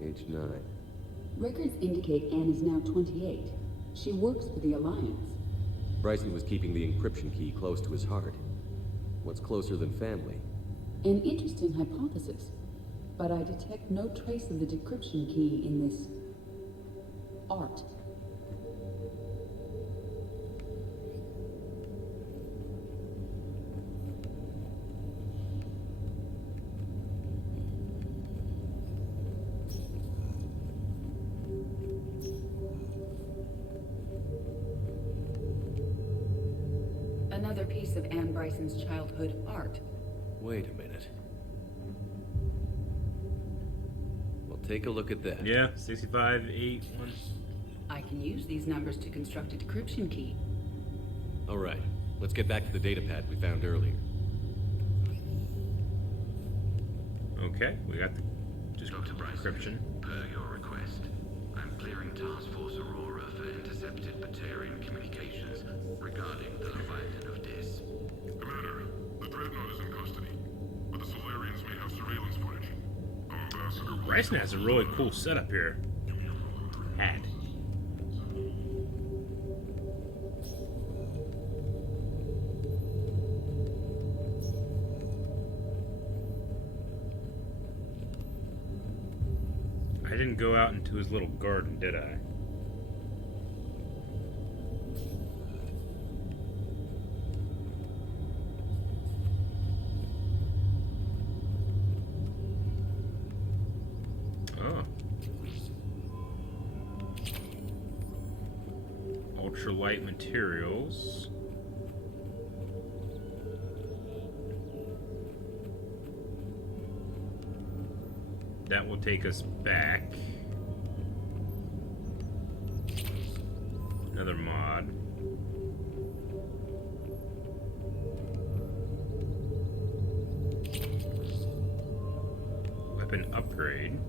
Age 9. Records indicate Anne is now 28. She works for the Alliance. Bryson was keeping the encryption key close to his heart. What's closer than family? An interesting hypothesis. But I detect no trace of the decryption key in this... art. Bryson's childhood art. Wait a minute. Well, take a look at that. Yeah, 6581. I can use these numbers to construct a decryption key. All right, let's get back to the data pad we found earlier. Okay, we got the description. Per your request, I'm clearing Task Force Aurora for intercepted Batarian communications regarding the Leviathan of Dis. Commander, the Dreadnought is in custody, but the Solarians may have surveillance footage. Our ambassador will... Bryson has a really cool setup here. Had. I didn't go out into his little garden, did I? Oh. Ultralight materials. That will take us back. Another mod. Weapon upgrade.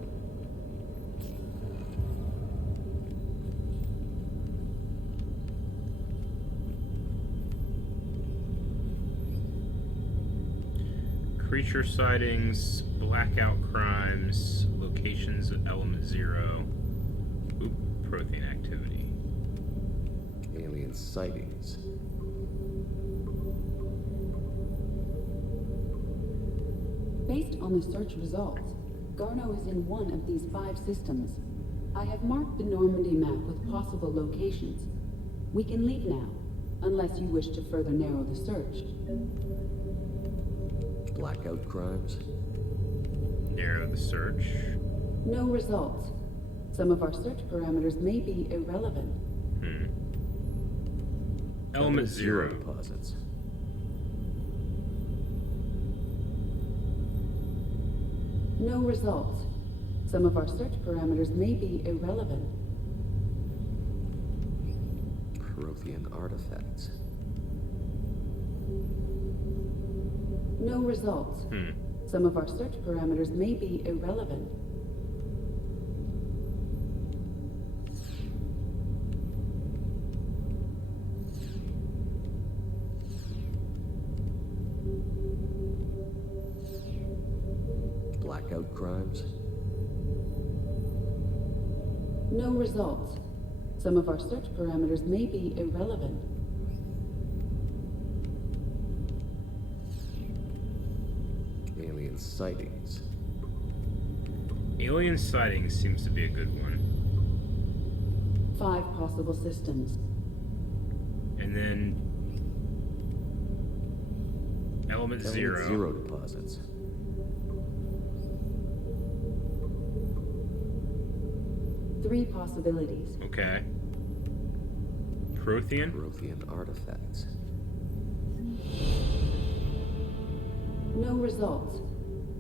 Creature sightings, blackout crimes, locations at element 0. Oop, protein activity. Alien sightings. Based on the search results, Garneau is in one of these 5 systems. I have marked the Normandy map with possible locations. We can leave now, unless you wish to further narrow the search. Blackout crimes. Narrow the search. No results. Some of our search parameters may be irrelevant. Element 0. Deposits. No results. Some of our search parameters may be irrelevant. Prothean artifacts. No results. Some of our search parameters may be irrelevant. Blackout crimes. No results. Some of our search parameters may be irrelevant. Alien sightings. Alien sightings seems to be a good one. 5 possible systems. And then element 0. 0 deposits. Three possibilities. Okay. Prothean? Prothean artifacts. No results.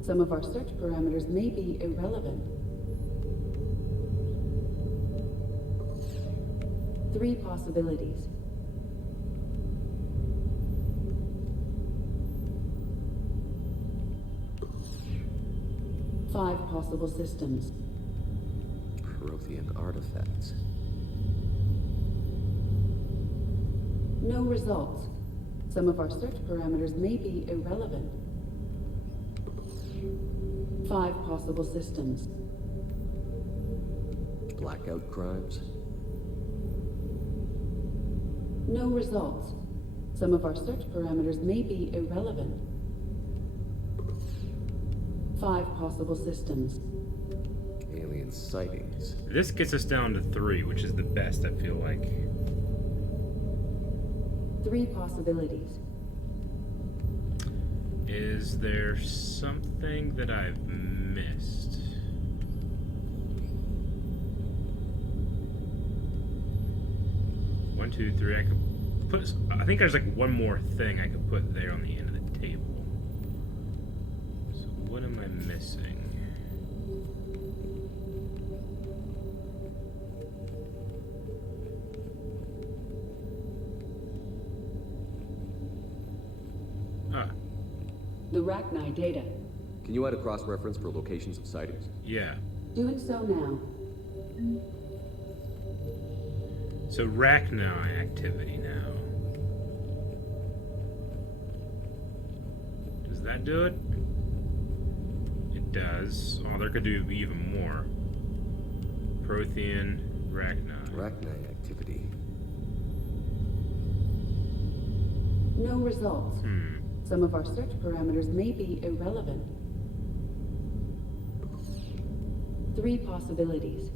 Some of our search parameters may be irrelevant. 3 possibilities. Five possible systems. Prothean artifacts. No results. Some of our search parameters may be irrelevant. 5 possible systems. Blackout crimes. No results. Some of our search parameters may be irrelevant. 5 possible systems. Alien sightings. This gets us down to 3, which is the best, I feel like. 3 possibilities. Is there something that I've missed? One, two, three. I could put. I think there's like one more thing I could put there on the end of the table. So what am I missing? Ah. The Rachni data. Can you add a cross-reference for locations of sightings? Yeah. Doing so now. So Rachni activity now. Does that do it? It does. Oh, there could do even more. Prothean, Rachni. Rachni activity. No results. Some of our search parameters may be irrelevant. 3 possibilities.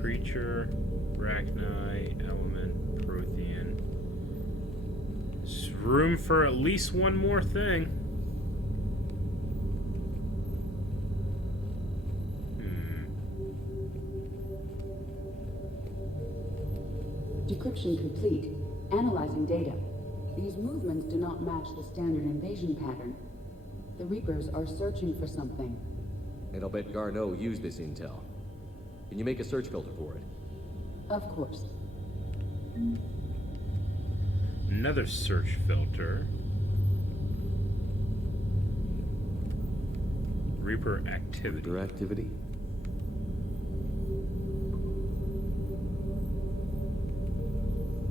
Creature, Rachni, element, Prothean. There's room for at least one more thing. Decryption complete. Analyzing data. These movements do not match the standard invasion pattern. The Reapers are searching for something. And I'll bet Garneau used this intel. Can you make a search filter for it? Of course. Another search filter. Reaper activity. Reaper activity?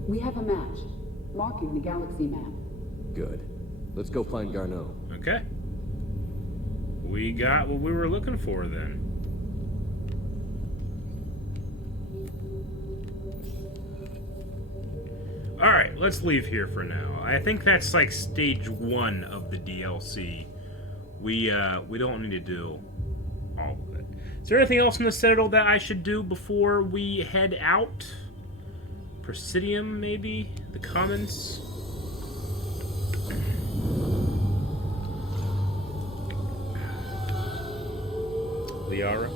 We have a match, marking the galaxy map. Good. Let's go find Garneau. Okay. We got what we were looking for then. Alright, let's leave here for now. I think that's like stage 1 of the DLC. We don't need to do all of it. Is there anything else in the Citadel that I should do before we head out? Presidium, maybe? The Commons? Liara?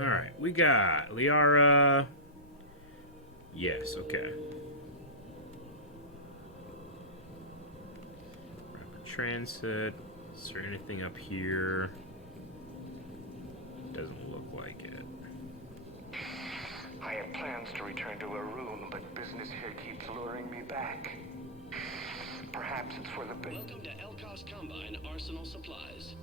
Alright, we got Liara. Yes, okay. Rapid transit. Is there anything up here? Doesn't look like it. I have plans to return to Arun, but business here keeps luring me back. Perhaps it's for the best. Welcome to Elkos Combine Arsenal Supplies.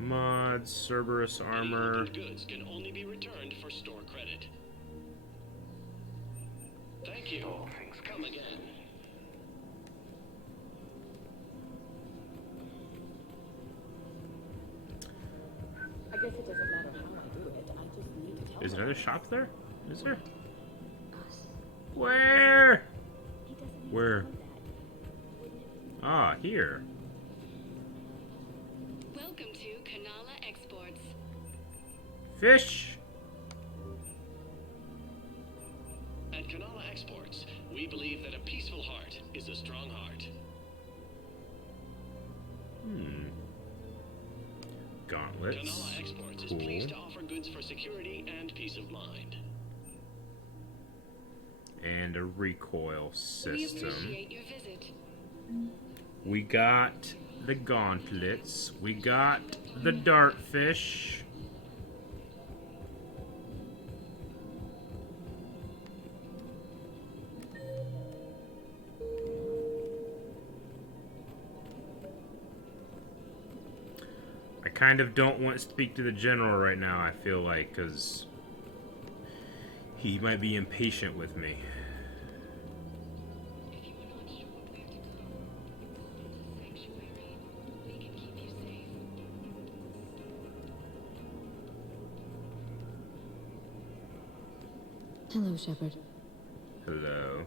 Mods, Cerberus armor. Goods can only be returned for store credit. Thank you. Come again. I guess it doesn't matter how I do it. I just need to tell Is her. another shop there? Is there? Where? Where? Ah, here. Welcome to Kanala Exports. Fish. At Kanala Exports, we believe that a peaceful heart is a strong heart. Gauntlets. Kanala Exports is pleased to offer goods for security and peace of mind. And a recoil system. We appreciate your visit. We got the gauntlets. We got the dartfish. I kind of don't want to speak to the general right now, I feel like, because he might be impatient with me. Hello, Shepard. Hello.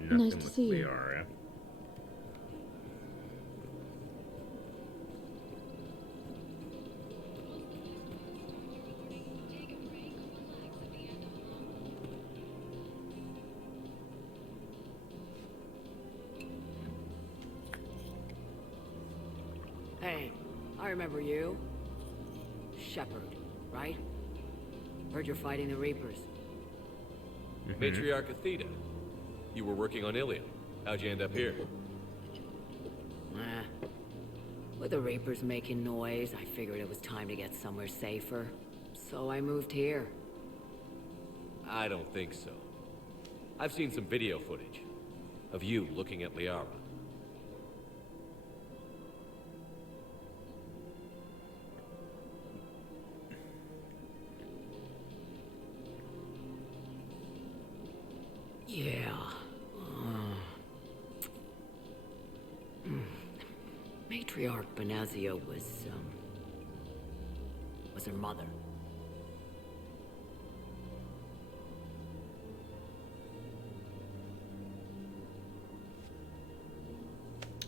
Nothing Nice to with see you. Liara. Hey, I remember you. Shepard, right? Heard you're fighting the Reapers. Matriarch Athena. You were working on Ilium. How'd you end up here? With the Reapers making noise, I figured it was time to get somewhere safer. So I moved here. I don't think so. I've seen some video footage of you looking at Liara. Yeah. Matriarch Benazia was her mother.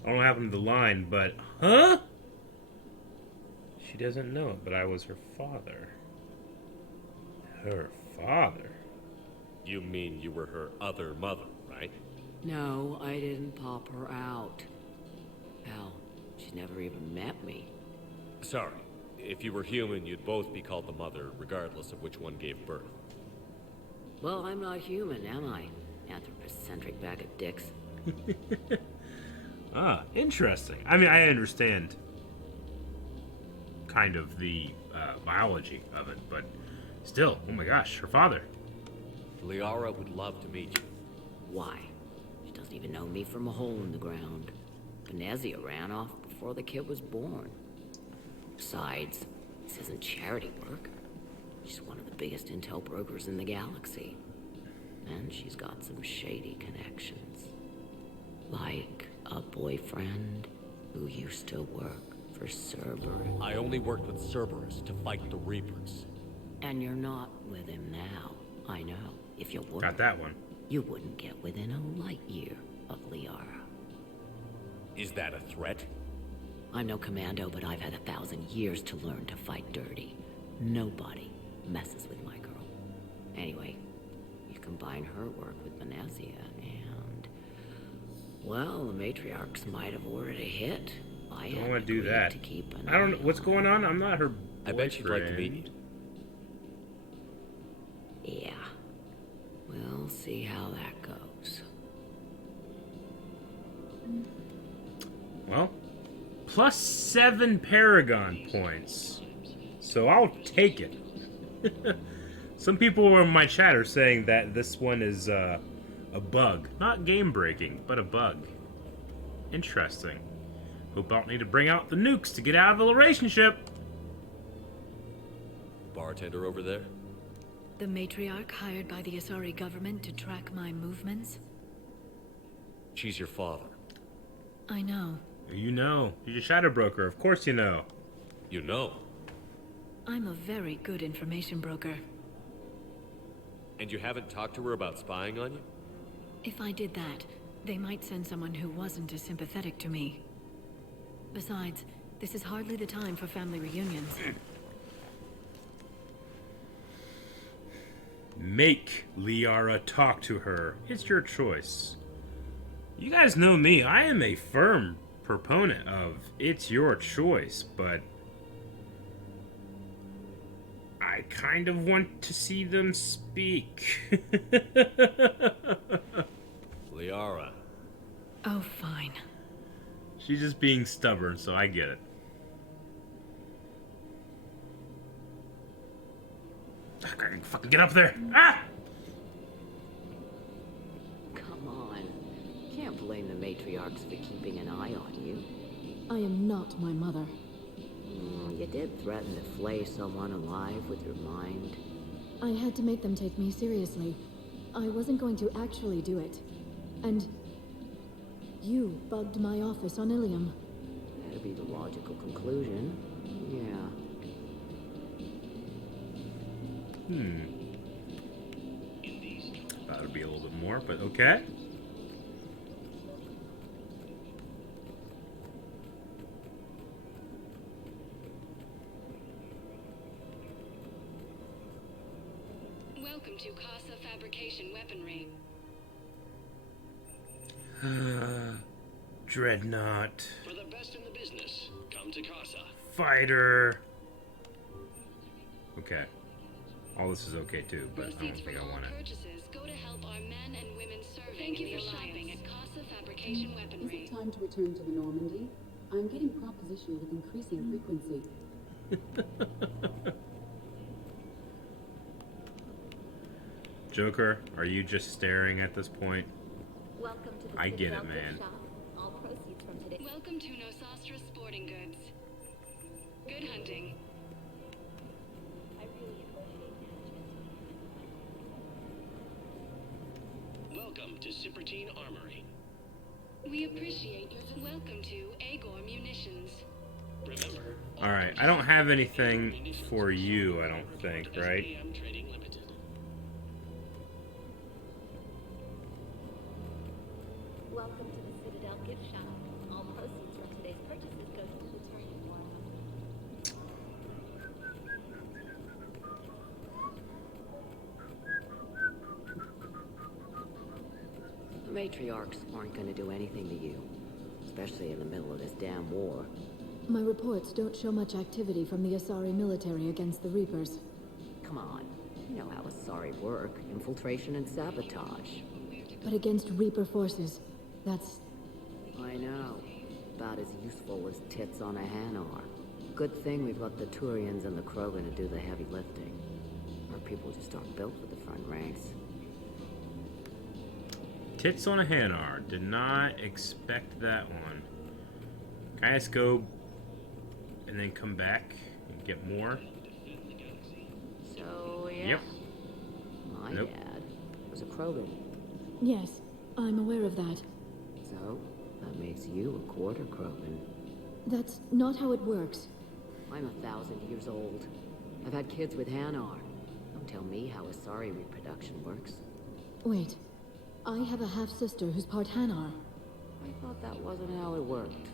I don't have the line, but huh? She doesn't know it, but I was her father. Her father? You mean you were her other mother, right? No, I didn't pop her out. Hell, she never even met me. Sorry. If you were human, you'd both be called the mother, regardless of which one gave birth. Well, I'm not human, am I? Anthropocentric bag of dicks. Ah, interesting. I mean, I understand kind of the biology of it, but still, oh my gosh, her father. Liara would love to meet you. Why? She doesn't even know me from a hole in the ground. Benazia ran off before the kid was born. Besides, this isn't charity work. She's one of the biggest intel brokers in the galaxy. And she's got some shady connections. Like a boyfriend who used to work for Cerberus. I only worked with Cerberus to fight the Reapers. And you're not with him now. I know. If you were, got that one. You wouldn't get within a light year of Liara. Is that a threat? I'm no commando, but I've had 1,000 years to learn to fight dirty. Nobody messes with my girl. Anyway, you combine her work with Benazia and... well, the matriarchs might have ordered a hit. I don't want to do that. To keep an I don't know what's going on. I'm not her boyfriend. I bet she'd like to meet you. Yeah. We'll see how that goes. Well, +7 Paragon points. So I'll take it. Some people in my chat are saying that this one is a bug. Not game-breaking, but a bug. Interesting. Hope I don't need to bring out the nukes to get out of the relationship. Bartender over there? The matriarch hired by the Asari government to track my movements? She's your father. I know. You know. You're a shadow broker. Of course you know. You know? I'm a very good information broker. And you haven't talked to her about spying on you? If I did that, they might send someone who wasn't as sympathetic to me. Besides, this is hardly the time for family reunions. Make Liara talk to her. It's your choice. You guys know me. I am a firm proponent of it's your choice, but I kind of want to see them speak. Liara. Oh, fine. She's just being stubborn, so I get it. I can fucking get up there. Ah! Come on. Can't blame the matriarchs for keeping an eye on you. I am not my mother. You did threaten to flay someone alive with your mind. I had to make them take me seriously. I wasn't going to actually do it. And you bugged my office on Ilium. That'd be the logical conclusion. Yeah. Thought it'd be a little bit more, but okay. Welcome to Casa Fabrication Weaponry. Dreadnought. For the best in the business, come to Casa. Fighter. Okay. All this is okay too, but I don't think I want it. Purchases go to help our men and women serving Thank you in the for Alliance. shopping at Casa Fabrication Weaponry. Is it time to return to the Normandy? I'm getting propositioned with increasing frequency. Joker, are you just staring at this point? Welcome to the I get Citadel it, man. gift shop. All proceeds from today. Welcome to Nosastra Sporting Goods. Good hunting. I really appreciate management. Welcome to Cypertine Armory. We appreciate your welcome to Agor Munitions. Remember, Alright, I don't have anything for you, I don't think, right? AM Trading Limited. Welcome to the Citadel gift shop. All proceeds from today's purchases go to the Turian War. The matriarchs aren't going to do anything to you, especially in the middle of this damn war. My reports don't show much activity from the Asari military against the Reapers. Come on, you know how Asari work. Infiltration and sabotage. But against Reaper forces, that's... I know. About as useful as tits on a Hanar. Good thing we've got the Turians and the Krogan to do the heavy lifting. Our people just aren't built for the front ranks. Tits on a Hanar. Did not expect that one. Can I just go and then come back and get more? So, yeah. Yep. My Nope. dad was a Krogan. Yes, I'm aware of that. So, that makes you a quarter Krogan. That's not how it works. I'm 1,000 years old. I've had kids with Hanar. Don't tell me how Asari reproduction works. Wait, I have a half-sister who's part Hanar. I thought that wasn't how it worked.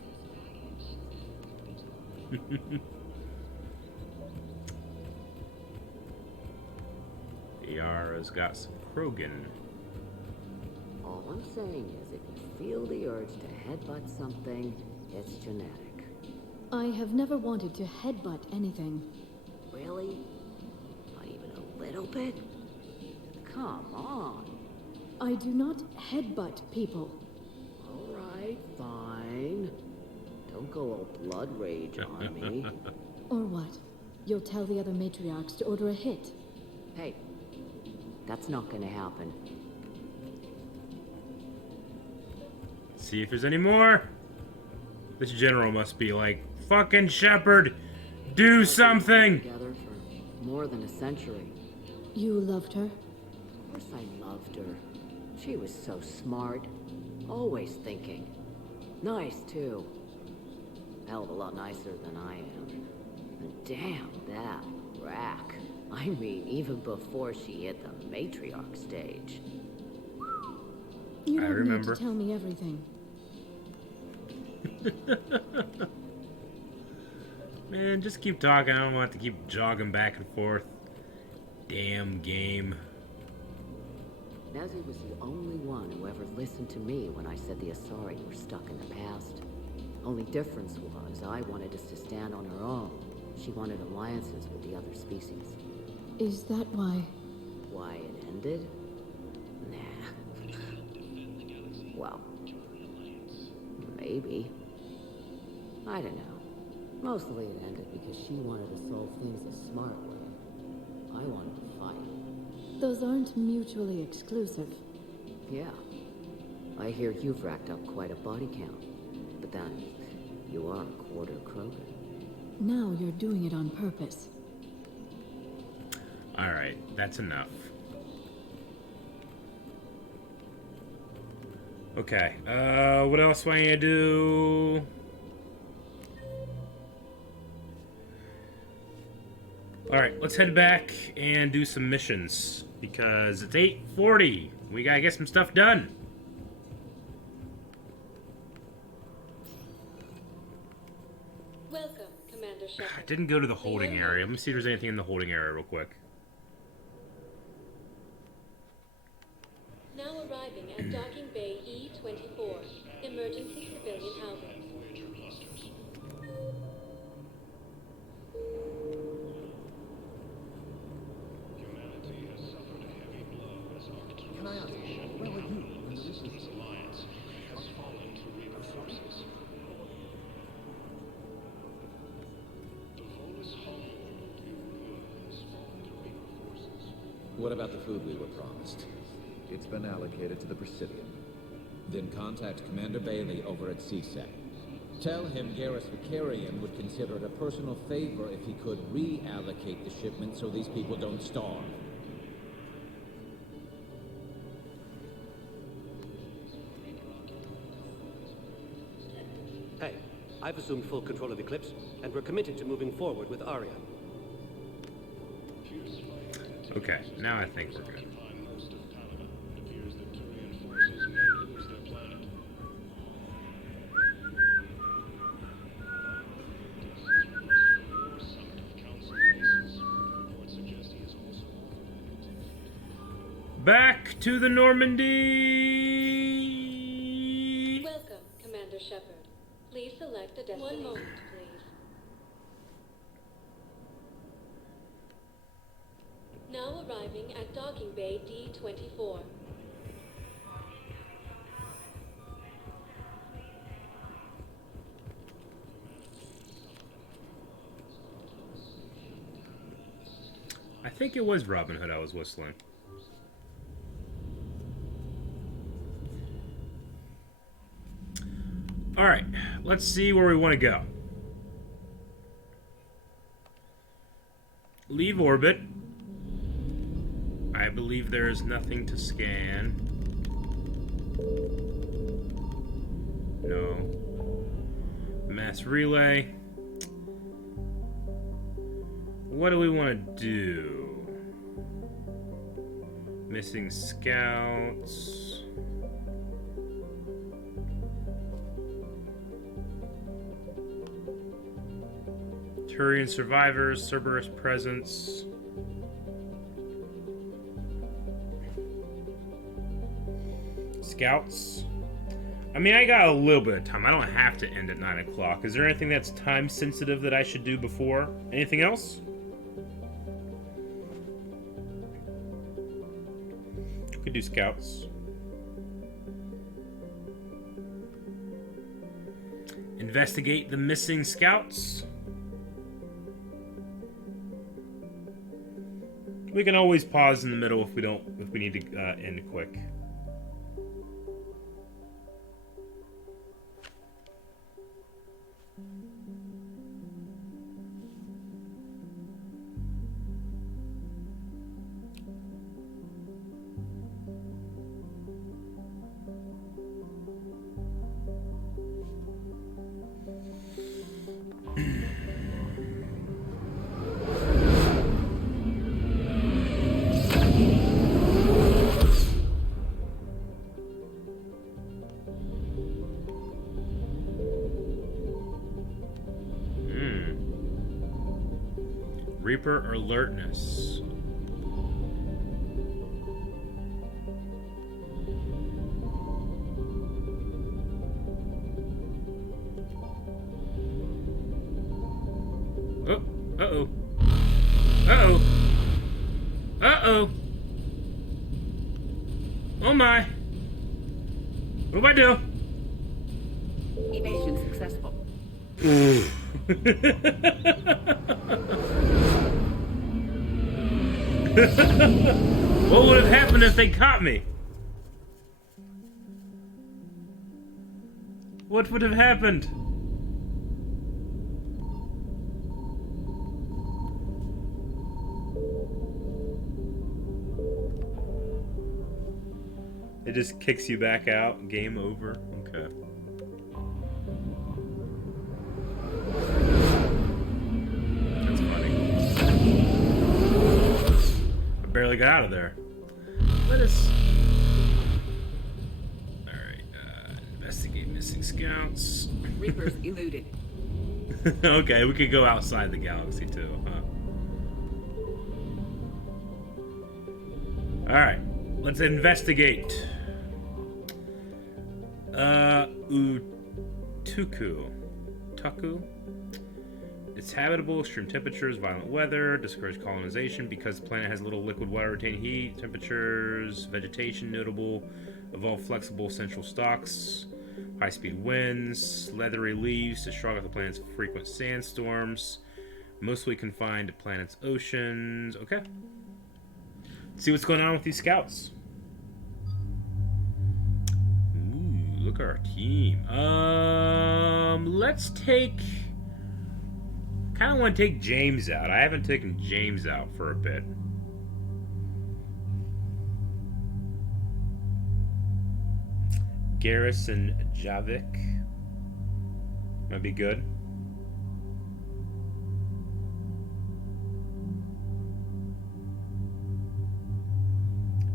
Yara's got some Krogan. All I'm saying is if you feel the urge to headbutt something, it's genetic. I have never wanted to headbutt anything. Really? Not even a little bit? Come on. I do not headbutt people. Alright, fine. Don't go all blood rage on me. Or what? You'll tell the other matriarchs to order a hit. Hey, that's not gonna happen. See if there's any more. This general must be like, fucking Shepard, do something! Together for more than a century. You loved her? Of course I loved her. She was so smart. Always thinking. Nice, too. Hell of a lot nicer than I am. And damn, that rack. I mean, even before she hit the matriarch stage. You don't remember. need to tell me everything. Man, just keep talking. I don't want to keep jogging back and forth. Damn game. Nazi was the only one who ever listened to me when I said the Asari were stuck in the past. Only difference was I wanted us to stand on our own. She wanted alliances with the other species. Is that why? Why it ended? Nah. Well, maybe. I don't know. Mostly it ended because she wanted to solve things a smart way. I wanted to fight. Those aren't mutually exclusive. Yeah. I hear you've racked up quite a body count. But then, you are a quarter Krogan. Now you're doing it on purpose. Alright, that's enough. Okay, what else do I need to do? Alright, let's head back and do some missions. Because it's 8:40. We gotta get some stuff done. Welcome, Commander Shepard. I didn't go to the holding area. Let me see if there's anything in the holding area real quick. Now arriving at Docking Bay E-24, emergency civilian housing. What about the food we were promised? It's been allocated to the Presidium. Then contact Commander Bailey over at CSEC. Tell him Garrus Vakarian would consider it a personal favor if he could reallocate the shipment so these people don't starve. Hey, I've assumed full control of Eclipse, and we're committed to moving forward with Aria. Okay, now I think we're good. Back to the Normandy! Welcome, Commander Shepard. Please select a destination. One moment, please. Now arriving at Docking Bay D-24. I think it was Robin Hood I was whistling. Alright, let's see where we want to go. Leave orbit. I believe there is nothing to scan. No. Mass relay. What do we want to do? Missing scouts. Turian survivors, Cerberus presence. Scouts. I mean, I got a little bit of time. I don't have to end at 9 o'clock. Is there anything that's time sensitive that I should do before? Anything else? Could do scouts. Investigate the missing scouts. We can always pause in the middle if we need to end quick. Reaper alertness. Oh, uh-oh. Uh-oh. Uh-oh. Oh my. What do I do? Evasion successful. What would have happened if they caught me? What would have happened? It just kicks you back out. Game over. Okay. That's funny. I barely got out of there. Let us... Alright, investigate missing scouts. Reapers eluded. Okay, we could go outside the galaxy too, huh? Alright, let's investigate. Tuku. It's habitable, extreme temperatures, violent weather, discourage colonization because the planet has little liquid water retaining heat, temperatures, vegetation notable, evolve flexible central stalks, high-speed winds, leathery leaves to shrug off the planet's frequent sandstorms, mostly confined to planet's oceans. Okay. See what's going on with these scouts. Ooh, look at our team. Let's take... kind of want to take James out. I haven't taken James out for a bit. Garrison Javik might be good.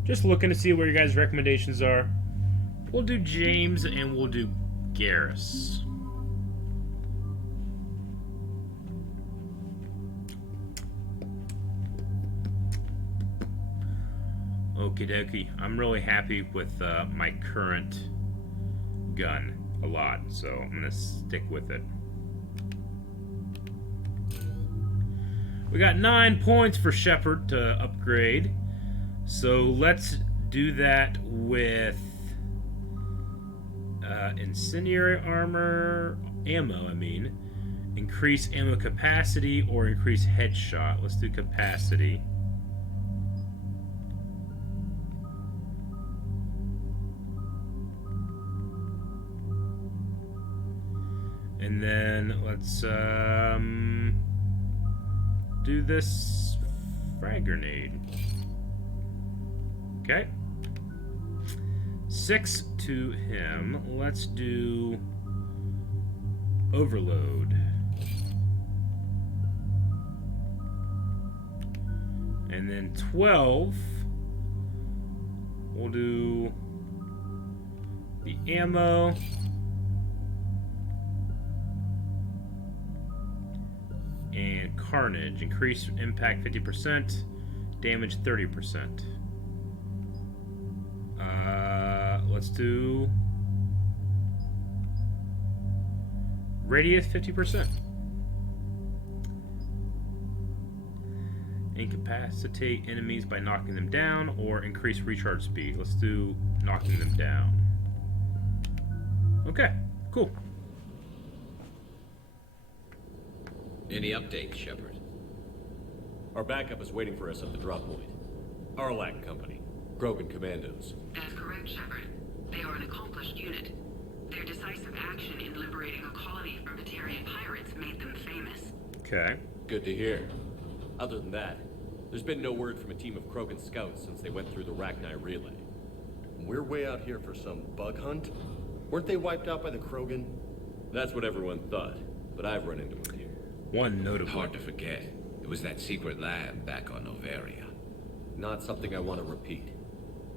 Just looking to see where your guys' recommendations are. We'll do James and we'll do Garrus. Okie dokie. I'm really happy with my current gun a lot, so I'm gonna stick with it. We got 9 points for Shepard to upgrade, so let's do that with incendiary armor, ammo, I mean. Increase ammo capacity or increase headshot. Let's do capacity. And then let's do this frag grenade. Okay. 6 to him. Let's do overload. And then 12. We'll do the ammo. And carnage. Increase impact 50%, damage 30%. Let's do radius 50%. Incapacitate enemies by knocking them down or increase recharge speed. Let's do knocking them down. Okay, cool. Any updates, Shepard? Our backup is waiting for us at the drop point. Arlac Company. Krogan Commandos. That's correct, Shepard. They are an accomplished unit. Their decisive action in liberating a colony from Batarian pirates made them famous. Okay. Good to hear. Other than that, there's been no word from a team of Krogan scouts since they went through the Rachni relay. We're way out here for some bug hunt? Weren't they wiped out by the Krogan? That's what everyone thought, but I've run into them here. One notable. Hard to forget. It was that secret lab back on Novaria. Not something I want to repeat.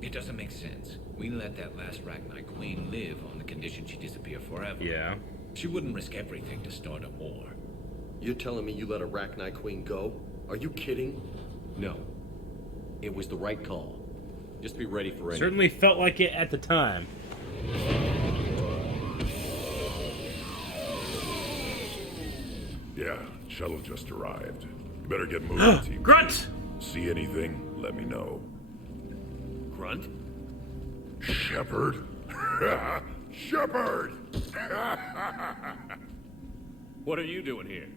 It doesn't make sense. We let that last Rachni queen live on the condition she disappear forever. Yeah. She wouldn't risk everything to start a war. You're telling me you let a Rachni queen go? Are you kidding? No. It was the right call. Just be ready for anything. Certainly felt like it at the time. Yeah, shuttle just arrived. You better get moving, team. Grunt! See anything? Let me know. Grunt? Shepard? Shepard! What are you doing here?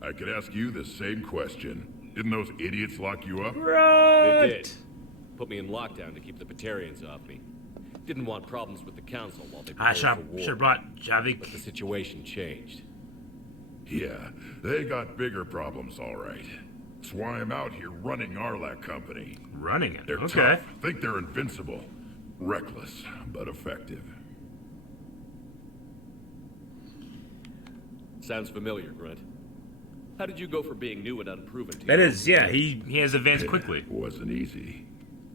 I could ask you the same question. Didn't those idiots lock you up? They did. Put me in lockdown to keep the Batarians off me. Didn't want problems with the Council while they prepared for war. Should have brought Javik. But the situation changed. Yeah, they got bigger problems, all right. That's why I'm out here running Arlac Company. Running it? They're okay. tough, think they're invincible. Reckless, but effective. Sounds familiar, Grunt. How did you go from being new and unproven to... That is, yeah, he has advanced quickly. It wasn't easy.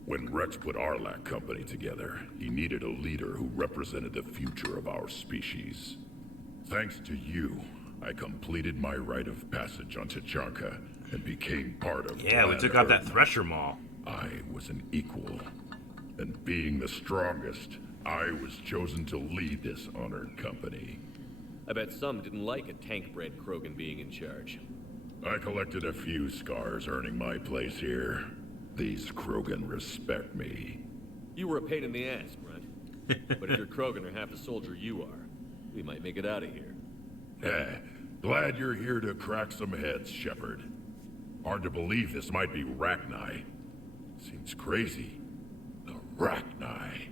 When Rex put Arlac Company together, he needed a leader who represented the future of our species. Thanks to you, I completed my rite of passage on Tachanka and became part of... Yeah, we took out that Thresher Maw. I was an equal. And being the strongest, I was chosen to lead this honored company. I bet some didn't like a tank-bred Krogan being in charge. I collected a few scars earning my place here. These Krogan respect me. You were a pain in the ass, Grunt. But if your Krogan are half the soldier you are, we might make it out of here. Glad you're here to crack some heads, Shepard. Hard to believe this might be Rachni. Seems crazy. The Rachni.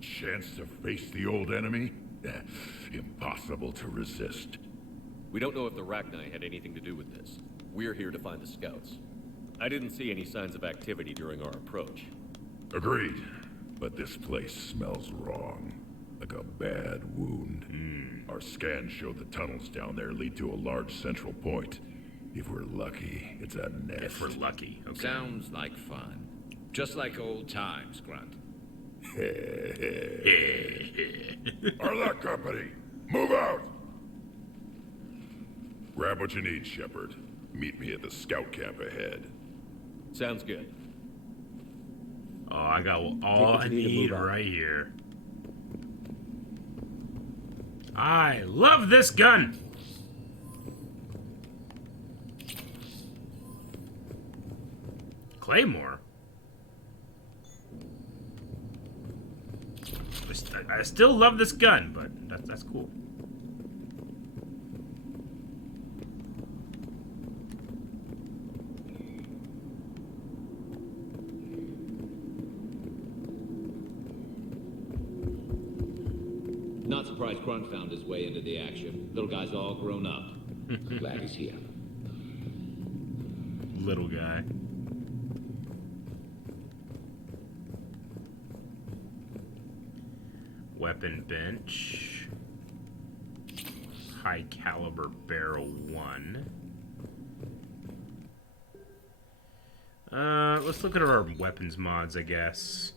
Chance to face the old enemy? Impossible to resist. We don't know if the Rachni had anything to do with this. We're here to find the scouts. I didn't see any signs of activity during our approach. Agreed. But this place smells wrong. Like a bad wound. Our scans show the tunnels down there lead to a large central point. If we're lucky, it's a nest. If we're lucky, okay. Sounds like fun. Just like old times, Grunt. Arlec Company, move out! Grab what you need, Shepard. Meet me at the scout camp ahead. Sounds good. Oh, I got all I need right here. I love this gun! Claymore? I still love this gun, but that's cool. Not surprised Grunt found his way into the action. Little guy's all grown up. Glad he's here. Little guy. Weapon bench. High caliber barrel 1. Let's look at our weapons mods, I guess.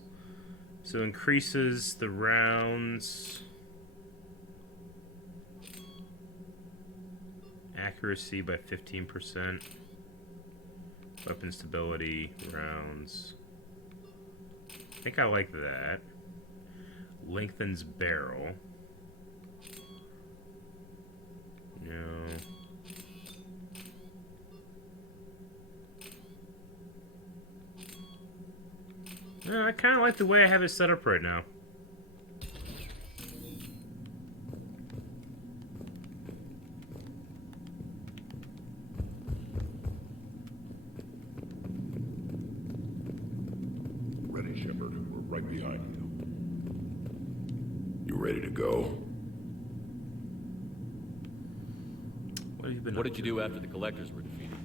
So increases the rounds. Accuracy by 15%. Weapon stability, rounds. I think I like that. Lengthens barrel. No. No, I kind of like the way I have it set up right now. Ready, Shepard. We're right behind you. You ready to go? What did you do after the Collectors were defeated?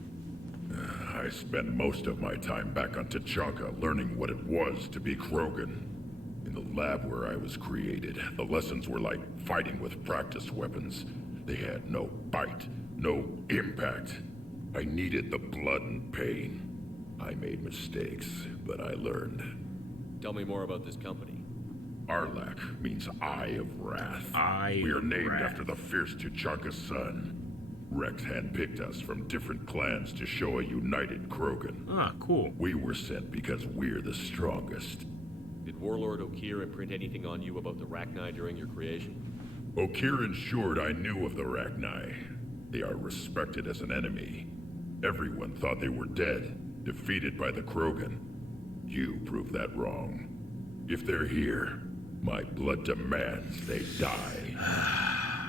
I spent most of my time back on T'Chaka learning what it was to be Krogan. In the lab where I was created, the lessons were like fighting with practice weapons. They had no bite, no impact. I needed the blood and pain. I made mistakes, but I learned. Tell me more about this company. Arlec means Eye of Wrath. We are named after the fierce T'Chaka son. Rex handpicked us from different clans to show a united Krogan. Ah, cool. We were sent because we're the strongest. Did Warlord Okir imprint anything on you about the Rachni during your creation? Okir ensured I knew of the Rachni. They are respected as an enemy. Everyone thought they were dead, defeated by the Krogan. You proved that wrong. If they're here, my blood demands they die.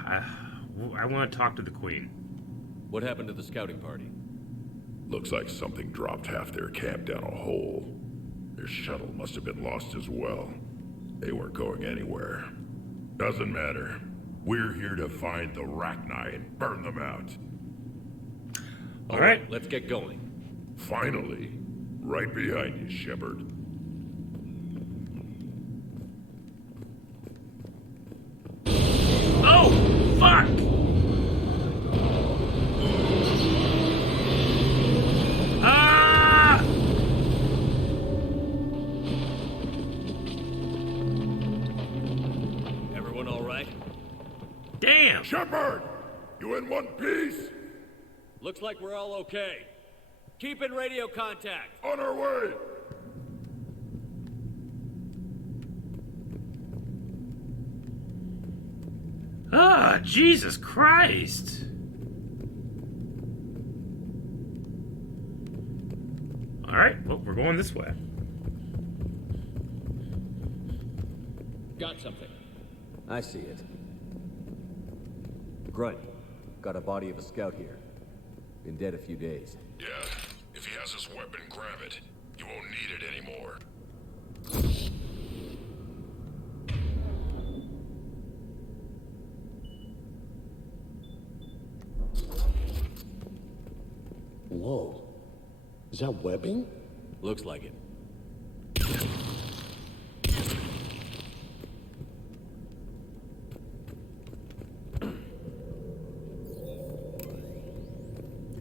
I want to talk to the Queen. What happened to the scouting party? Looks like something dropped half their camp down a hole. Their shuttle must have been lost as well. They weren't going anywhere. Doesn't matter. We're here to find the Rachni and burn them out. All right, let's get going. Finally. Right behind you, Shepard. Oh, fuck! Ah! Everyone all right? Damn! Shepard! You in one piece? Looks like we're all okay. Keep in radio contact. On our way! Ah, Jesus Christ! Alright, well, we're going this way. Got something. I see it. Grunt, got a body of a scout here. Been dead a few days. Yeah, if he has his weapon, grab it. You won't need it Whoa. Is that webbing? Looks like it.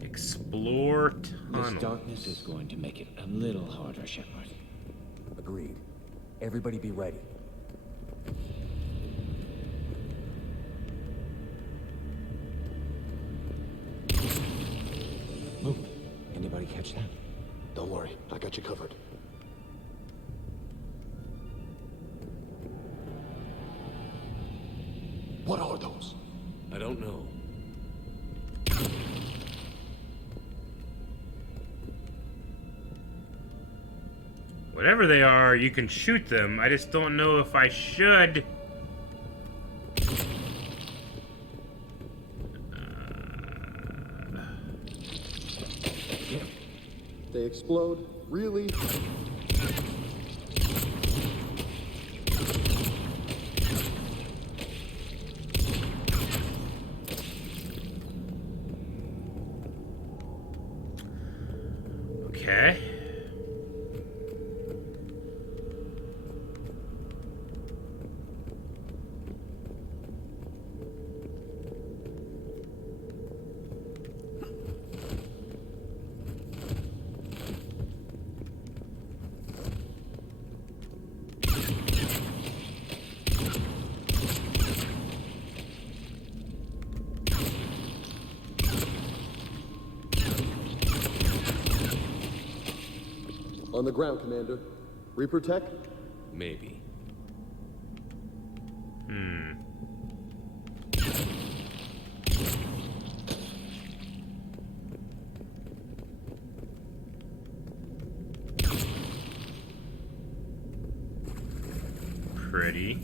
Explore This tunnel. darkness is going to make it a little harder, Shepard. Agreed. Everybody be ready. Movement. Anybody catch that? Don't worry, I got you covered. What are those? I don't know. Whatever they are, you can shoot them. I just don't know if I should. They explode? Really? Okay. On the ground, Commander. Reaper tech? Maybe. Pretty.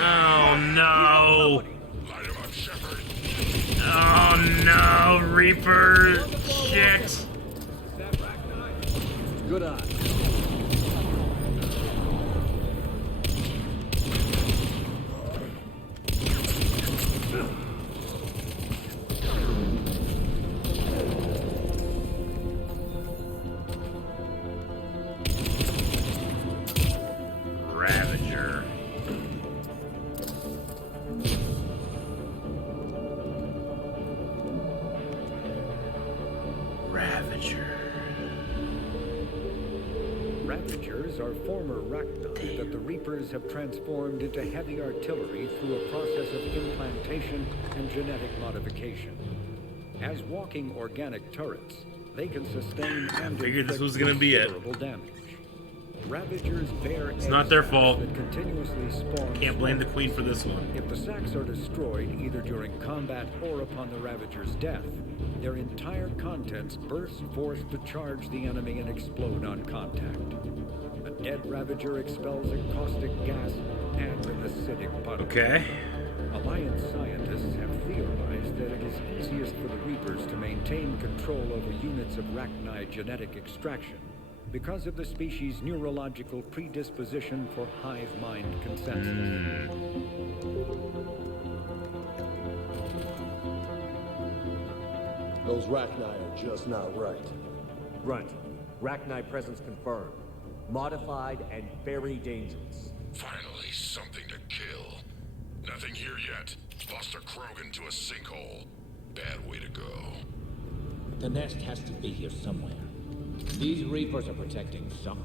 Oh no! Oh no, Reaper! Shit! Good eye. Ravager. Ravagers are former Rachni that the Reapers have transformed into heavy artillery through a process of implantation and genetic modification. As walking organic turrets, they can sustain and Figured this was gonna be it. considerable damage. Ravagers bear It's not their fault. that continuously spawn. Can't blame the Queen for this one. If the sacks are destroyed either during combat or upon the Ravager's death, their entire contents burst forth to charge the enemy and explode on contact. A dead Ravager expels a caustic gas and an acidic puddle. Okay. Alliance scientists have theorized that it is easiest for the Reapers to maintain control over units of Rachni genetic extraction because of the species' neurological predisposition for hive mind consensus. Those Rachni are just not right. Grunt. Rachni presence confirmed. Modified and very dangerous. Finally, something to kill. Nothing here yet. Lost a Krogan to a sinkhole. Bad way to go. The nest has to be here somewhere. These Reapers are protecting something.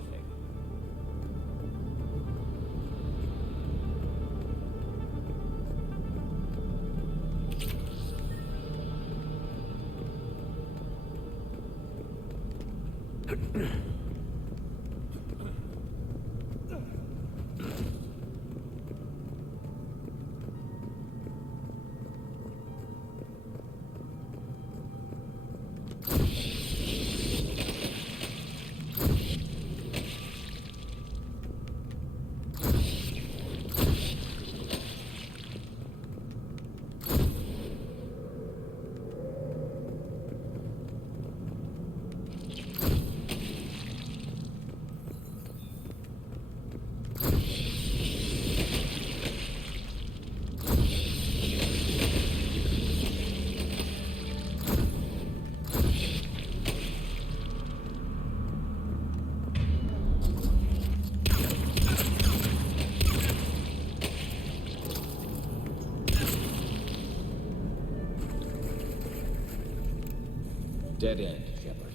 Dead end, Shepard.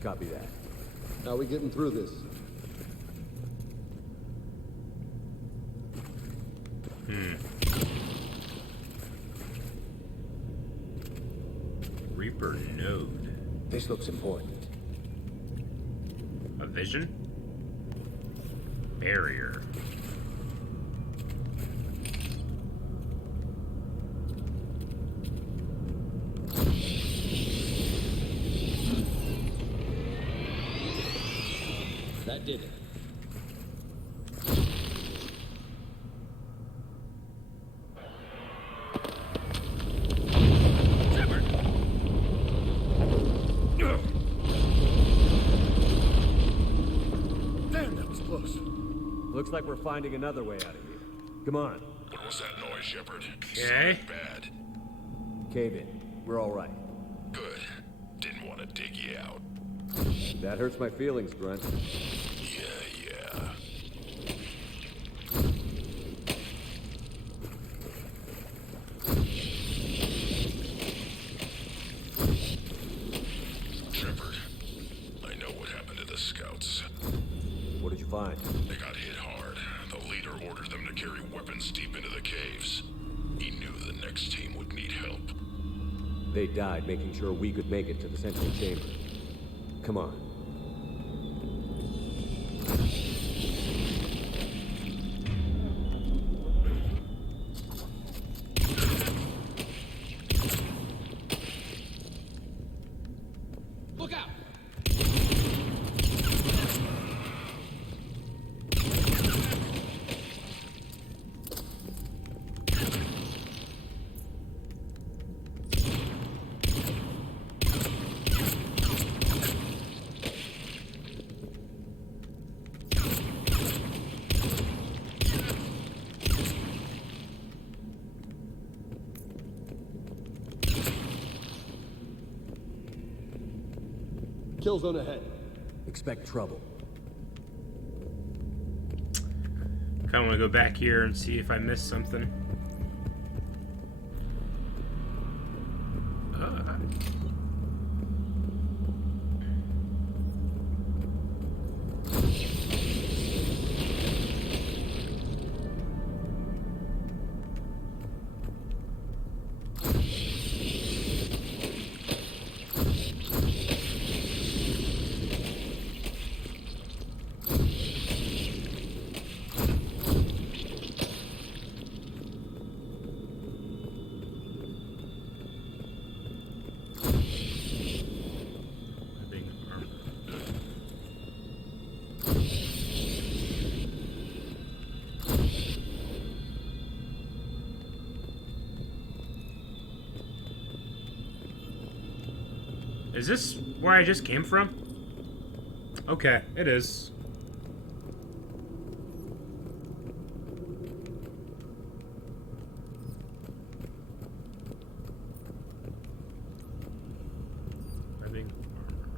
Copy that. How are we getting through this? Reaper node. This looks important. A vision? Barrier. That did it. Damn, that was close. Looks like we're finding another way out of here. Come on. What was that noise, Shepard? Okay. Bad. Cave in. We're all right. Good. Didn't want to dig you out. That hurts my feelings, Grunt. Yeah. Shepard, I know what happened to the scouts. What did you find? They got hit hard. The leader ordered them to carry weapons deep into the caves. He knew the next team would need help. They died making sure we could make it to the central chamber. Come on. Look out! Kill zone ahead. Expect trouble. Kind of want to go back here and see if I missed something. Is this where I just came from? Okay, it is. Webbing armor.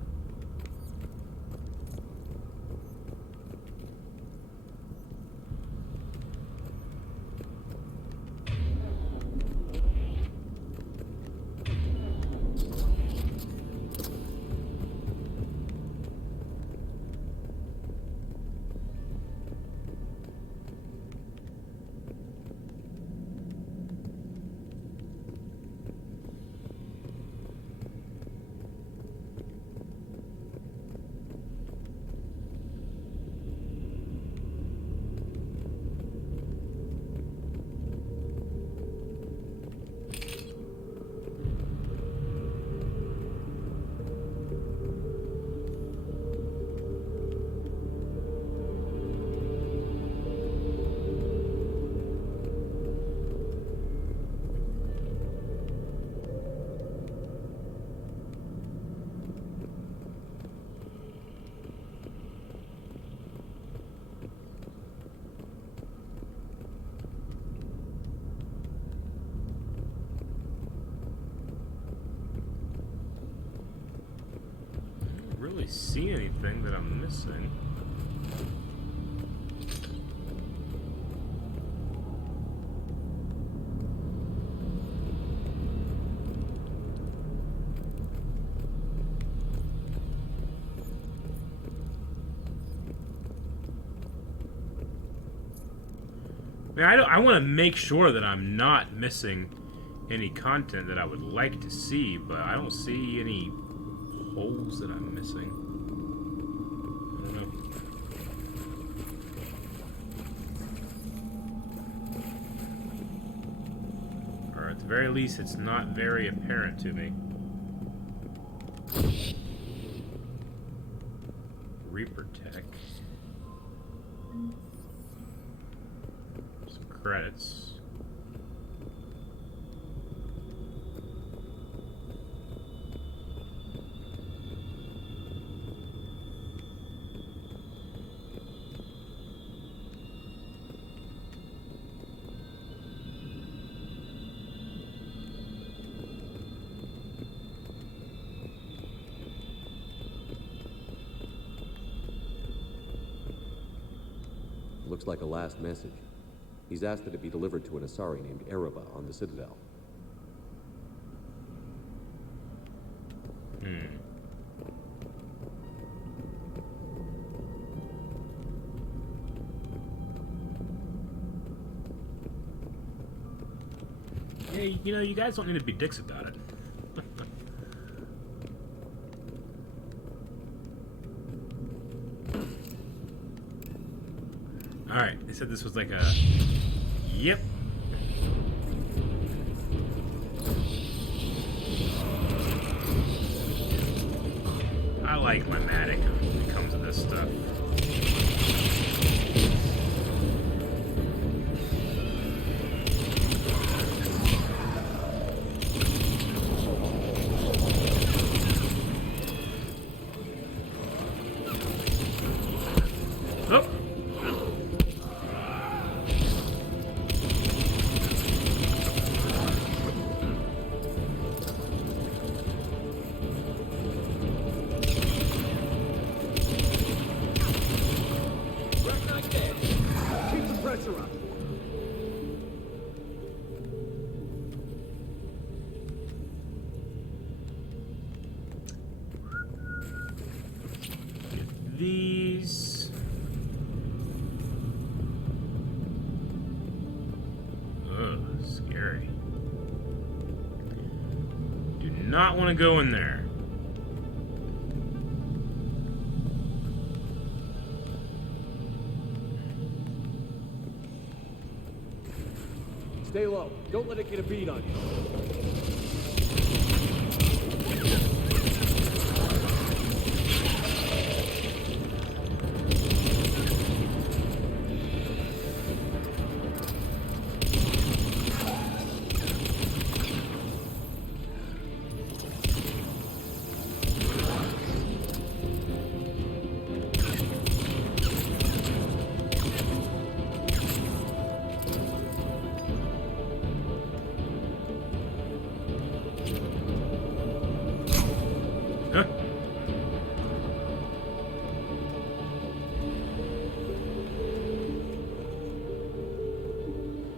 Really see anything that I'm missing. mean, I want to make sure that I'm not missing any content that I would like to see, but I don't see any holes that I'm missing. I don't know. Or at the very least, it's not very apparent to me. Reaper Tech. Some credits. Looks like a last message. He's asked that it be delivered to an Asari named Ereba on the Citadel. Hey, you know, you guys don't need to be dicks about it. Alright, they said this was like a... Yep. I like my Matic when it comes to this stuff. These... Ugh, scary. Do not want to go in there. Stay low. Don't let it get a bead on you.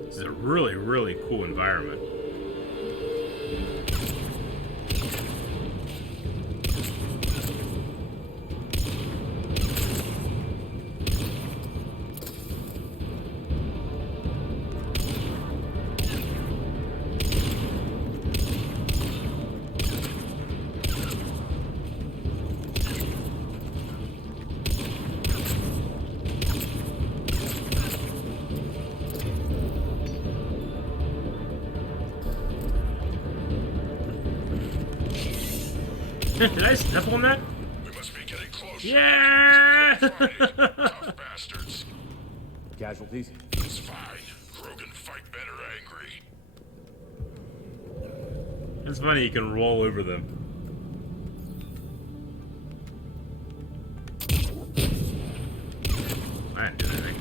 This is a really, really cool environment. Did I step on that? We must be getting close. Yeah! Tough bastards. Casualties? It's fine. Krogan fight better angry. It's funny, you can roll over them. I didn't do anything.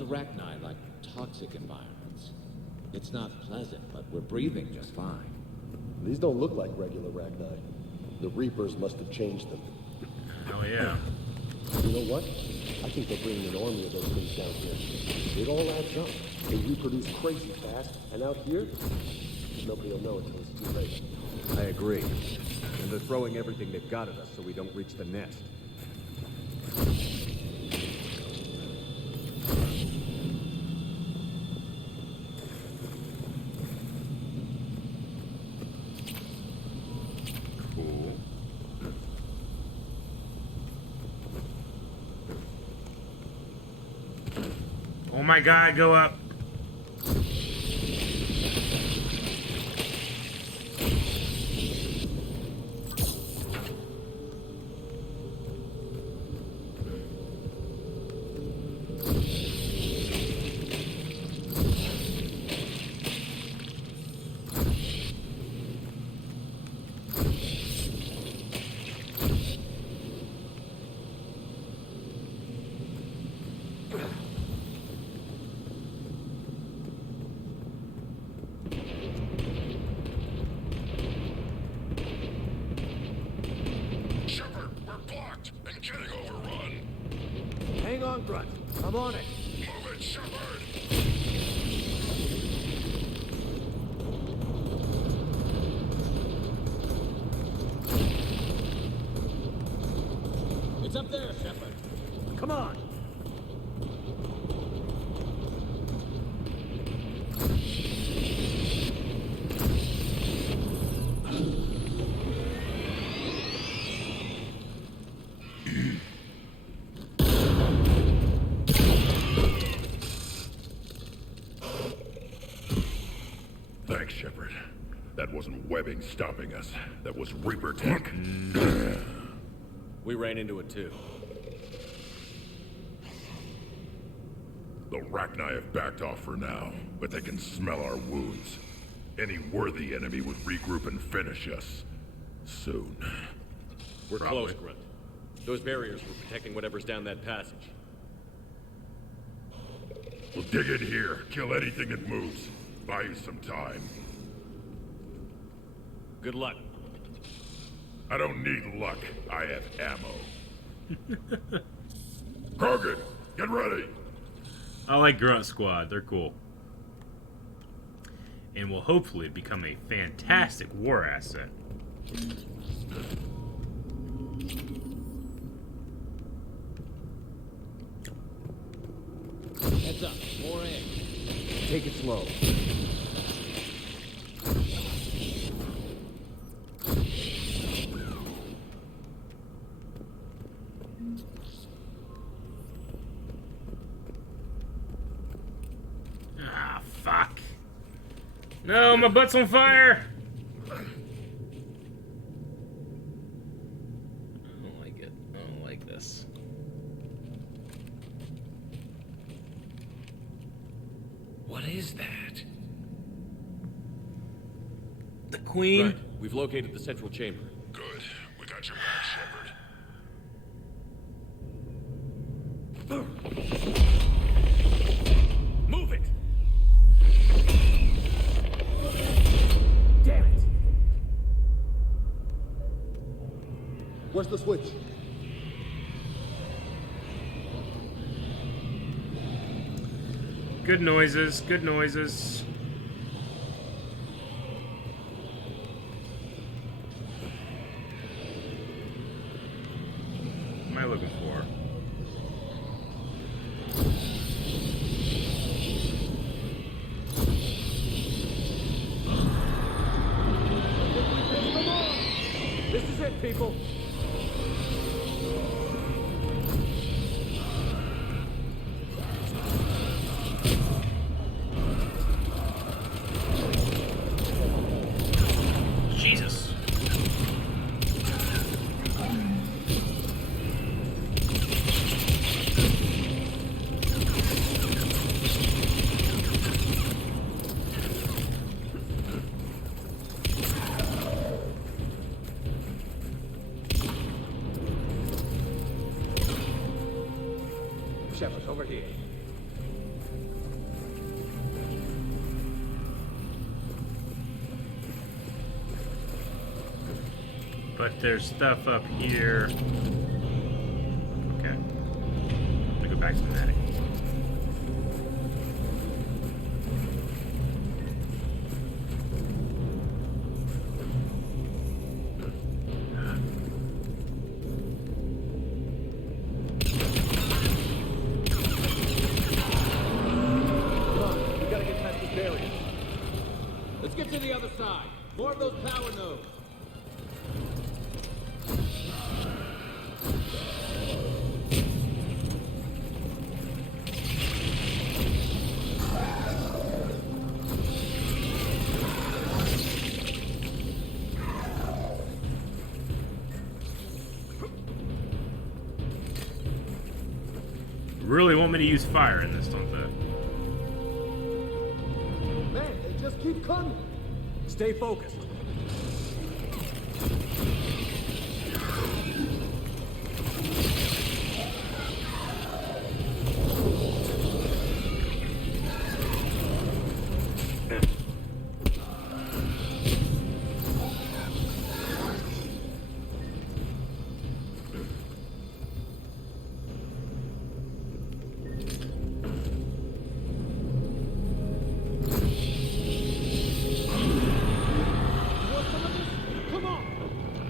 to Rachni like toxic environments. It's not pleasant, but we're breathing just fine. These don't look like regular Rachni. The Reapers must have changed them. Oh yeah. You know what? I think they're bringing an army of those things down here. It all adds up. They reproduce crazy fast, and out here, nobody will know until it's too late. I agree. And they're throwing everything they've got at us so we don't reach the nest. Cool. Oh my god, go up. Hang on, Grunt. I'm on it. Move it, Shepard! It's up there, Shepard. Come on. Thanks, Shepard. That wasn't webbing stopping us. That was Reaper tech. We ran into it too. The Rachni have backed off for now, but they can smell our wounds. Any worthy enemy would regroup and finish us. Soon. We're Probably. close, Grunt. Those barriers were protecting whatever's down that passage. We'll dig in here, kill anything that moves. Buy you some time. Good luck. I don't need luck. I have ammo. Krogan, get ready! I like Grunt Squad. They're cool. And will hopefully become a fantastic war asset. Heads up, more in. Take it slow. Ah, fuck. No, my butt's on fire! I don't like it. I don't like this. What is that? The Queen? Right. We've located the central chamber. Good. We got your back, Shepard. Move it! Damn it! Where's the switch? Good noises, good noises. What am I looking for? This is it, people. Jesus. Shepard, over here. But there's stuff up here. Okay. Let me go back to the attic. Let's get to the other side. More of those power nodes. Really want me to use fire in this, don't they? Man, they just keep coming. Stay focused.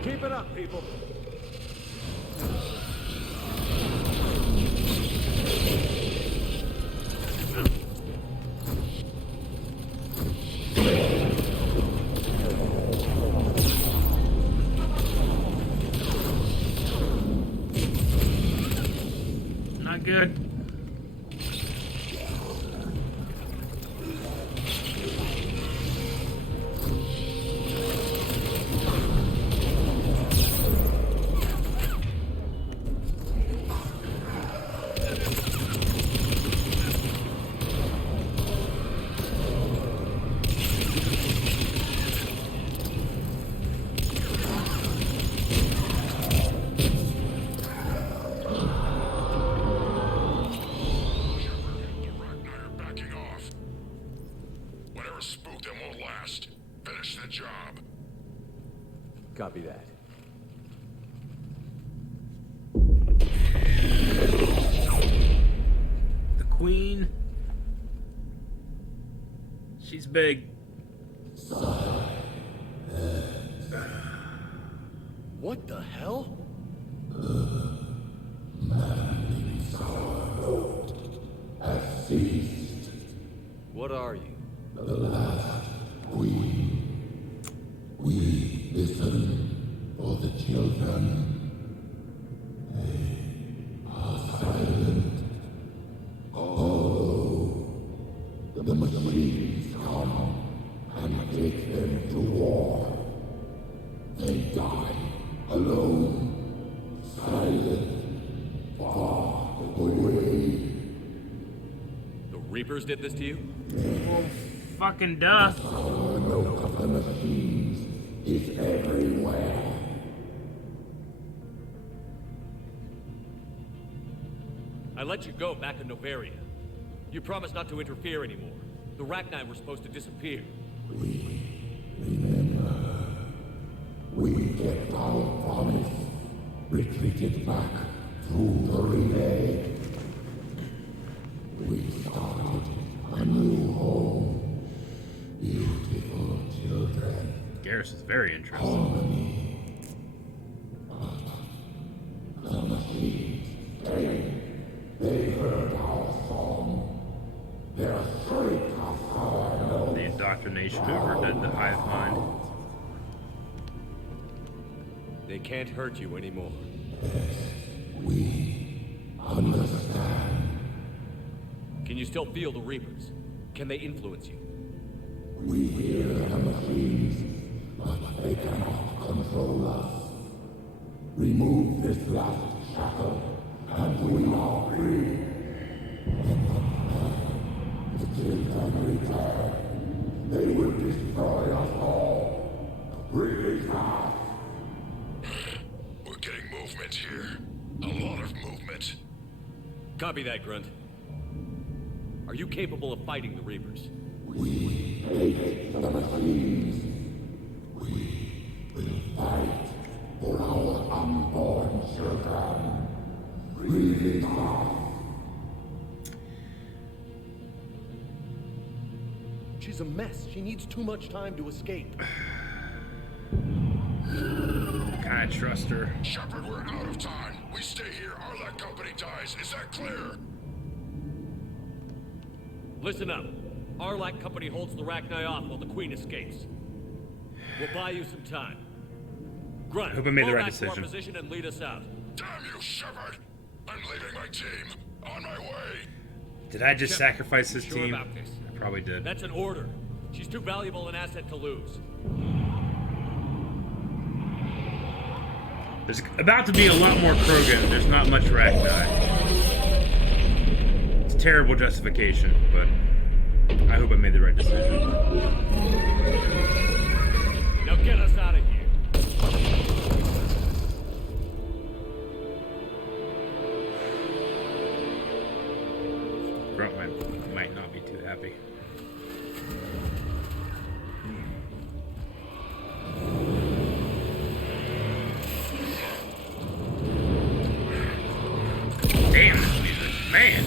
Keep it up, people. Not good. Copy that. The Queen. She's big. What the hell? Has ceased. What are you? The last queen. We listen for the children. They are silent. Although the machines come and take them to war, they die alone, silent, far away. The Reapers did this to you? Well, fucking duh. The note of the machines is everywhere. I let you go back in Novaria. You promised not to interfere anymore. The Rachni were supposed to disappear. Remember, we kept our promise, retreated back through the relay. We started a new home. Beautiful children. Garrus is very interesting. Harmony. But the machines came. They heard our song. Their shriek of our notes. The indoctrination over did the hive mind. They can't hurt you anymore. We understand. Can you still feel the Reapers? Can they influence you? We hear the machines, but they cannot control us. Remove this last shackle, and we are free. The children return. They will destroy us all. Release us. We're getting movement here. A lot of movement. Copy that, Grunt. Are you capable of fighting the Reapers? We hate the machines. We will fight for our unborn children. Release us. She's a mess. She needs too much time to escape. Can I trust her? Shepard, we're out of time. We stay here, our Arlec company dies. Is that clear? Listen up. Arlec company holds the Rachni off while the Queen escapes. We'll buy you some time. Grunt, I hope I made the right back to our decision. position and lead us out. Damn you, Shepard! I'm leaving my team. On my way. Did I just Shepard, sacrifice this sure team? about this? I probably did. That's an order. She's too valuable an asset to lose. There's about to be a lot more Krogan. There's not much Rachni. It's a terrible justification, but I hope I made the right decision. Now get us out of here. Grunt might not be too happy. Damn this music, man!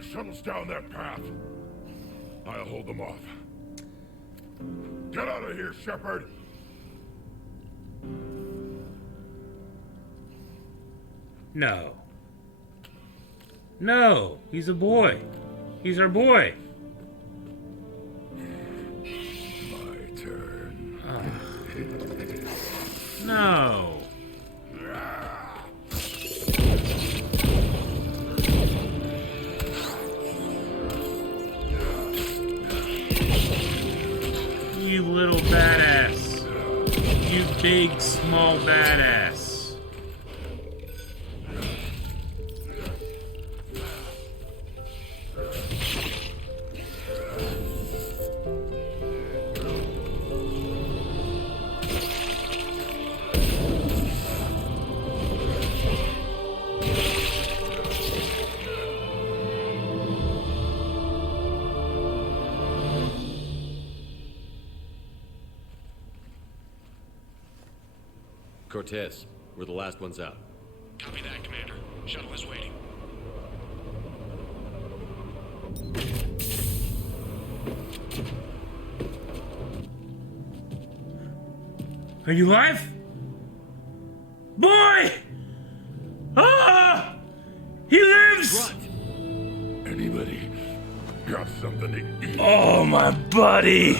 Shuttle's down that path. I'll hold them off. Get out of here, Shepard! No. No! He's a boy! He's our boy! My turn. No! You little badass. You big, small badass. Cortez, we're the last ones out. Copy that, Commander. Shuttle is waiting. Are you alive? Boy! Ah! He lives! Anybody got something to eat? Oh, my buddy!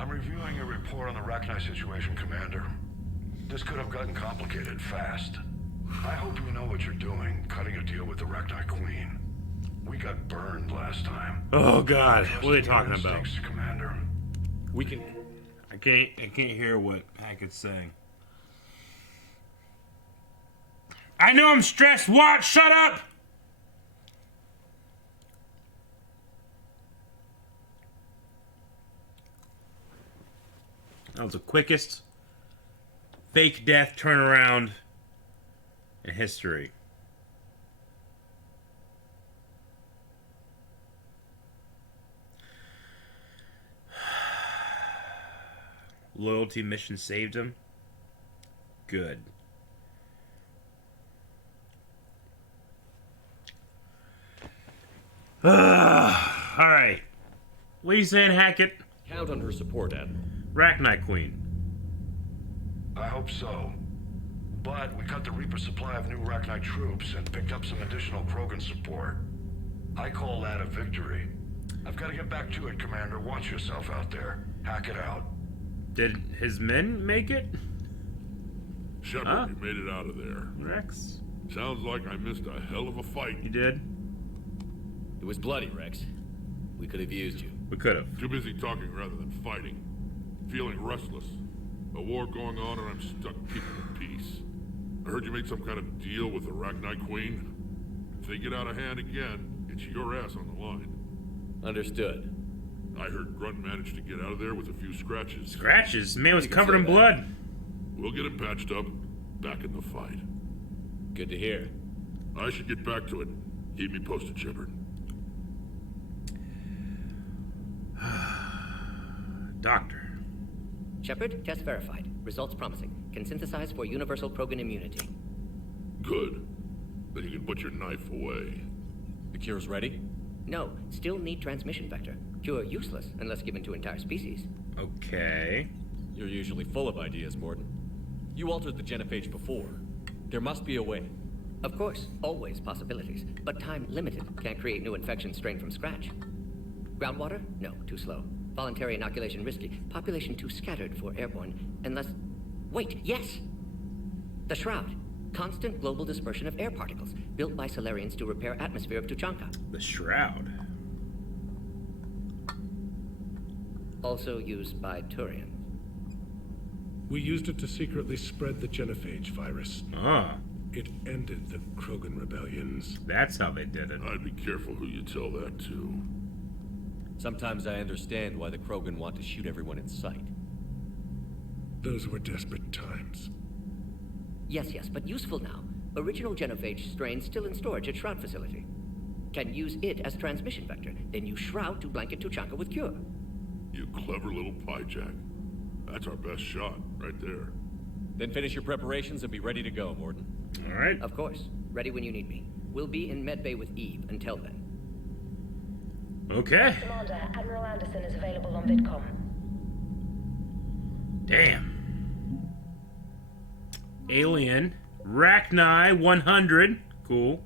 I'm reviewing a report on the Rachni situation, Commander. This could have gotten complicated fast. I hope you know what you're doing, cutting a deal with the Rachni Queen. We got burned last time. Oh God, what are they talking about? Instincts, Commander. We can... I can't hear what Hackett's saying. I know I'm stressed. What? Shut up! That was the quickest fake death turnaround in history. Loyalty mission saved him. Good. Alright. What are you saying, Hackett? Count on her support, Admiral. Rachni Queen. I hope so. But we cut the Reaper supply of new Rachni troops and picked up some additional Krogan support. I call that a victory. I've got to get back to it, Commander. Watch yourself out there. Hack it out. Did his men make it? Shepard, you made it out of there. Rex? Sounds like I missed a hell of a fight. You did? It was bloody, Rex. We could have used you. We could have. Too busy talking rather than fighting. feeling restless. A war going on and I'm stuck keeping the peace. I heard you made some kind of deal with the Rachni Queen. If they get out of hand again, it's your ass on the line. Understood. I heard Grunt managed to get out of there with a few scratches. Scratches? The man was covered in blood. We'll get him patched up, back in the fight. Good to hear. I should get back to it. Keep me posted, Shepard. Doctor. Shepard, test verified. Results promising. Can synthesize for universal Krogan immunity. Good. Then you can put your knife away. The cure's ready? No, still need transmission vector. Cure useless unless given to entire species. Okay. You're usually full of ideas, Mordin. You altered the genophage before. There must be a way. Of course, always possibilities, but time limited. Can't create new infection strain from scratch. Groundwater? No, too slow. Voluntary inoculation risky. Population too scattered for airborne, unless... Wait, yes! The Shroud. Constant global dispersion of air particles, built by Solarians to repair atmosphere of Tuchanka. The Shroud. Also used by Turian. We used it to secretly spread the genophage virus. Ah. It ended the Krogan rebellions. That's how they did it. I'd be careful who you tell that to. Sometimes I understand why the Krogan want to shoot everyone in sight. Those were desperate times. Yes, but useful now. Original genophage strain still in storage at Shroud facility. Can use it as transmission vector, then use Shroud to blanket Tuchanka with cure. You clever little piejack. That's our best shot, right there. Then finish your preparations and be ready to go, Mordin. All right. Of course. Ready when you need me. We'll be in medbay with Eve until then. Okay. Commander, Admiral Anderson is available on VidCom. Damn. Alien. Rachni 100. Cool.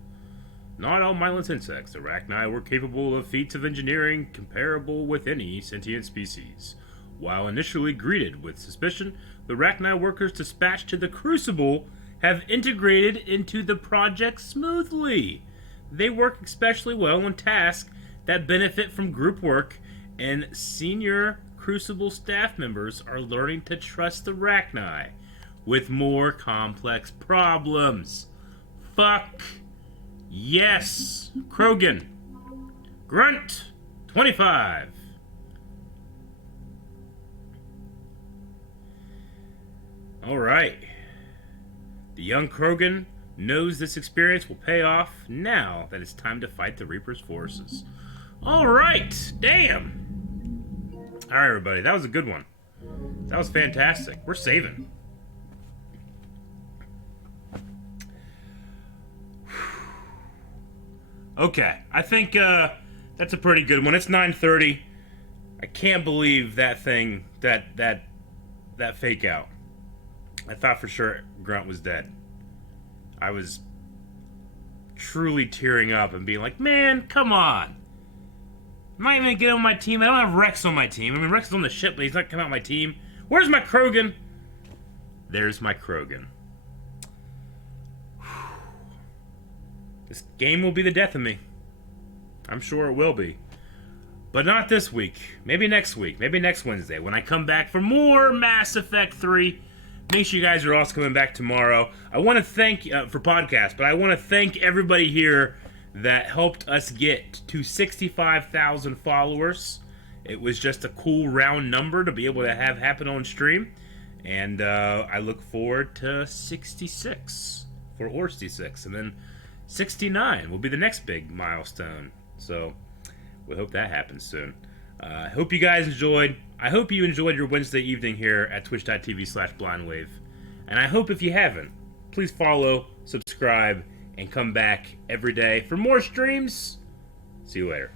Not all mindless insects. The Rachni were capable of feats of engineering comparable with any sentient species. While initially greeted with suspicion, the Rachni workers dispatched to the Crucible have integrated into the project smoothly. They work especially well on tasks that benefit from group work, and senior Crucible staff members are learning to trust the Rachni with more complex problems. Fuck yes. Krogan. Grunt 25. Alright. The young Krogan knows this experience will pay off now that it's time to fight the Reaper's forces. Alright! Damn! Alright, everybody. That was a good one. That was fantastic. We're saving. Okay. I think that's a pretty good one. It's 9:30. I can't believe that thing, that fake out. I thought for sure Grunt was dead. I was truly tearing up and being like, man, come on. I'm not even gonna get on my team. I don't have Rex on my team. I mean, Rex is on the ship, but he's not coming on my team. Where's my Krogan? There's my Krogan. This game will be the death of me. I'm sure it will be. But not this week. Maybe next week. Maybe next Wednesday when I come back for more Mass Effect 3. Make sure you guys are also coming back tomorrow. I want to thank, for podcast, but I want to thank everybody here that helped us get to 65,000 followers. It was just a cool round number to be able to have happen on stream. And I look forward to 66 for Orsty 6. And then 69 will be the next big milestone. So we hope that happens soon. I hope you guys enjoyed. I hope you enjoyed your Wednesday evening here at twitch.tv/blindwave. And I hope if you haven't, please follow, subscribe, and come back every day for more streams. See you later.